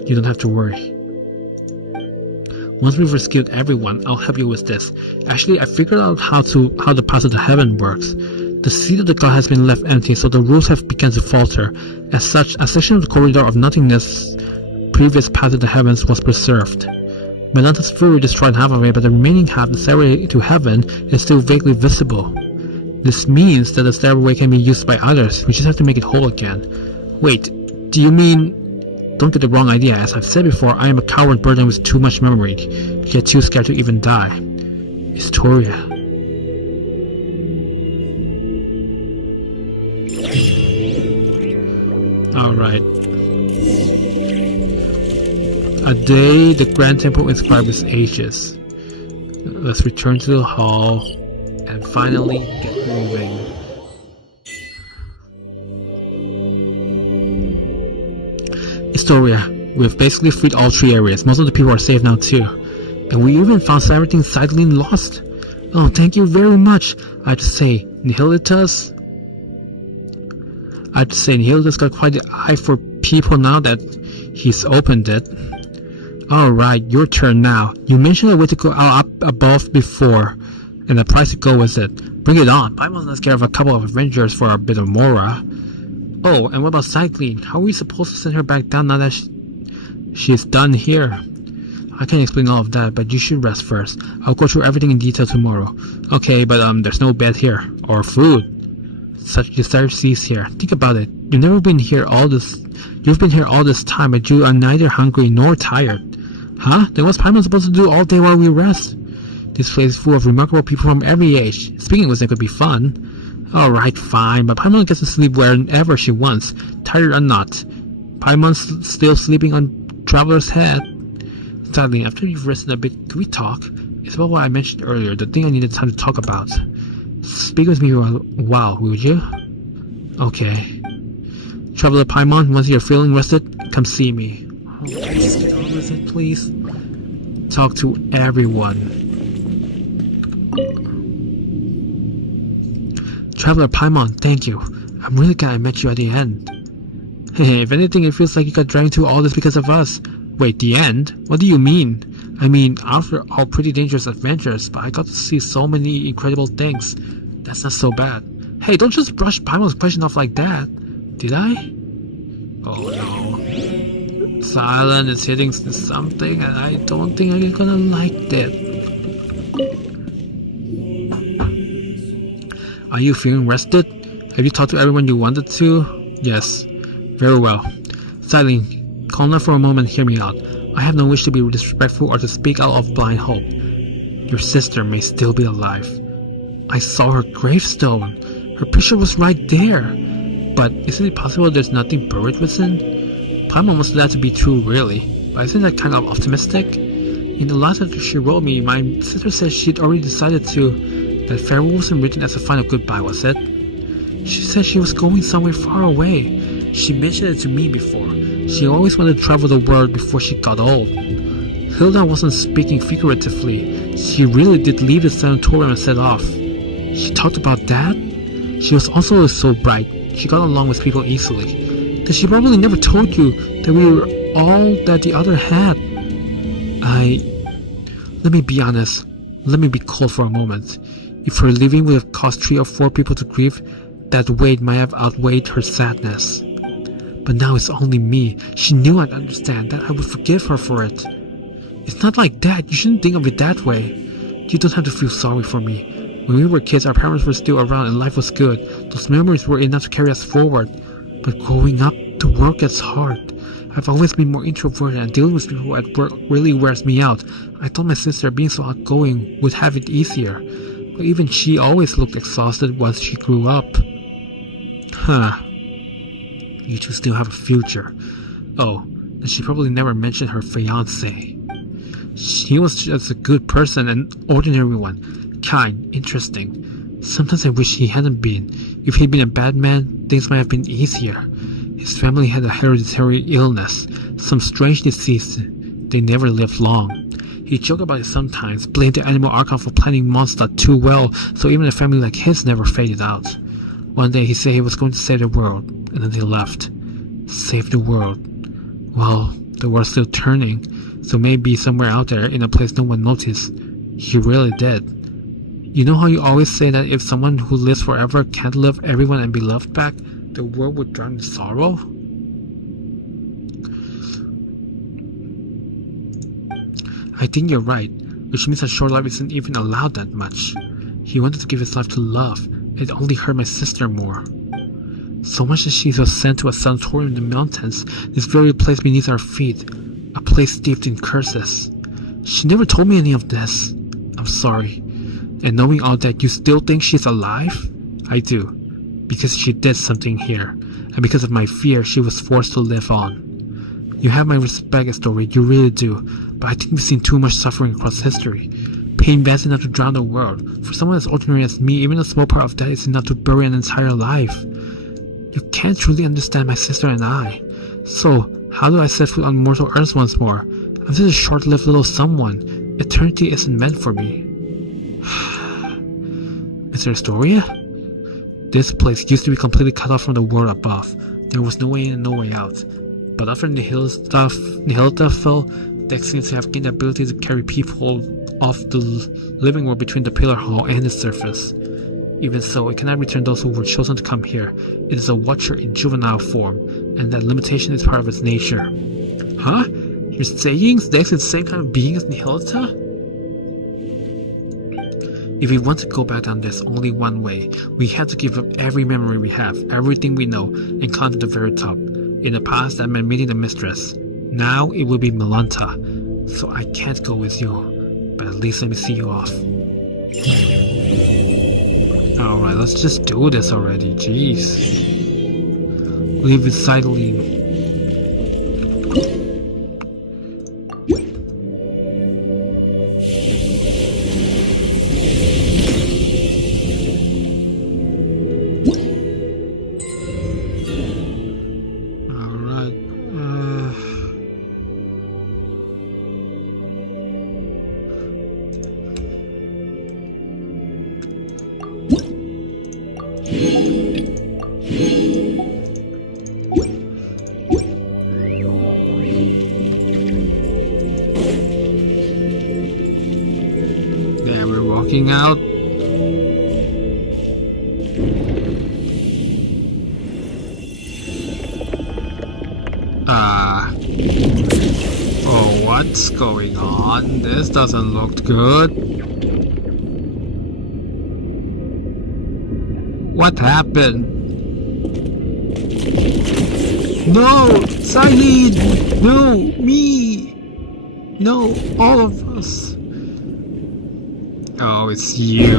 You don't have to worry. Once we've rescued everyone, I'll help you with this. Actually, I figured out how the path to heaven works. The seat of the god has been left empty, so the rules have begun to falter. As such, a section of the corridor of nothingness, previous path to the heavens, was preserved. Melanta's fury destroyed half of it, but the remaining half, the stairway to heaven, is still vaguely visible. This means that the stairway can be used by others. We just have to make it whole again. Wait, do you mean... Don't get the wrong idea. As I've said before, I am a coward burdened with too much memory, yet too scared to even die. Historia. Alright. A day the Grand Temple inscribed with ages. Let's return to the hall and finally get moving. Historia. We've basically freed all 3 areas. Most of the people are safe now too. And we even found everything sidling lost. Oh, thank you very much. I have to say, Nihilitas got quite the eye for people now that he's opened it. Alright, your turn now. You mentioned a way to go up above before, and a price to go with it. Bring it on. Paimon's not scared of a couple of adventures for a bit of Mora. Oh, and what about cycling? How are we supposed to send her back down now that she's done here? I can explain all of that, but you should rest first. I'll go through everything in detail tomorrow. Okay, but there's no bed here. Or food. Such desire cease here. Think about it. You've been here all this time, but you are neither hungry nor tired. Huh? Then what's Paimon supposed to do all day while we rest? This place is full of remarkable people from every age. Speaking with them could be fun. Alright, fine, but Paimon gets to sleep wherever she wants, tired or not. Paimon's still sleeping on Traveler's head. Sadly, after you've rested a bit, can we talk? It's about what I mentioned earlier, the thing I needed time to talk about. Speak with me for a while, would you? Okay. Traveler Paimon, once you're feeling rested, come see me. Oh, just get on with it, please. Talk to everyone. Traveler Paimon, thank you. I'm really glad I met you at the end. Hey, if anything, it feels like you got dragged into all this because of us. Wait, the end? What do you mean? I mean, after all pretty dangerous adventures, but I got to see so many incredible things. That's not so bad. Hey, don't just brush Paimon's question off like that. Did I? Oh no. Silent is hitting something and I don't think I'm gonna like that. Are you feeling rested? Have you talked to everyone you wanted to? Yes. Very well. Silent, calm down for a moment and hear me out. I have no wish to be disrespectful or to speak out of blind hope. Your sister may still be alive. I saw her gravestone. Her picture was right there. But isn't it possible there's nothing buried within? Paimon wants that to be true, really. But isn't that kind of optimistic? In the last letter she wrote me, my sister said she'd already decided that farewell wasn't written as a final goodbye, was it? She said she was going somewhere far away. She mentioned it to me before. She always wanted to travel the world before she got old. Hilda wasn't speaking figuratively. She really did leave the sanatorium and set off. She talked about that? She was also so bright. She got along with people easily. That she probably never told you that we were all that the other had. Let me be honest. Let me be cold for a moment. If her leaving would have caused 3 or 4 people to grieve, that weight might have outweighed her sadness. But now it's only me. She knew I'd understand, that I would forgive her for it. It's not like that. You shouldn't think of it that way. You don't have to feel sorry for me. When we were kids, our parents were still around and life was good. Those memories were enough to carry us forward. But growing up, the work gets hard. I've always been more introverted and dealing with people at work really wears me out. I thought my sister being so outgoing would have it easier. But even she always looked exhausted once she grew up. Huh. You two still have a future. Oh, And she probably never mentioned her fiancé. He was just a good person, an ordinary one. Kind, interesting. Sometimes I wish he hadn't been. If he'd been a bad man, things might have been easier. His family had a hereditary illness, some strange disease. They never lived long. He joked about it sometimes, blamed the animal archon for planning Mondstadt too well, so even a family like his never faded out. One day he said he was going to save the world, and then he left. Save the world. Well, the world's still turning, so maybe somewhere out there in a place no one noticed. He really did. You know how you always say that if someone who lives forever can't love everyone and be loved back, the world would drown in sorrow? I think you're right, which means that short life isn't even allowed that much. He wanted to give his life to love. It only hurt my sister more. So much that she was sent to a sanatorium in the mountains, this very place beneath our feet, a place steeped in curses. She never told me any of this. I'm sorry. And knowing all that, you still think she's alive? I do. Because she did something here, and because of my fear, she was forced to live on. You have my respect, Story, you really do, but I think we've seen too much suffering across history. Pain vast enough to drown the world. For someone as ordinary as me, even a small part of that is enough to bury an entire life. You can't truly understand my sister and I. So, how do I set foot on mortal earth once more? I'm just a short-lived little someone. Eternity isn't meant for me. Mr. Astoria? This place used to be completely cut off from the world above. There was no way in and no way out. But after Nihilta fell, Dex seems to have gained the ability to carry people off the living world between the Pillar Hall and its surface. Even so, it cannot return those who were chosen to come here. It is a watcher in juvenile form, and that limitation is part of its nature. Huh? You're saying Dex is the same kind of being as Nihilta? If we want to go back down, there's only one way. We have to give up every memory we have, everything we know, and climb to the very top. In the past, that meant meeting the mistress. Now, it will be Melanta. So I can't go with you. But at least let me see you off. Alright, let's just do this already. Jeez. Leave it silently. Out. Oh, what's going on? This doesn't look good. What happened? No! Saeed! No! Me! No! All of us! Oh, it's you.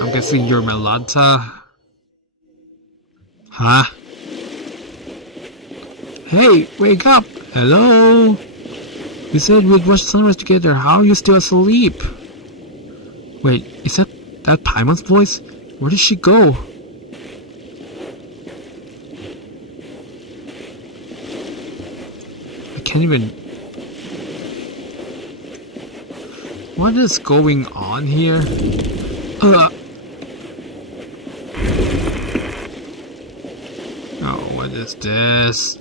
I'm guessing you're Melanta. Huh? Hey, wake up! Hello? We said we'd watch sunrise together. How are you still asleep? Wait, is that Paimon's voice? Where did she go? I can't even... What is going on here? Oh, what is this?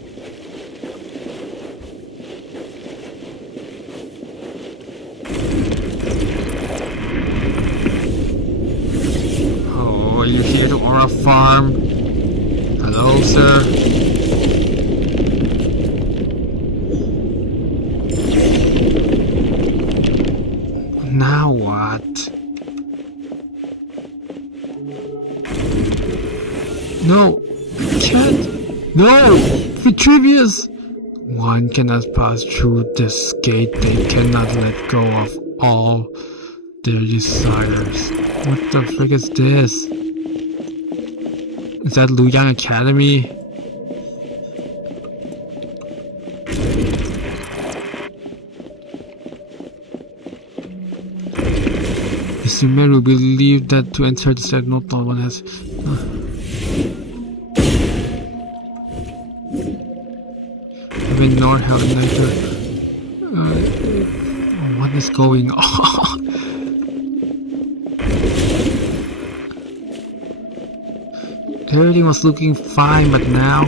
Oh, are you here to Aura Farm? Hello, sir? Now what? No! Can't! No! Vitruvius! One cannot pass through this gate. They cannot let go of all their desires. What the frick is this? Is that Luoyang Academy? Sumeru believed that to enter the state, no thought one has. Even nor hell neither. What is going on? Everything was looking fine, but now.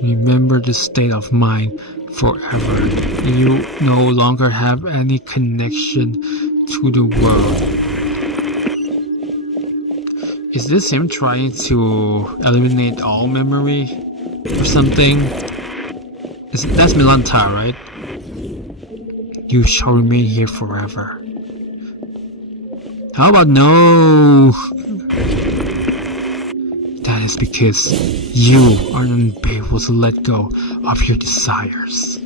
Remember this state of mind forever. You no longer have any connection to the world. Is this him trying to eliminate all memory or something? That's Milanta, right? You shall remain here forever. How about no? That is because you are unable to let go of your desires.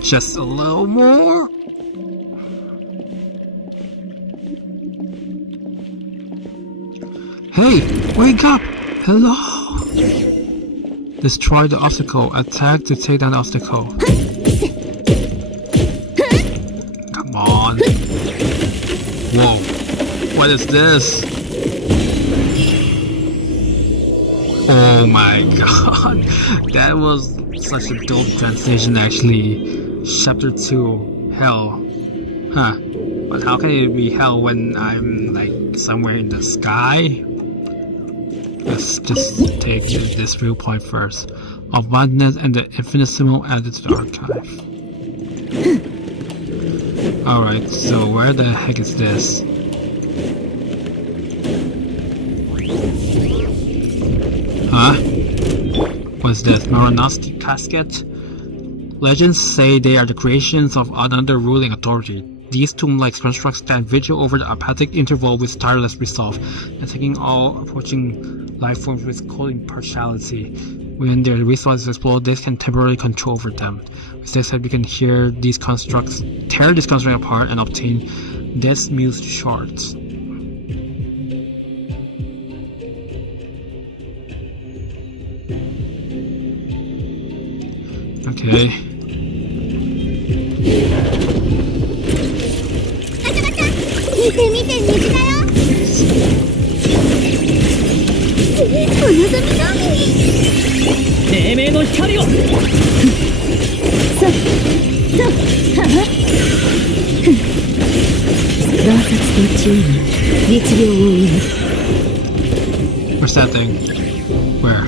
Just a little more? Hey, wake up! Hello! Destroy the obstacle. Attack to take down the obstacle. Come on. Whoa. What is this? Oh my god. That was such a dope translation actually. Chapter 2. Hell. Huh. But how can it be hell when I'm like somewhere in the sky? Let's just take this viewpoint first. Of madness and the infinitesimal added to the archive. Alright, so where the heck is this? Huh? What's this? Maronosky casket? Legends say they are the creations of another ruling authority. These tomb-like constructs stand vigil over the apathic interval with tireless resolve, attacking all approaching life forms with cold impartiality. When their resources explode, they can temporarily control over them. With this said, we can tear these constructs apart and obtain death muse shards. Okay. Where's that thing? Where?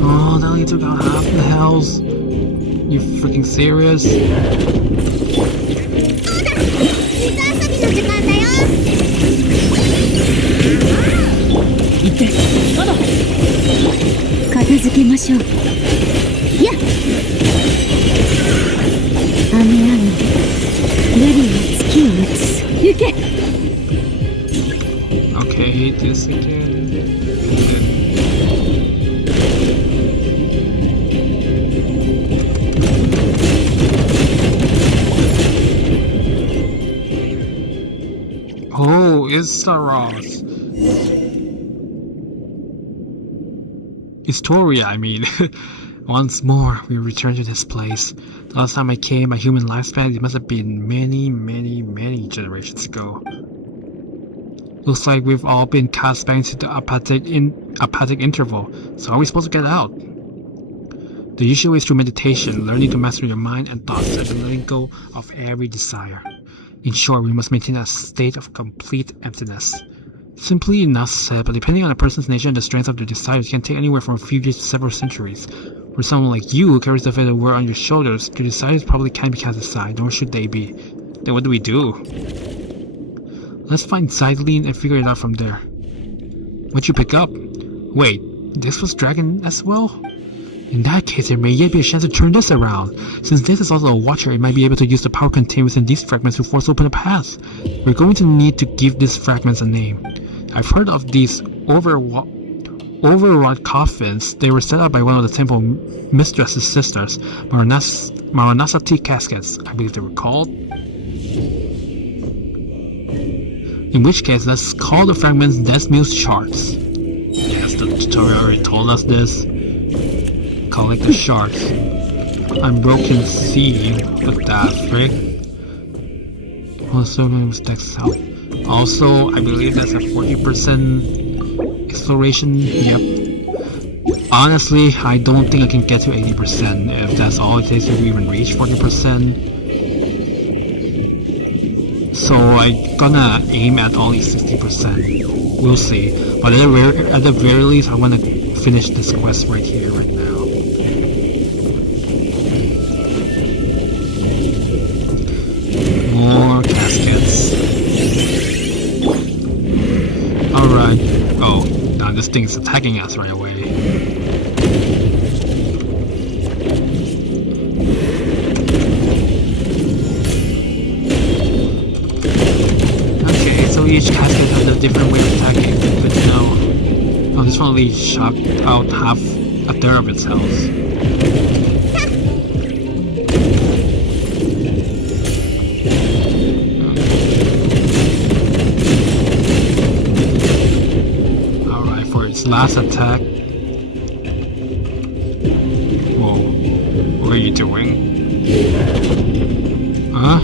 Oh, that only took out half the hells. You freaking serious? Okay, this again. Oh, it's Saros. Historia, I mean. Once more, we return to this place. The last time I came, my human lifespan, it must have been many generations ago. Looks like we've all been cast back into the apathic interval. So how are we supposed to get out? The usual way is through meditation, learning to master your mind and thoughts, and letting go of every desire. In short, we must maintain a state of complete emptiness. Simply enough said, but depending on a person's nature and the strength of their desires, it can take anywhere from a few years to several centuries. For someone like you who carries the fate of the world on your shoulders, your desires probably can't be cast aside, nor should they be. Then what do we do? Let's find Xylene and figure it out from there. What'd you pick up? Wait, this was Dragon as well? In that case, there may yet be a chance to turn this around. Since this is also a watcher, it might be able to use the power contained within these fragments to force open a path. We're going to need to give these fragments a name. I've heard of these overwrought coffins. They were set up by one of the temple mistress's sisters, Maranasati caskets, I believe they were called. In which case, let's call the fragments Desmos shards. Yes, the tutorial already told us this. Collect the shards. Unbroken sea with that frick. Also, stacks out. Also, I believe that's a 40% exploration. Yep. Honestly, I don't think I can get to 80% if that's all it takes to even reach 40%. So I'm gonna aim at only 60%. We'll see. But at the very least, I wanna finish this quest right here, right now. More caskets. Alright. Oh, now this thing is attacking us right away. Okay, so each casket has a different way of attacking. Good to know. Oh, this one only shot out a third of its health. Last attack. Whoa, what are you doing? Huh?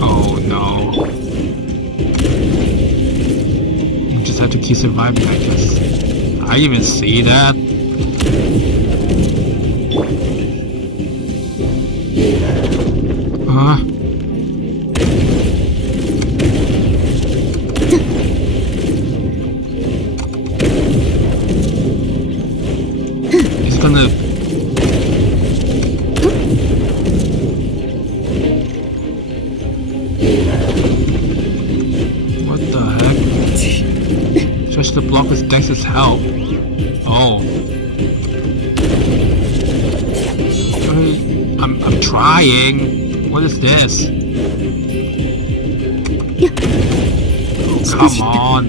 Oh no. You just have to keep surviving, I guess. I didn't even see that. Huh? Gonna what the heck? Just to block his Dex's help. Oh. I'm trying. What is this? Oh, come on.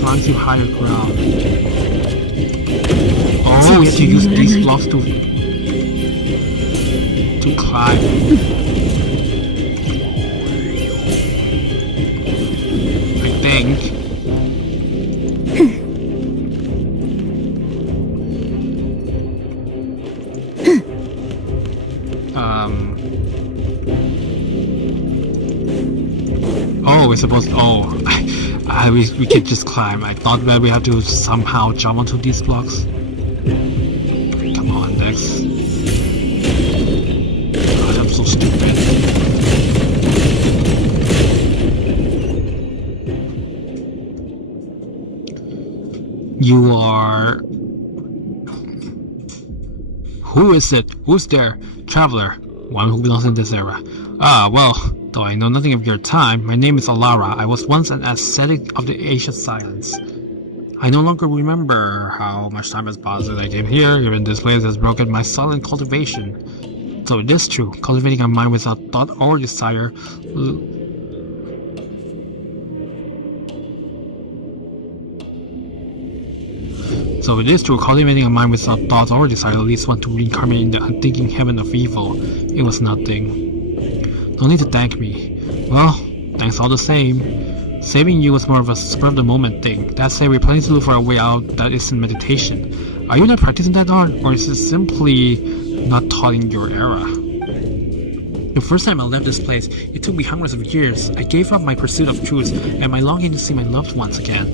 Climb to higher ground. Oh, we have to use these blocks to climb. I think. Oh, we're supposed to. Oh. We could just climb. I thought that we have to somehow jump onto these blocks. Come on, Dex. God, I'm so stupid. You are... Who is it? Who's there? Traveler. One who belongs in this era. Ah, well... Though I know nothing of your time, my name is Alara. I was once an ascetic of the ancient science. I no longer remember how much time has passed since I came here. Even this place has broken my silent cultivation. So it is true, cultivating a mind without thought or desire. So it is true, cultivating a mind without thoughts or desire leads one to reincarnate in the unthinking heaven of evil. It was nothing. No need to thank me. Well, thanks all the same. Saving you was more of a spur-of-the-moment thing. That said, we're planning to look for a way out that isn't meditation. Are you not practicing that art, or is it simply not taught in your era? The first time I left this place, it took me hundreds of years. I gave up my pursuit of truth and my longing to see my loved ones again.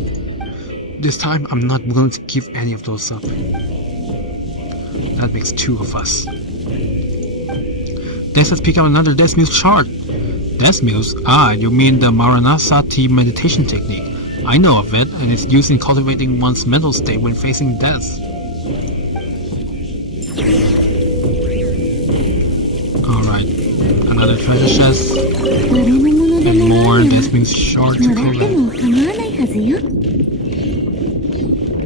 This time, I'm not willing to give any of those up. That makes two of us. Let's pick up another Desmos shard. Desmos? Ah, you mean the Maranasati meditation technique. I know of it, and it's used in cultivating one's mental state when facing death. Alright, another treasure chest. And more Desmos shards to collect.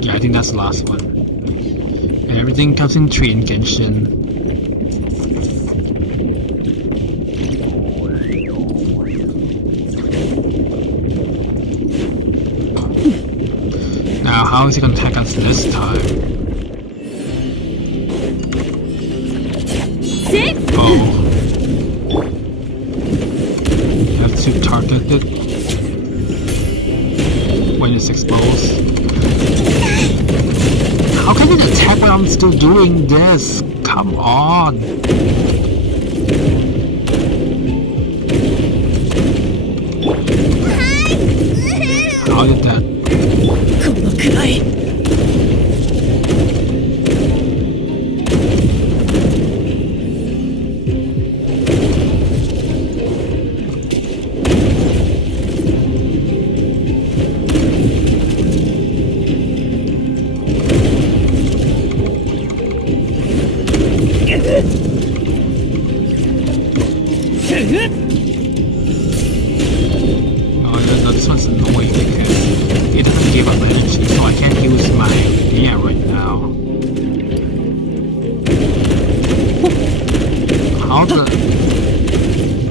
Yeah, I think that's the last one. And everything comes in 3 in Genshin. Now, how is he gonna attack us this time? to target it when it's exposed. How can it attack when I'm still doing this? Come on! How did that? No, this one's annoying because it doesn't give up energy, so I can't use my right now. How the...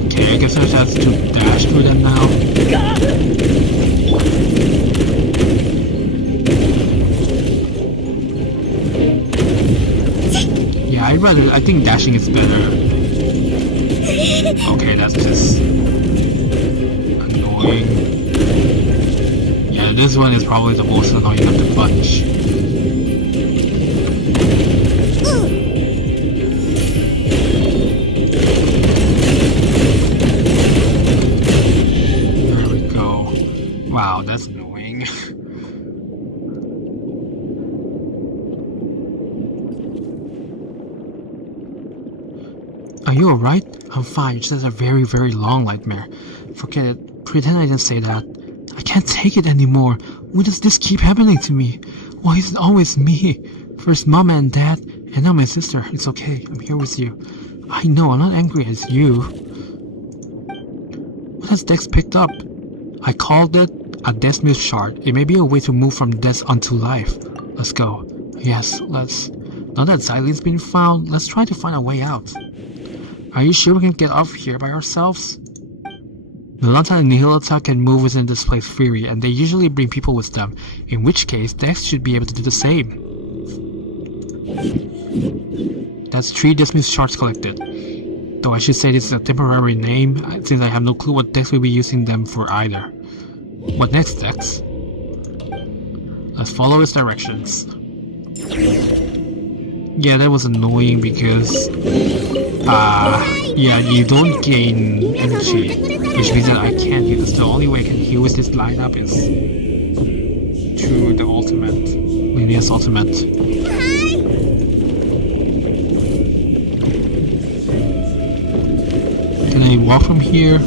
Okay, I guess I have to dash through them now. Yeah, I think dashing is better. Okay, that's just annoying. Yeah, this one is probably the most annoying of the bunch. There we go. Wow, that's annoying. Are you alright? I'm fine, it's just a very, very long nightmare. Forget it. Pretend I didn't say that. I can't take it anymore. Why does this keep happening to me? Why is it always me? First Mama and Dad, and now my sister. It's okay, I'm here with you. I know, I'm not angry as you. What has Dex picked up? I called it a Death shard. It may be a way to move from death onto life. Let's go. Yes, let's. Now that Xylene's been found, let's try to find a way out. Are you sure we can get off here by ourselves? Nilanta and Nihilata can move within this place freely, and they usually bring people with them, in which case Dex should be able to do the same. That's 3 dismissed shards collected. Though I should say this is a temporary name, since I have no clue what Dex will be using them for either. What next, Dex? Let's follow his directions. Yeah, that was annoying because yeah, you don't gain energy, which means that I can't use. The only way I can use this lineup is through the ultimate, Linea's ultimate. Can I walk from here?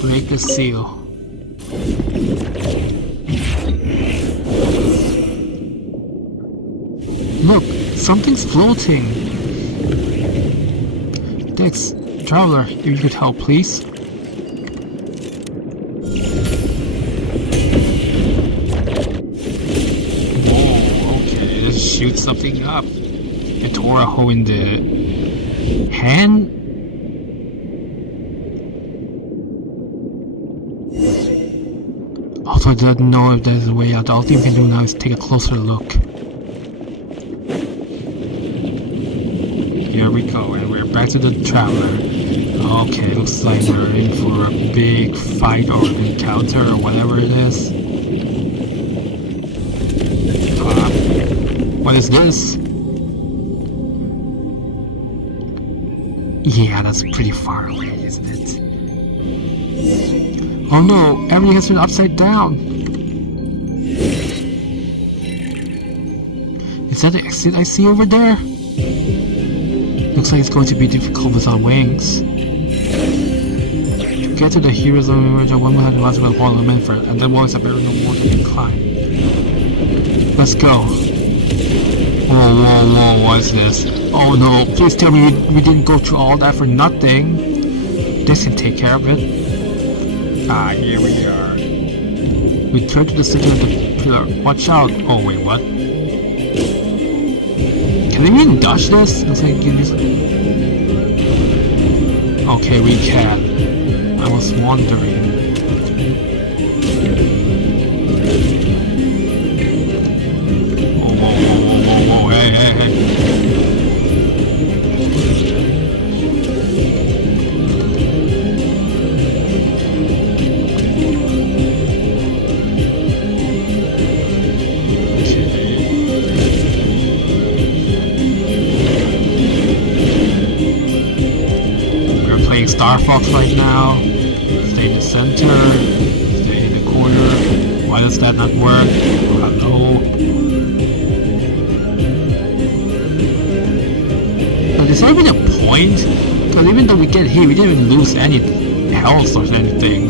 Break the seal. Look, something's floating. Dex, Traveler, if you could help, please. Whoa, okay, let's shoot something up. It tore a hole in the hand. Also, I don't know if there's a way out. All thing we can do now is take a closer look. Here we go, and we're back to the Traveler. Okay, looks like we're in for a big fight or encounter or whatever it is. What is this? Yeah, that's pretty far away, isn't it? Oh no, everything has been upside down. Is that the exit I see over there? Looks like it's going to be difficult without wings. To get to the hero's zone, one will have to master the wall of Manfred, and that wall is a barrier no more than can climb. Let's go. Whoa, what is this? Oh no, please tell me we didn't go through all that for nothing. This can take care of it. Ah, here we are. We turn to the center of the pillar. Watch out. Oh wait, what? Can we even dodge this? Looks like okay, we can. I was wondering. Whoa, hey. Star Fox right now. Stay in the center. Stay in the corner. Why does that not work? Hello. But is there even a point? Because even though we get hit, we didn't even lose any health or anything.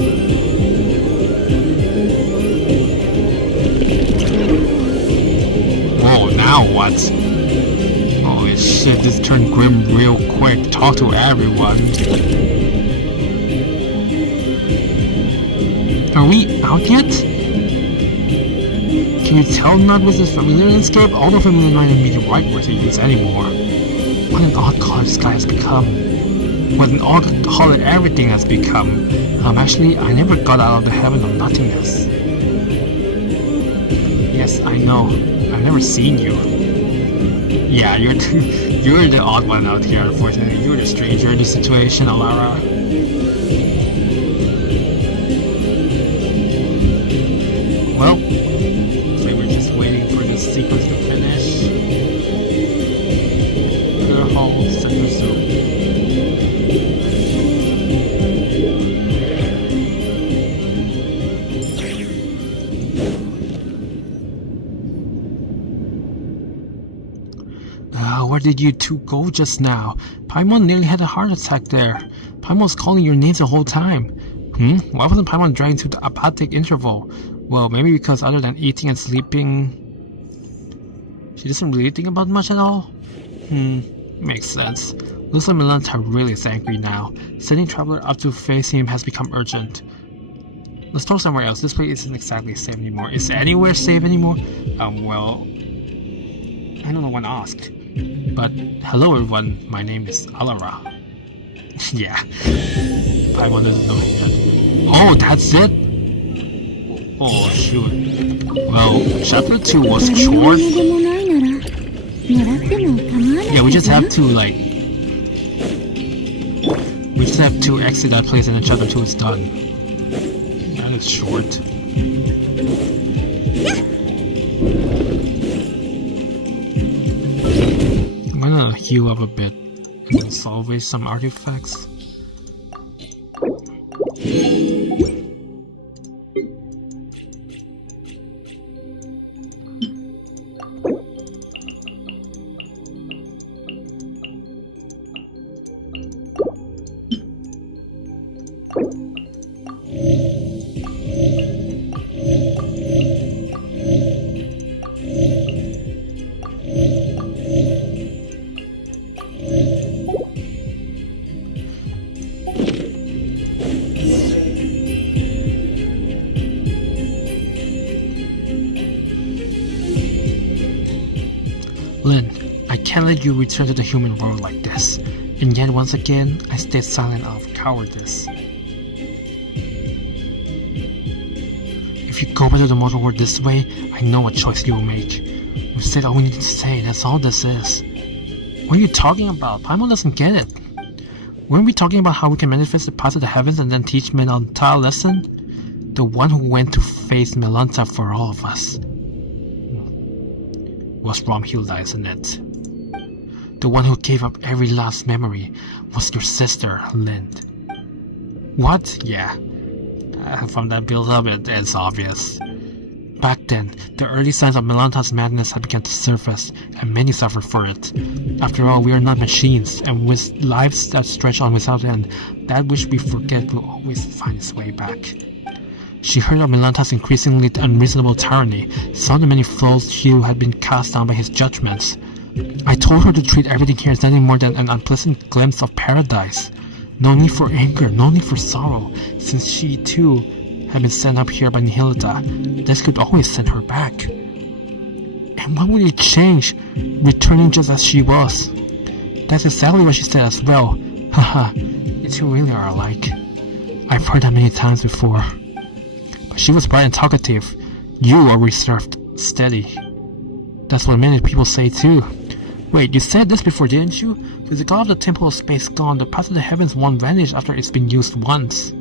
Whoa, now what? Holy shit, this turned grim real quick. Talk to everyone. Are we out yet? Can you tell not with this familiar landscape? All the familiar might be the right word to use anymore. What an odd color the sky has become. What an odd color everything has become. Actually, I never got out of the heaven of nothingness. Yes, I know. I've never seen you. Yeah, you're the odd one out here, unfortunately. You're the stranger in this situation, Alara. Well, so we're just waiting for this sequence to finish. Clear hall, center zoom. Where did you two go just now? Paimon nearly had a heart attack there. Paimon was calling your names the whole time. Why wasn't Paimon dragged to the apathic interval? Well, maybe because other than eating and sleeping, she doesn't really think about much at all? Makes sense. Looks like Melantar really is angry now. Sending Traveler up to face him has become urgent. Let's talk somewhere else. This place isn't exactly safe anymore. Is anywhere safe anymore? Well, I don't know when asked. But hello everyone, my name is Alara. Yeah, Paimon doesn't know yet. Oh, that's it? Oh shoot. Well, chapter 2 was short. Yeah, we just have to exit that place and then chapter 2 is done. That is short. I'm gonna heal up a bit and then salvage some artifacts. Lynn, I can't let you return to the human world like this. And yet once again, I stayed silent out of cowardice. If you go back to the mortal world this way, I know what choice you will make. You said all we need to say, that's all this is. What are you talking about? Paimon doesn't get it. Weren't we talking about how we can manifest the path of the heavens and then teach Melantar a lesson? The one who went to face Melantar for all of us was Romhilda, isn't it? The one who gave up every last memory was your sister, Lind. What? Yeah. From that build-up, it's obvious. Back then, the early signs of Melantar's madness had begun to surface, and many suffered for it. After all, we are not machines, and with lives that stretch on without end, that which we forget will always find its way back. She heard of Melanta's increasingly unreasonable tyranny, saw the many flaws Hugh had been cast down by his judgments. I told her to treat everything here as nothing more than an unpleasant glimpse of paradise. No need for anger, no need for sorrow, since she too had been sent up here by Nihilda. This could always send her back. And what would it change, returning just as she was? That's exactly what she said as well. Haha, you two really are alike. I've heard that many times before. But she was bright and talkative. You are reserved, steady. That's what many people say too. Wait, you said this before, didn't you? With the god of the Temple of Space gone, the path to the heavens won't vanish after it's been used once.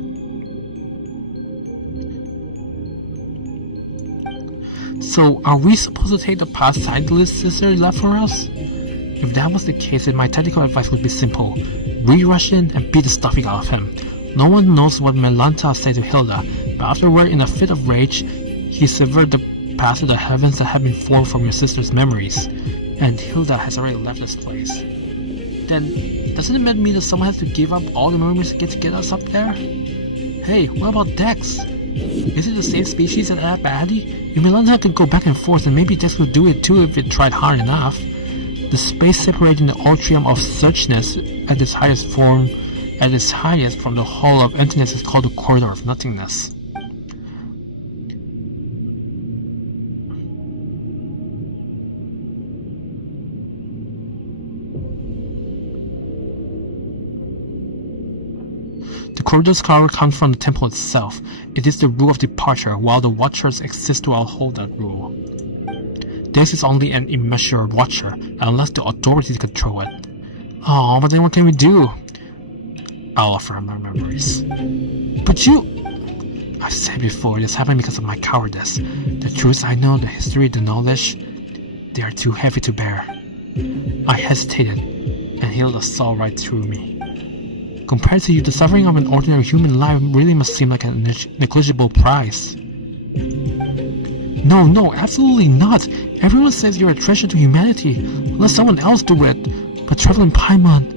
So, are we supposed to take the path Sightless sister left for us? If that was the case, then my tactical advice would be simple. Re-rush in and beat the stuffing out of him. No one knows what Melanta said to Hilda, but afterward, in a fit of rage, he severed the path to the heavens that had been formed from your sister's memories. And Hilda has already left this place. Then, doesn't it mean that someone has to give up all the memories to get us up there? Hey, what about Dex? Is it the same species as Abadi? If Melanta could go back and forth, then maybe Dex would do it too if it tried hard enough. The space separating the atrium of searchness at its highest from the hall of emptiness is called the corridor of nothingness. The corridor's power comes from the temple itself. It is the rule of departure, while the watchers exist to uphold that rule. This is only an immeasured watcher, unless the authorities control it. Oh, but then what can we do? I'll offer my memories. But you... I've said before, this happened because of my cowardice. The truths I know, the history, the knowledge, they are too heavy to bear. I hesitated, and Hilda saw right through me. Compared to you, the suffering of an ordinary human life really must seem like a negligible price. No, absolutely not. Everyone says you're a treasure to humanity. Let someone else do it. But traveling Paimon,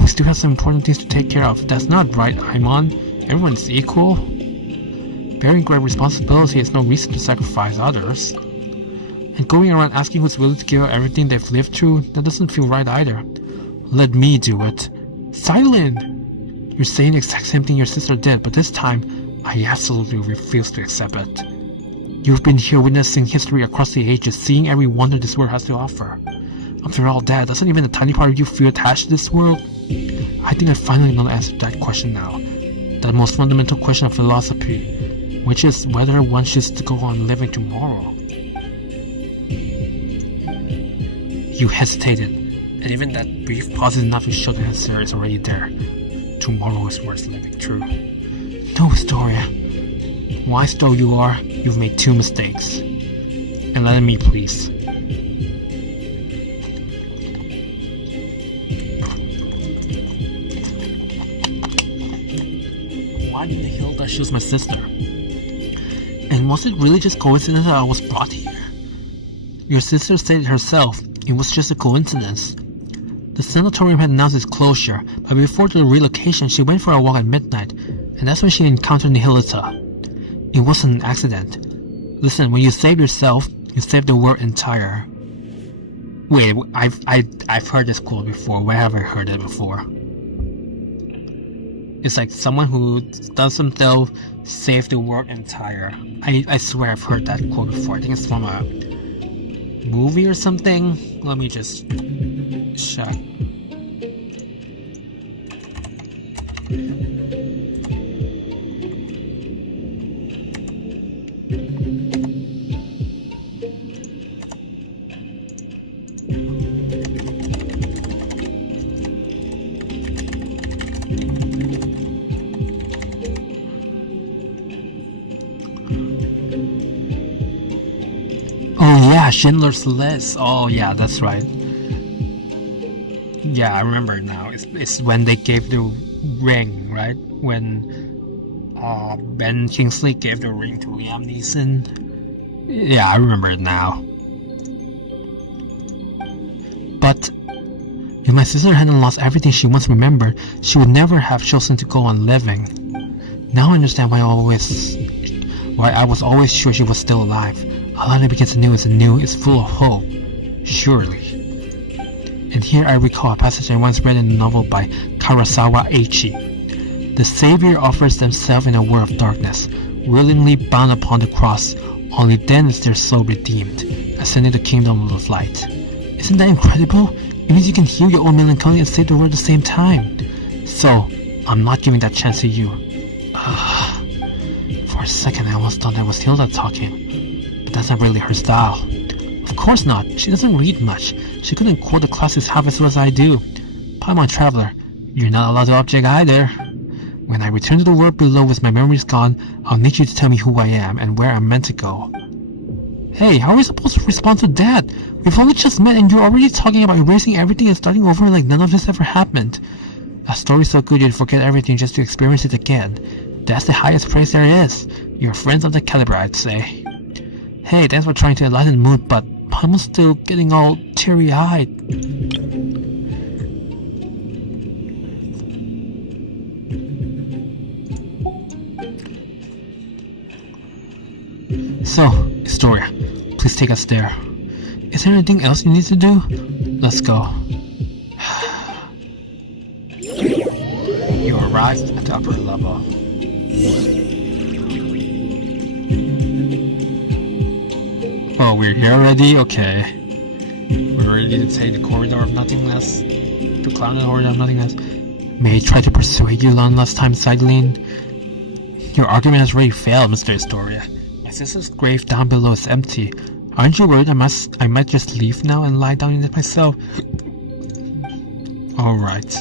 we still have some important things to take care of. That's not right, Paimon. Everyone's equal. Bearing great responsibility is no reason to sacrifice others. And going around asking who's willing to give up everything they've lived through, that doesn't feel right either. Let me do it. Silent! You're saying the exact same thing your sister did, but this time, I absolutely refuse to accept it. You've been here witnessing history across the ages, seeing every wonder this world has to offer. After all that, doesn't even a tiny part of you feel attached to this world? I think I finally know the answer to that question now. That most fundamental question of philosophy, which is whether one should go on living tomorrow. You hesitated, and even that brief pause is enough to show the answer is already there. Tomorrow is worth living through. No, Astoria. Wise though you are, you've made 2 mistakes. And let me, please. Why did Hilda choose my sister? And was it really just coincidence that I was brought here? Your sister said it herself. It was just a coincidence. The sanatorium had announced its closure, but before the relocation, she went for a walk at midnight, and that's when she encountered Nihilita. It wasn't an accident. Listen, when you save yourself, you save the world entire. Wait, I've heard this quote before. Where have I heard it before? It's like someone who does themselves save the world entire. I swear I've heard that quote before. I think it's from a movie or something. Let me just check. Oh yeah, Schindler's List. Oh yeah, that's right. Yeah, I remember now. It's when they gave the ring, right? When Ben Kingsley gave the ring to Liam Neeson. Yeah, I remember it now. But if my sister hadn't lost everything she once remembered, she would never have chosen to go on living. Now I understand why I always Why, I was always sure she was still alive. A line that begins anew is anew is full of hope. Surely. And here I recall a passage I once read in a novel by Karasawa Eiichi. The Savior offers themselves in a world of darkness, willingly bound upon the cross. Only then is their soul redeemed, ascending the kingdom of light. Isn't that incredible? It means you can heal your own melancholy and save the world at the same time. So, I'm not giving that chance to you. For a second I almost thought that was Hilda talking, but that's not really her style. Of course not, she doesn't read much. She couldn't quote the classics half as well as I do. Paimon Traveler, you're not allowed to object either. When I return to the world below with my memories gone, I'll need you to tell me who I am and where I'm meant to go. Hey, how are we supposed to respond to that? We've only just met and you're already talking about erasing everything and starting over like none of this ever happened. A story so good you'd forget everything just to experience it again. That's the highest praise there is. You're friends of the caliber, I'd say. Hey, thanks for trying to enlighten the mood, but I'm still getting all teary-eyed. So, Historia, please take us there. Is there anything else you need to do? Let's go. You arrived at the upper level. Oh, we're here already? Okay. We're ready to take the corridor of nothingness. To climb the corridor of nothingness. May I try to persuade you one last time, Sideline? Your argument has already failed, Mr. Historia. My sister's grave down below is empty. Aren't you worried I might just leave now and lie down in it myself? Alright.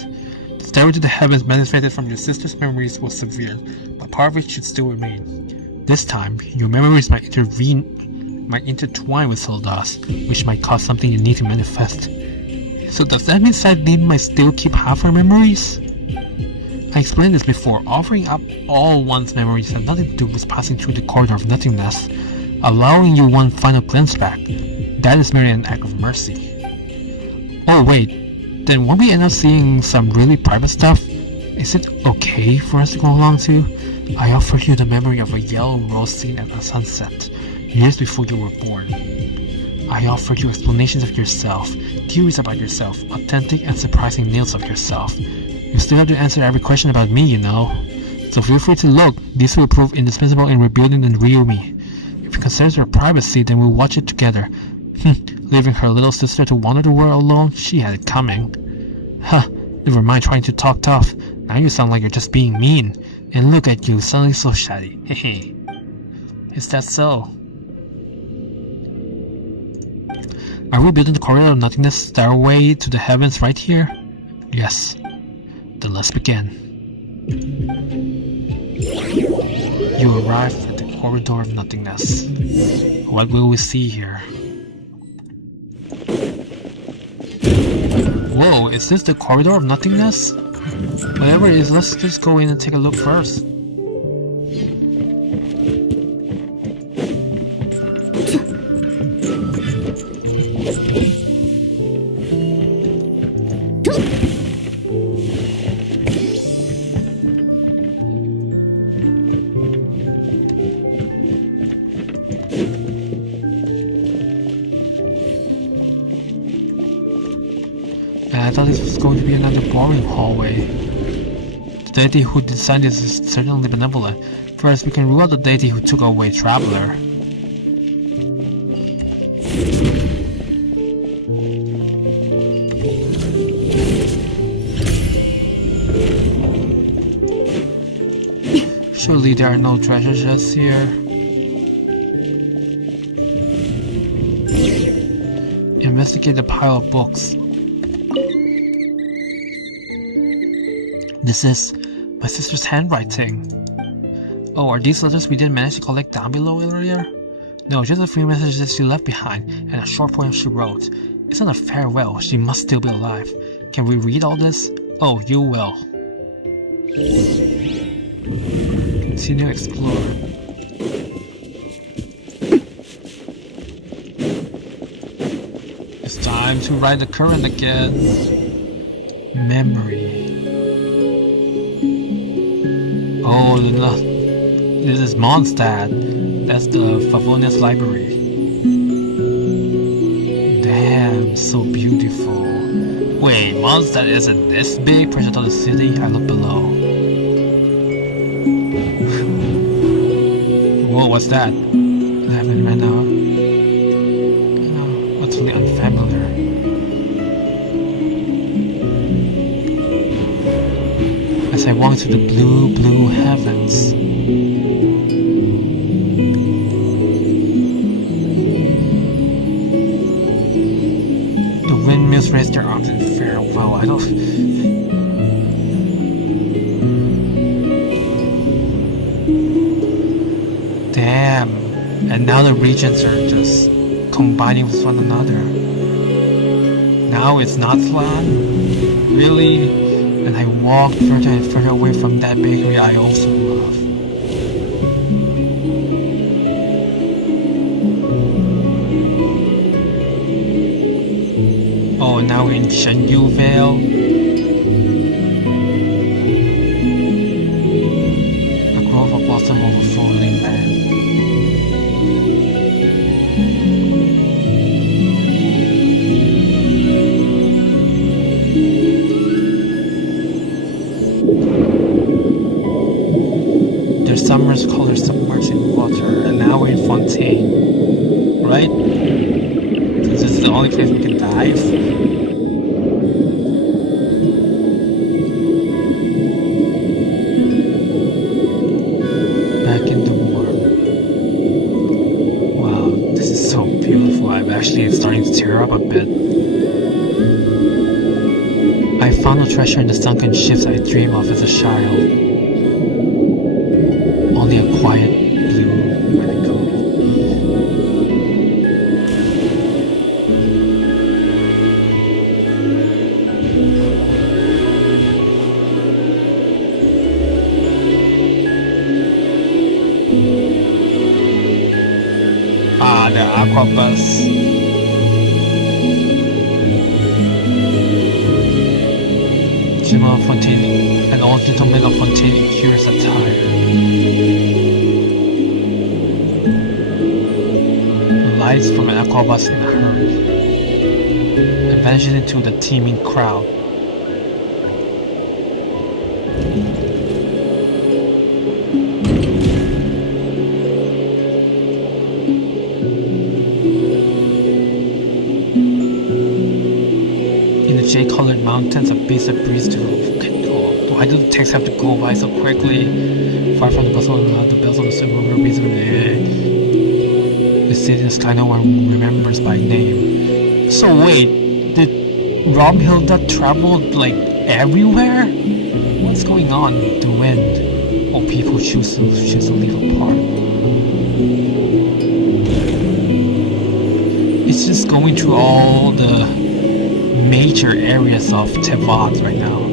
The stairway to the heavens manifested from your sister's memories was severe, but part of it should still remain. This time, your memories might intertwine with Hilda's, which might cause something you need to manifest. So does that mean Sideline might still keep half her memories? I explained this before. Offering up all one's memories has nothing to do with passing through the corridor of nothingness, allowing you one final glimpse back. That is merely an act of mercy. Oh wait, then won't we end up seeing some really private stuff? Is it okay for us to go along too? I offered you the memory of a yellow rose scene at a sunset, years before you were born. I offered you explanations of yourself, theories about yourself, authentic and surprising nails of yourself. You still have to answer every question about me, you know. So feel free to look. These will prove indispensable in rebuilding the real me. If it concerns her privacy, then we'll watch it together. Leaving her little sister to wander the world alone, she had it coming. Huh, never mind trying to talk tough. Now you sound like you're just being mean. And look at you, suddenly so shatty. Hehe. Is that so? Are we building the corridor of nothingness stairway to the heavens right here? Yes. Then let's begin. You arrive at the corridor of nothingness. What will we see here? Whoa, is this the corridor of nothingness? Whatever it is, let's just go in and take a look first. I thought this was going to be another boring hallway. The deity who designed this is certainly benevolent. First, we can rule out the deity who took away Traveler. Surely there are no treasure chests here. Investigate the pile of books. This is my sister's handwriting. Oh, are these letters we didn't manage to collect down below earlier? No, just a few messages she left behind and a short poem she wrote. It's not a farewell, she must still be alive. Can we read all this? Oh, you will. Continue explore. It's time to ride the current again. Memory. Oh, This is Mondstadt. That's the Favonius Library. Damn, so beautiful. Wait, Mondstadt isn't this big? Pressure to the city? I look below. Whoa, what's that? I haven't right now. What's really unfamiliar? As I walk through the blue, blue heavens. The windmills raise their arms in farewell. I don't... Damn. And now the regions are just combining with one another. Now it's not land? Really? And I walk further and further away from that bakery I also love. Oh, now we're in Shenyuvale. A grove of blossom overflowing land. Summer's color submerged in water, and now we're in Fontaine, right? This is the only place we can dive. Back in the warm. Wow, this is so beautiful. I'm actually starting to tear up a bit. I found a treasure in the sunken ships I dreamed of as a child. Only a quiet blue melancholy. Ah, the aqua bus. Jim of Fontaine, an old gentleman of Fontaine in curious attire. Lights from an aqua bus in a hurry, and vanishes into the teeming crowd. In the jade-colored mountains, a beast of breeze to why do the texts have to go by so quickly? Far from the bustle and the bells of the silver breeze of the city in the sky no one remembers by name. So wait, did Romhilda travel like everywhere? What's going on? The wind. Oh, people choose to leave apart. It's just going through all the major areas of Tevat right now.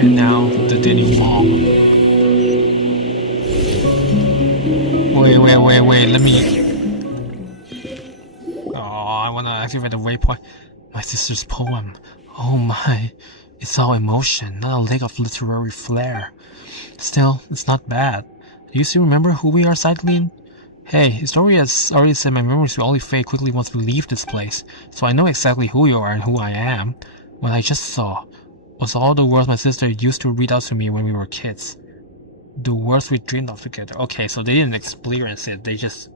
And now the denouement. Wait, let me... Oh, I wanna activate the waypoint. My sister's poem. Oh my, it's all emotion, not a lack of literary flair. Still, it's not bad. Do you still remember who we are, Cycling? Hey, history has already said my memories will only fade quickly once we leave this place, so I know exactly who you are and who I am. What I just saw was all the words my sister used to read out to me when we were kids. The words we dreamed of together. Okay, so they didn't experience it, they just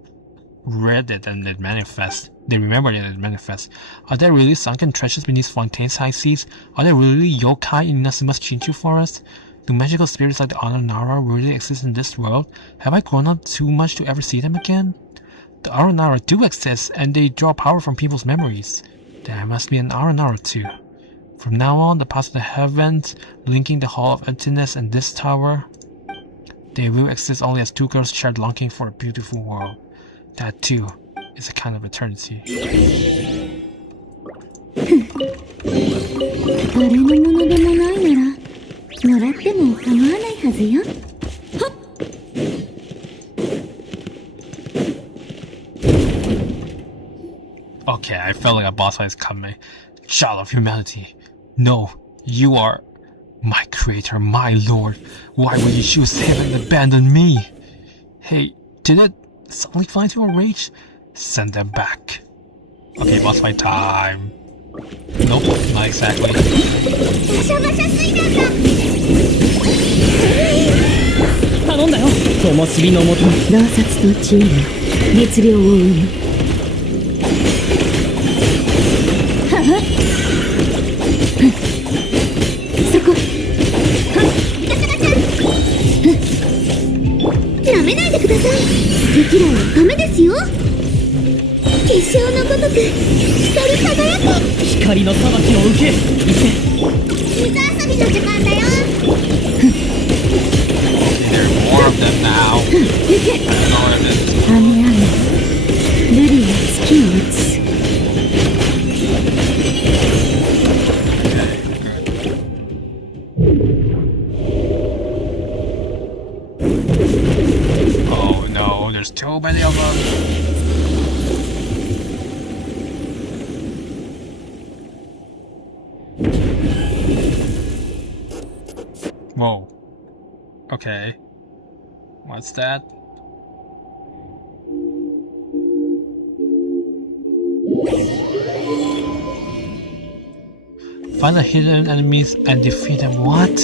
read it and it manifests. They remembered it and it manifests. Are there really sunken treasures beneath Fontaine's high seas? Are there really yokai in Inasima's Chinchu forest? Do magical spirits like the Aranara really exist in this world? Have I grown up too much to ever see them again? The Aranara do exist, and they draw power from people's memories. There must be an Aranara too. From now on, the paths of the heavens, linking the Hall of Emptiness and this tower, they will exist only as two girls shared longing for a beautiful world. That too is a kind of eternity. もらっても構わないはずよ。 Okay, I felt like a boss fight is coming. Child of humanity. No, you are my creator, my lord. Why would you choose him and abandon me? Hey, did it suddenly fly into a rage? Send them back. Okay, boss fight time. Nope, not exactly. 頼んだよ。灯火のもとに洞察と知恵が律令を生む。そこ。なめないでください。好き嫌いはダメですよ。結晶のごとく光り輝く。光の裁きを受け。水遊びの時間だよ。 There's more of them now. I don't know what it is. 雨雨瑠璃は月を打つ。 Oh no, there's too many of them. Whoa. Okay. What's that? Find the hidden enemies and defeat them. What?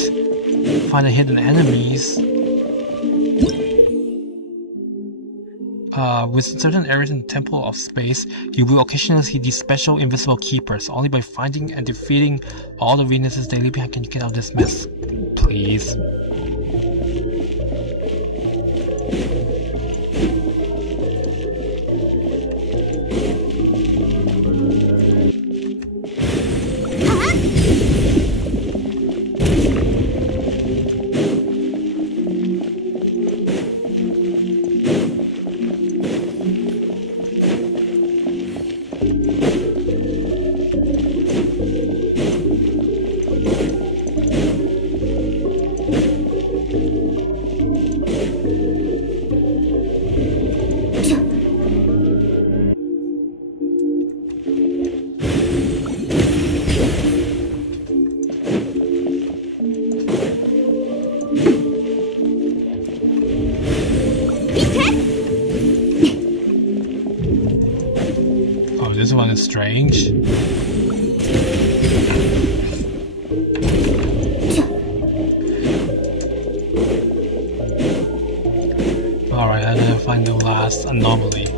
Find the hidden enemies? With certain areas in the Temple of Space, you will occasionally see these special invisible keepers. Only by finding and defeating all the weaknesses they leave behind can you get out of this mess. Please. This one is strange. Alright, I didn't find the last anomaly.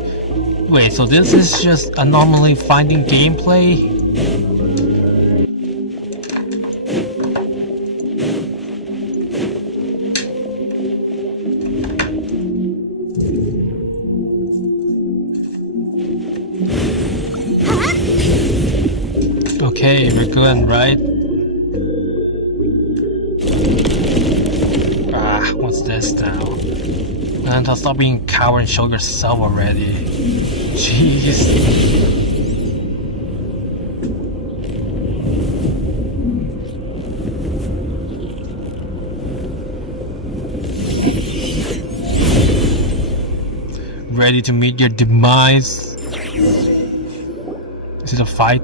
Wait, so this is just anomaly finding gameplay? Okay, we're good, right? Ah, what's this now? And stop being a coward and show yourself already. Jeez. Ready to meet your demise? Is it a fight?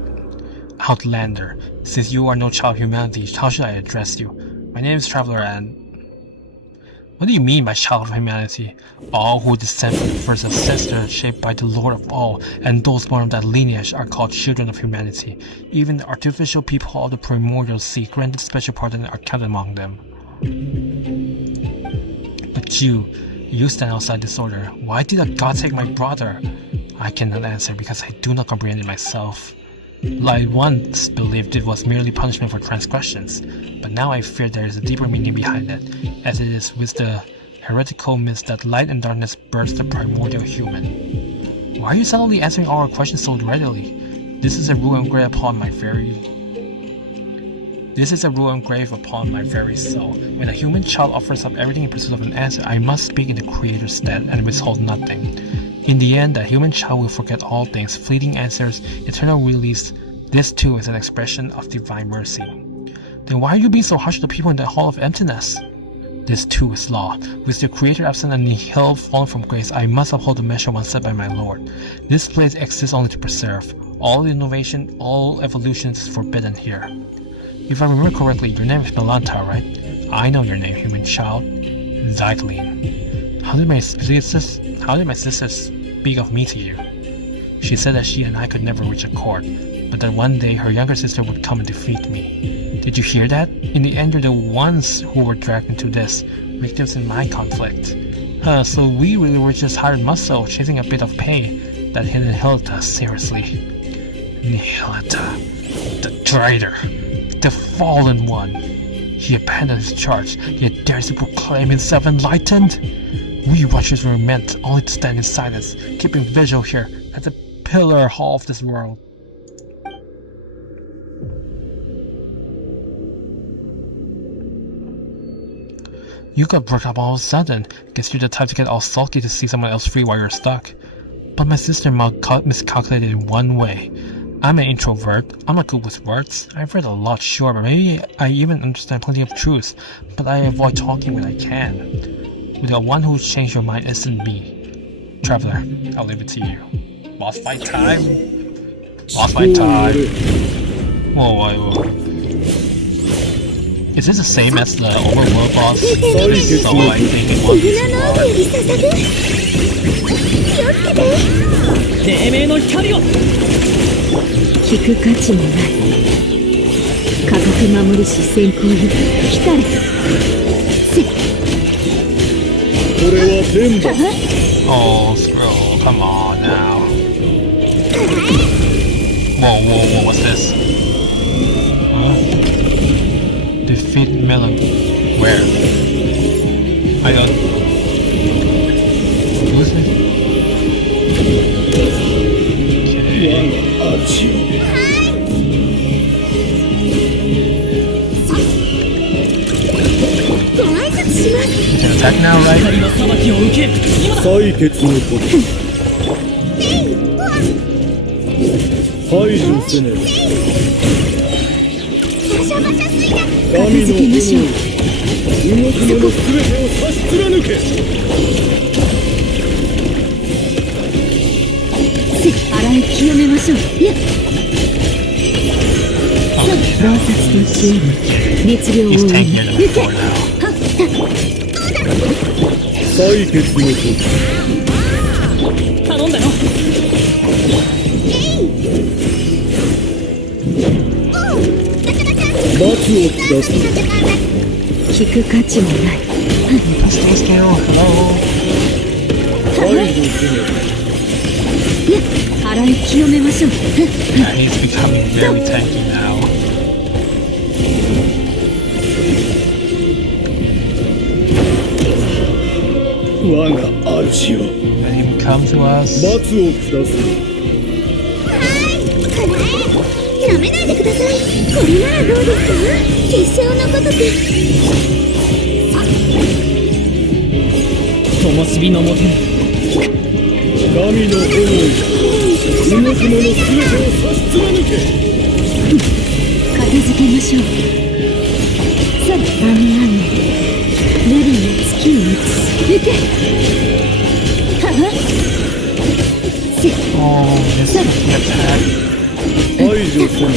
Outlander, since you are no child of humanity, how should I address you? My name is Traveler and... What do you mean by child of humanity? All who descend from the first ancestor shaped by the Lord of all, and those born of that lineage are called children of humanity. Even the artificial people of the primordial sea granted special pardon are counted among them. But you stand outside this order. Why did a god take my brother? I cannot answer because I do not comprehend it myself. I once believed it was merely punishment for transgressions, but now I fear there is a deeper meaning behind it, as it is with the heretical myth that light and darkness births the primordial human. Why are you suddenly answering all our questions so readily? This is a rule engraved upon my very soul. When a human child offers up everything in pursuit of an answer, I must speak in the Creator's stead and withhold nothing. In the end, a human child will forget all things, fleeting answers, eternal release. This too is an expression of divine mercy. Then why are you being so harsh to the people in the Hall of Emptiness? This too is law. With the Creator absent and nihil fallen from grace, I must uphold the measure once set by my Lord. This place exists only to preserve. All innovation, all evolution is forbidden here. If I remember correctly, your name is Melanta, right? I know your name, human child. Zyklene. How did my sister speak of me to you? She said that she and I could never reach a accord, but that one day her younger sister would come and defeat me. Did you hear that? In the end, you're the ones who were dragged into this, victims in my conflict. So we really were just hired muscle, chasing a bit of pay. That hidden Nihilita, seriously. Nihilita. The traitor. The fallen one. He abandoned his charge, yet dares to proclaim himself enlightened? We watchers were meant only to stand in silence, keeping vigil here at the pillar hall of this world. You got broke up all of a sudden. Guess you're the type to get all sulky to see someone else free while you're stuck. But my sister miscalculated in one way. I'm an introvert. I'm not good with words. I've read a lot, sure, but maybe I even understand plenty of truths. But I avoid talking when I can. The one who's changed your mind isn't me. Traveler, I'll leave it to you. Boss fight time. Boss fight time. Whoa. Is this the same as the overworld boss? So I think it was. 黎明の光を聞く価値もない価格守りし先行に来たれこれは天馬 Oh, scroll, come on now. Whoa, what's this? Huh? Defeat Melon. Where? I don't... Who's it? You can attack now, right? 光の裁きを受ける今だ採決の時排除せねば神の炎動く者すべてを差し貫け洗い清めましょういや洞察と知恵に熱量を He's 追い tankier than before now. 採決の時頼んだよ罰を下す聞く価値もない Stay still, hello. 排除せねばいや洗い清めましょう Yeah, he's becoming very tanky now.我が主よ Let him come to us. 罰を下すなめないでくださいこれならどうですか決勝のごとく灯火のもとに神の炎動く者すべてを差し貫け片付けましょうさあ雨ルビーの月を打つ行けははせ Oh, this is the attack. 排除せね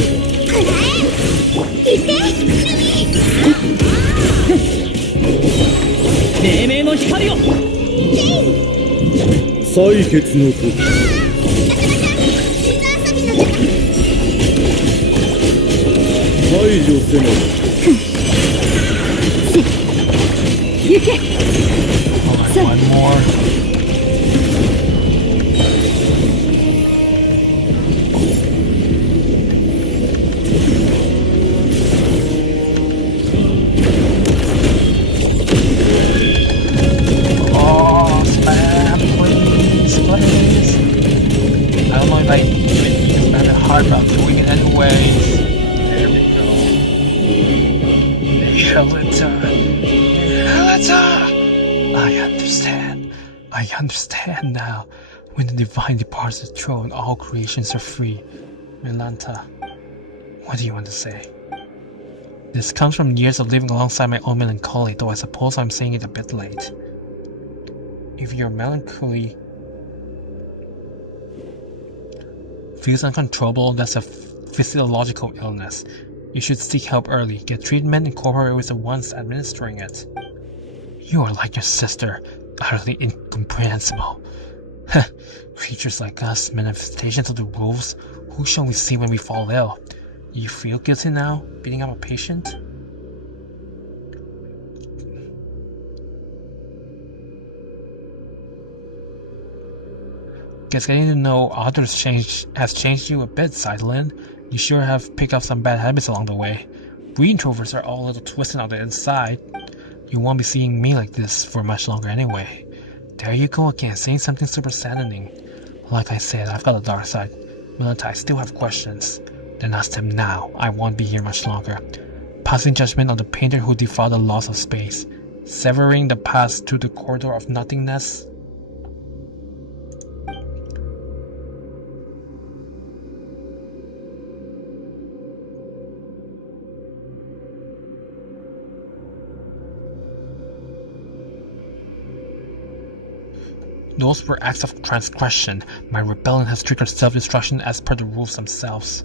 黎明の光をば採決の時排除せね行け Hold on, one more. Oh, spam, please. I don't know if I can spam it hard, but I'm doing it anyways. There we go. Nihilita. I understand now. When the divine departs the throne, all creations are free. Melanta, what do you want to say? This comes from years of living alongside my own melancholy, though I suppose I'm saying it a bit late. If your melancholy feels uncontrollable, that's a physiological illness. You should seek help early, get treatment, and cooperate with the ones administering it. You are like your sister, utterly incomprehensible. Creatures like us, manifestations of the wolves, who shall we see when we fall ill? Do you feel guilty now, beating up a patient? Guess getting to know others has changed you a bit, Sidelin. You sure have picked up some bad habits along the way. We introverts are all a little twisted on the inside. You won't be seeing me like this for much longer anyway. There you go again, saying something super saddening. Like I said, I've got a dark side. Melanta, I still have questions. Then ask them now. I won't be here much longer. Passing judgment on the painter who defiled the laws of space. Severing the path to the corridor of nothingness. Those were acts of transgression. My rebellion has triggered self-destruction as per the rules themselves.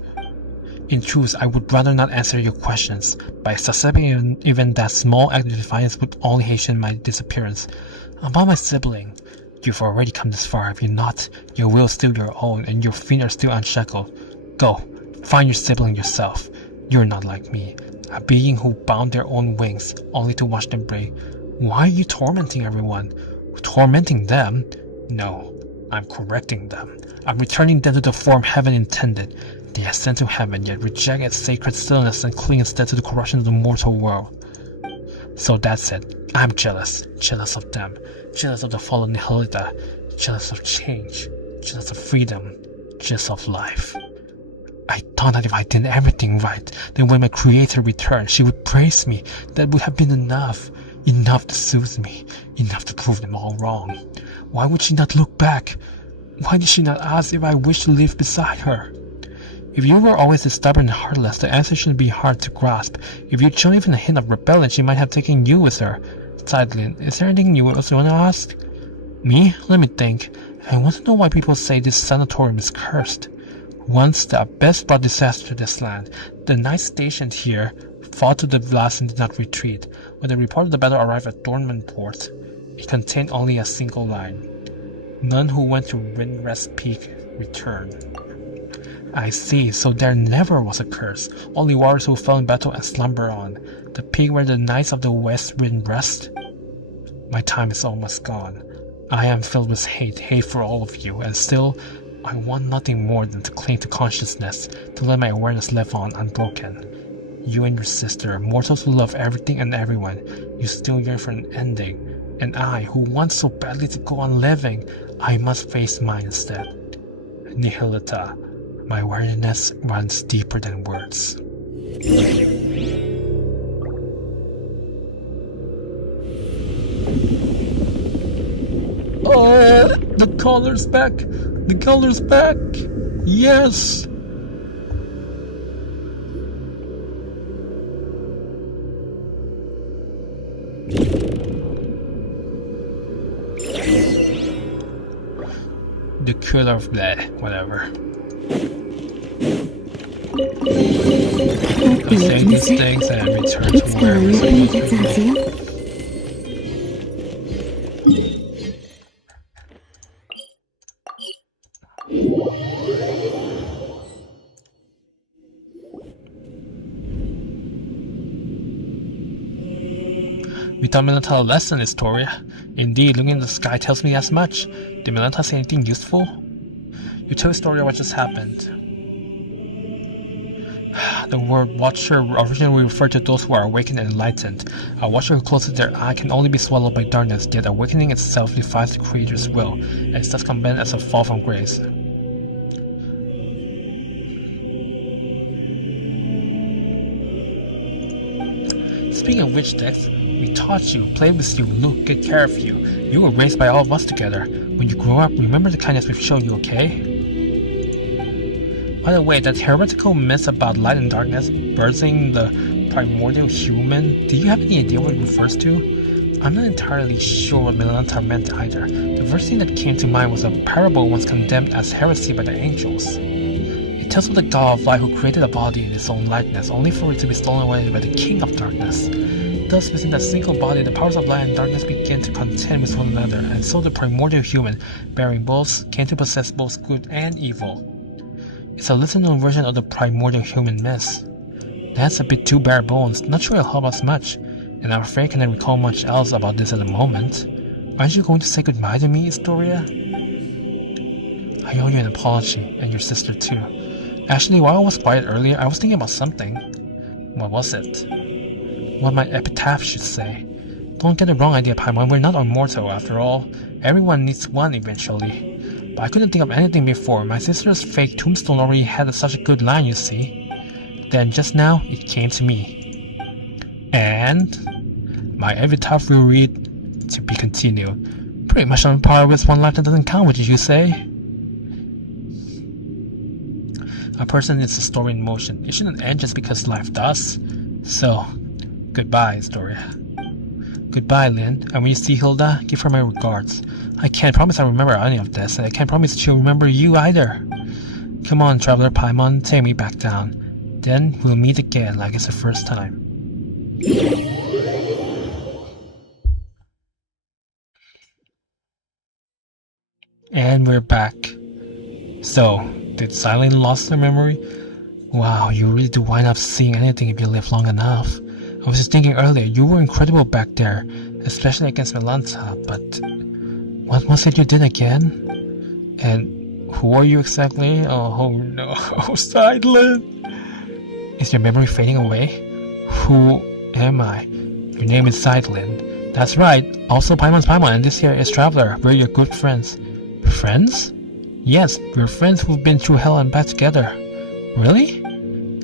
In truth, I would rather not answer your questions. By suspecting even that small act of defiance would only hasten my disappearance. About my sibling, you've already come this far. If you're not, your will is still your own, and your feet are still unshackled. Go, find your sibling yourself. You're not like me, a being who bound their own wings, only to watch them break. Why are you tormenting everyone? Tormenting them? No, I'm correcting them. I'm returning them to the form heaven intended. They are sent to heaven, yet reject its sacred stillness and cling instead to the corruption of the mortal world. So that's it. I'm jealous. Jealous of them. Jealous of the fallen Nihilita. Jealous of change. Jealous of freedom. Jealous of life. I thought that if I did everything right, then when my creator returned, she would praise me. That would have been enough. Enough to soothe me. Enough to prove them all wrong. Why would she not look back? Why did she not ask if I wished to live beside her? If you were always this stubborn and heartless, the answer shouldn't be hard to grasp. If you'd shown even a hint of rebellion, she might have taken you with her. Sidelin, is there anything you also want to ask? Me? Let me think. I want to know why people say this sanatorium is cursed. Once the abyss brought disaster to this land. The knights stationed here fought to the last and did not retreat. When the report of the battle arrived at Dornmanport, it contained only a single line. None who went to Windrest Peak returned. I see, so there never was a curse. Only warriors who fell in battle and slumber on. The peak where the knights of the West Wind rest? My time is almost gone. I am filled with hate for all of you, and still, I want nothing more than to cling to consciousness, to let my awareness live on unbroken. You and your sister, mortals who love everything and everyone, you still yearn for an ending. And I, who want so badly to go on living, I must face mine instead. Nihilita, my awareness runs deeper than words. Oh, the color's back! The color's back! Yes! The color of bleh, whatever. I say these things and I return to where I was supposed to be. We taught Melanta a lesson, Historia. Indeed, looking in the sky tells me as much. Did Melanta say anything useful? You tell Historia what just happened. The word Watcher originally referred to those who are awakened and enlightened. A Watcher who closes their eye can only be swallowed by darkness, yet awakening itself defies the Creator's will, and is thus condemned as a fall from grace. Speaking of which, Dex, we taught you, played with you, looked good care of you. You were raised by all of us together. When you grow up, remember the kindness we've shown you, okay? By the way, that heretical myth about light and darkness, birthing the primordial human? Do you have any idea what it refers to? I'm not entirely sure what Melantar meant either. The first thing that came to mind was a parable once condemned as heresy by the angels. It tells of the god of light who created a body in his own likeness, only for it to be stolen away by the king of darkness. Thus, within that single body, the powers of light and darkness began to contend with one another, and so the primordial human, bearing both, came to possess both good and evil. It's a lesser-known version of the primordial human myth. That's a bit too bare bones, not sure it'll help us much, and I'm afraid I can't recall much else about this at the moment. Aren't you going to say goodbye to me, Historia? I owe you an apology, and your sister too. Actually, while I was quiet earlier, I was thinking about something. What was it? What my epitaph should say. Don't get the wrong idea, Paimon, we're not immortal after all. Everyone needs one eventually. But I couldn't think of anything before. My sister's fake tombstone already had such a good line, you see. Then just now, it came to me. And my epitaph will read, to be continued. Pretty much on par with one life that doesn't count, would you say? A person is a story in motion. It shouldn't end just because life does. So, goodbye, Historia. Goodbye, Lynn. And when you see Hilda, give her my regards. I can't promise I'll remember any of this, and I can't promise she'll remember you either. Come on, Traveler Paimon, take me back down. Then we'll meet again like it's the first time. And we're back. So, did Silene lost her memory? Wow, you really do wind up seeing anything if you live long enough. I was just thinking earlier, you were incredible back there, especially against Melanta, but what was it you did again? And who are you exactly? Oh no, oh Silene! Is your memory fading away? Who am I? Your name is Silene. That's right, also Paimon's Paimon, and this here is Traveler. We're your good friends. Friends? Yes, we're friends who've been through hell and back together. Really?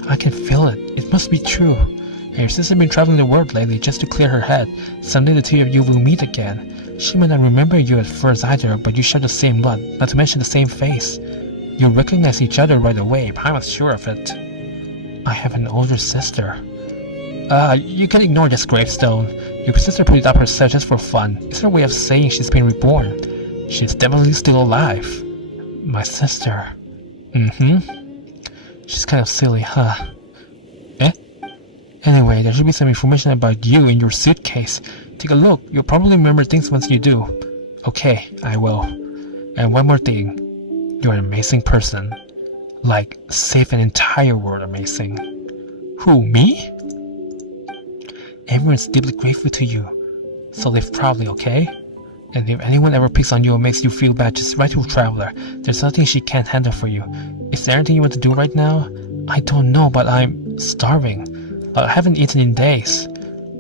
I can feel it. It must be true. And your sister's been traveling the world lately just to clear her head. Someday the two of you will meet again. She might not remember you at first either, but you share the same blood, not to mention the same face. You'll recognize each other right away, Paimon's sure of it. I have an older sister. You can ignore this gravestone. Your sister put it up herself just for fun. It's her way of saying she's been reborn. She's definitely still alive. My sister. She's kind of silly, huh? Eh? Anyway, there should be some information about you in your suitcase. Take a look. You'll probably remember things once you do. Okay, I will. And one more thing. You're an amazing person. Like, save an entire world amazing. Who, me? Everyone's deeply grateful to you. So live proudly, okay? And if anyone ever picks on you or makes you feel bad, just write to Traveler. There's nothing she can't handle for you. Is there anything you want to do right now? I don't know, but I'm starving. I haven't eaten in days.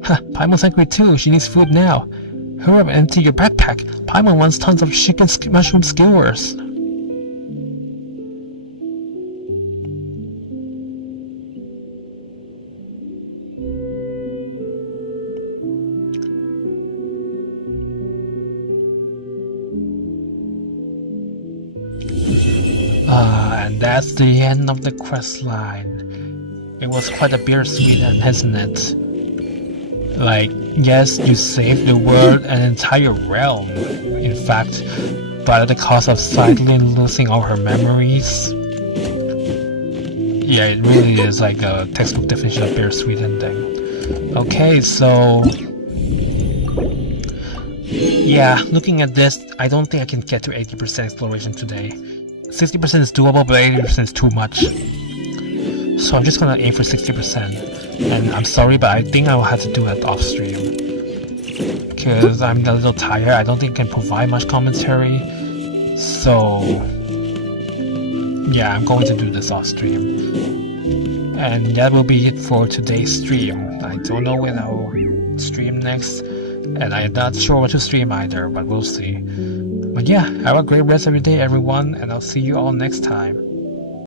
Huh, Paimon's hungry too. She needs food now. Hurry up and empty your backpack. Paimon wants tons of chicken mushroom skewers. And that's the end of the quest line. It was quite a bittersweet end, hasn't it? Like, yes, you saved the world, an entire realm, in fact, but at the cost of Silene losing all her memories. Yeah, it really is like a textbook definition of bittersweet ending. Okay, so yeah, looking at this, I don't think I can get to 80% exploration today. 60% is doable, but 80% is too much. So I'm just gonna aim for 60%. And I'm sorry, but I think I will have to do it off stream. Because I'm a little tired, I don't think I can provide much commentary. So yeah, I'm going to do this off stream. And that will be it for today's stream. I don't know when I'll stream next. And I'm not sure what to stream either, but we'll see. But yeah, have a great rest of your day everyone, and I'll see you all next time.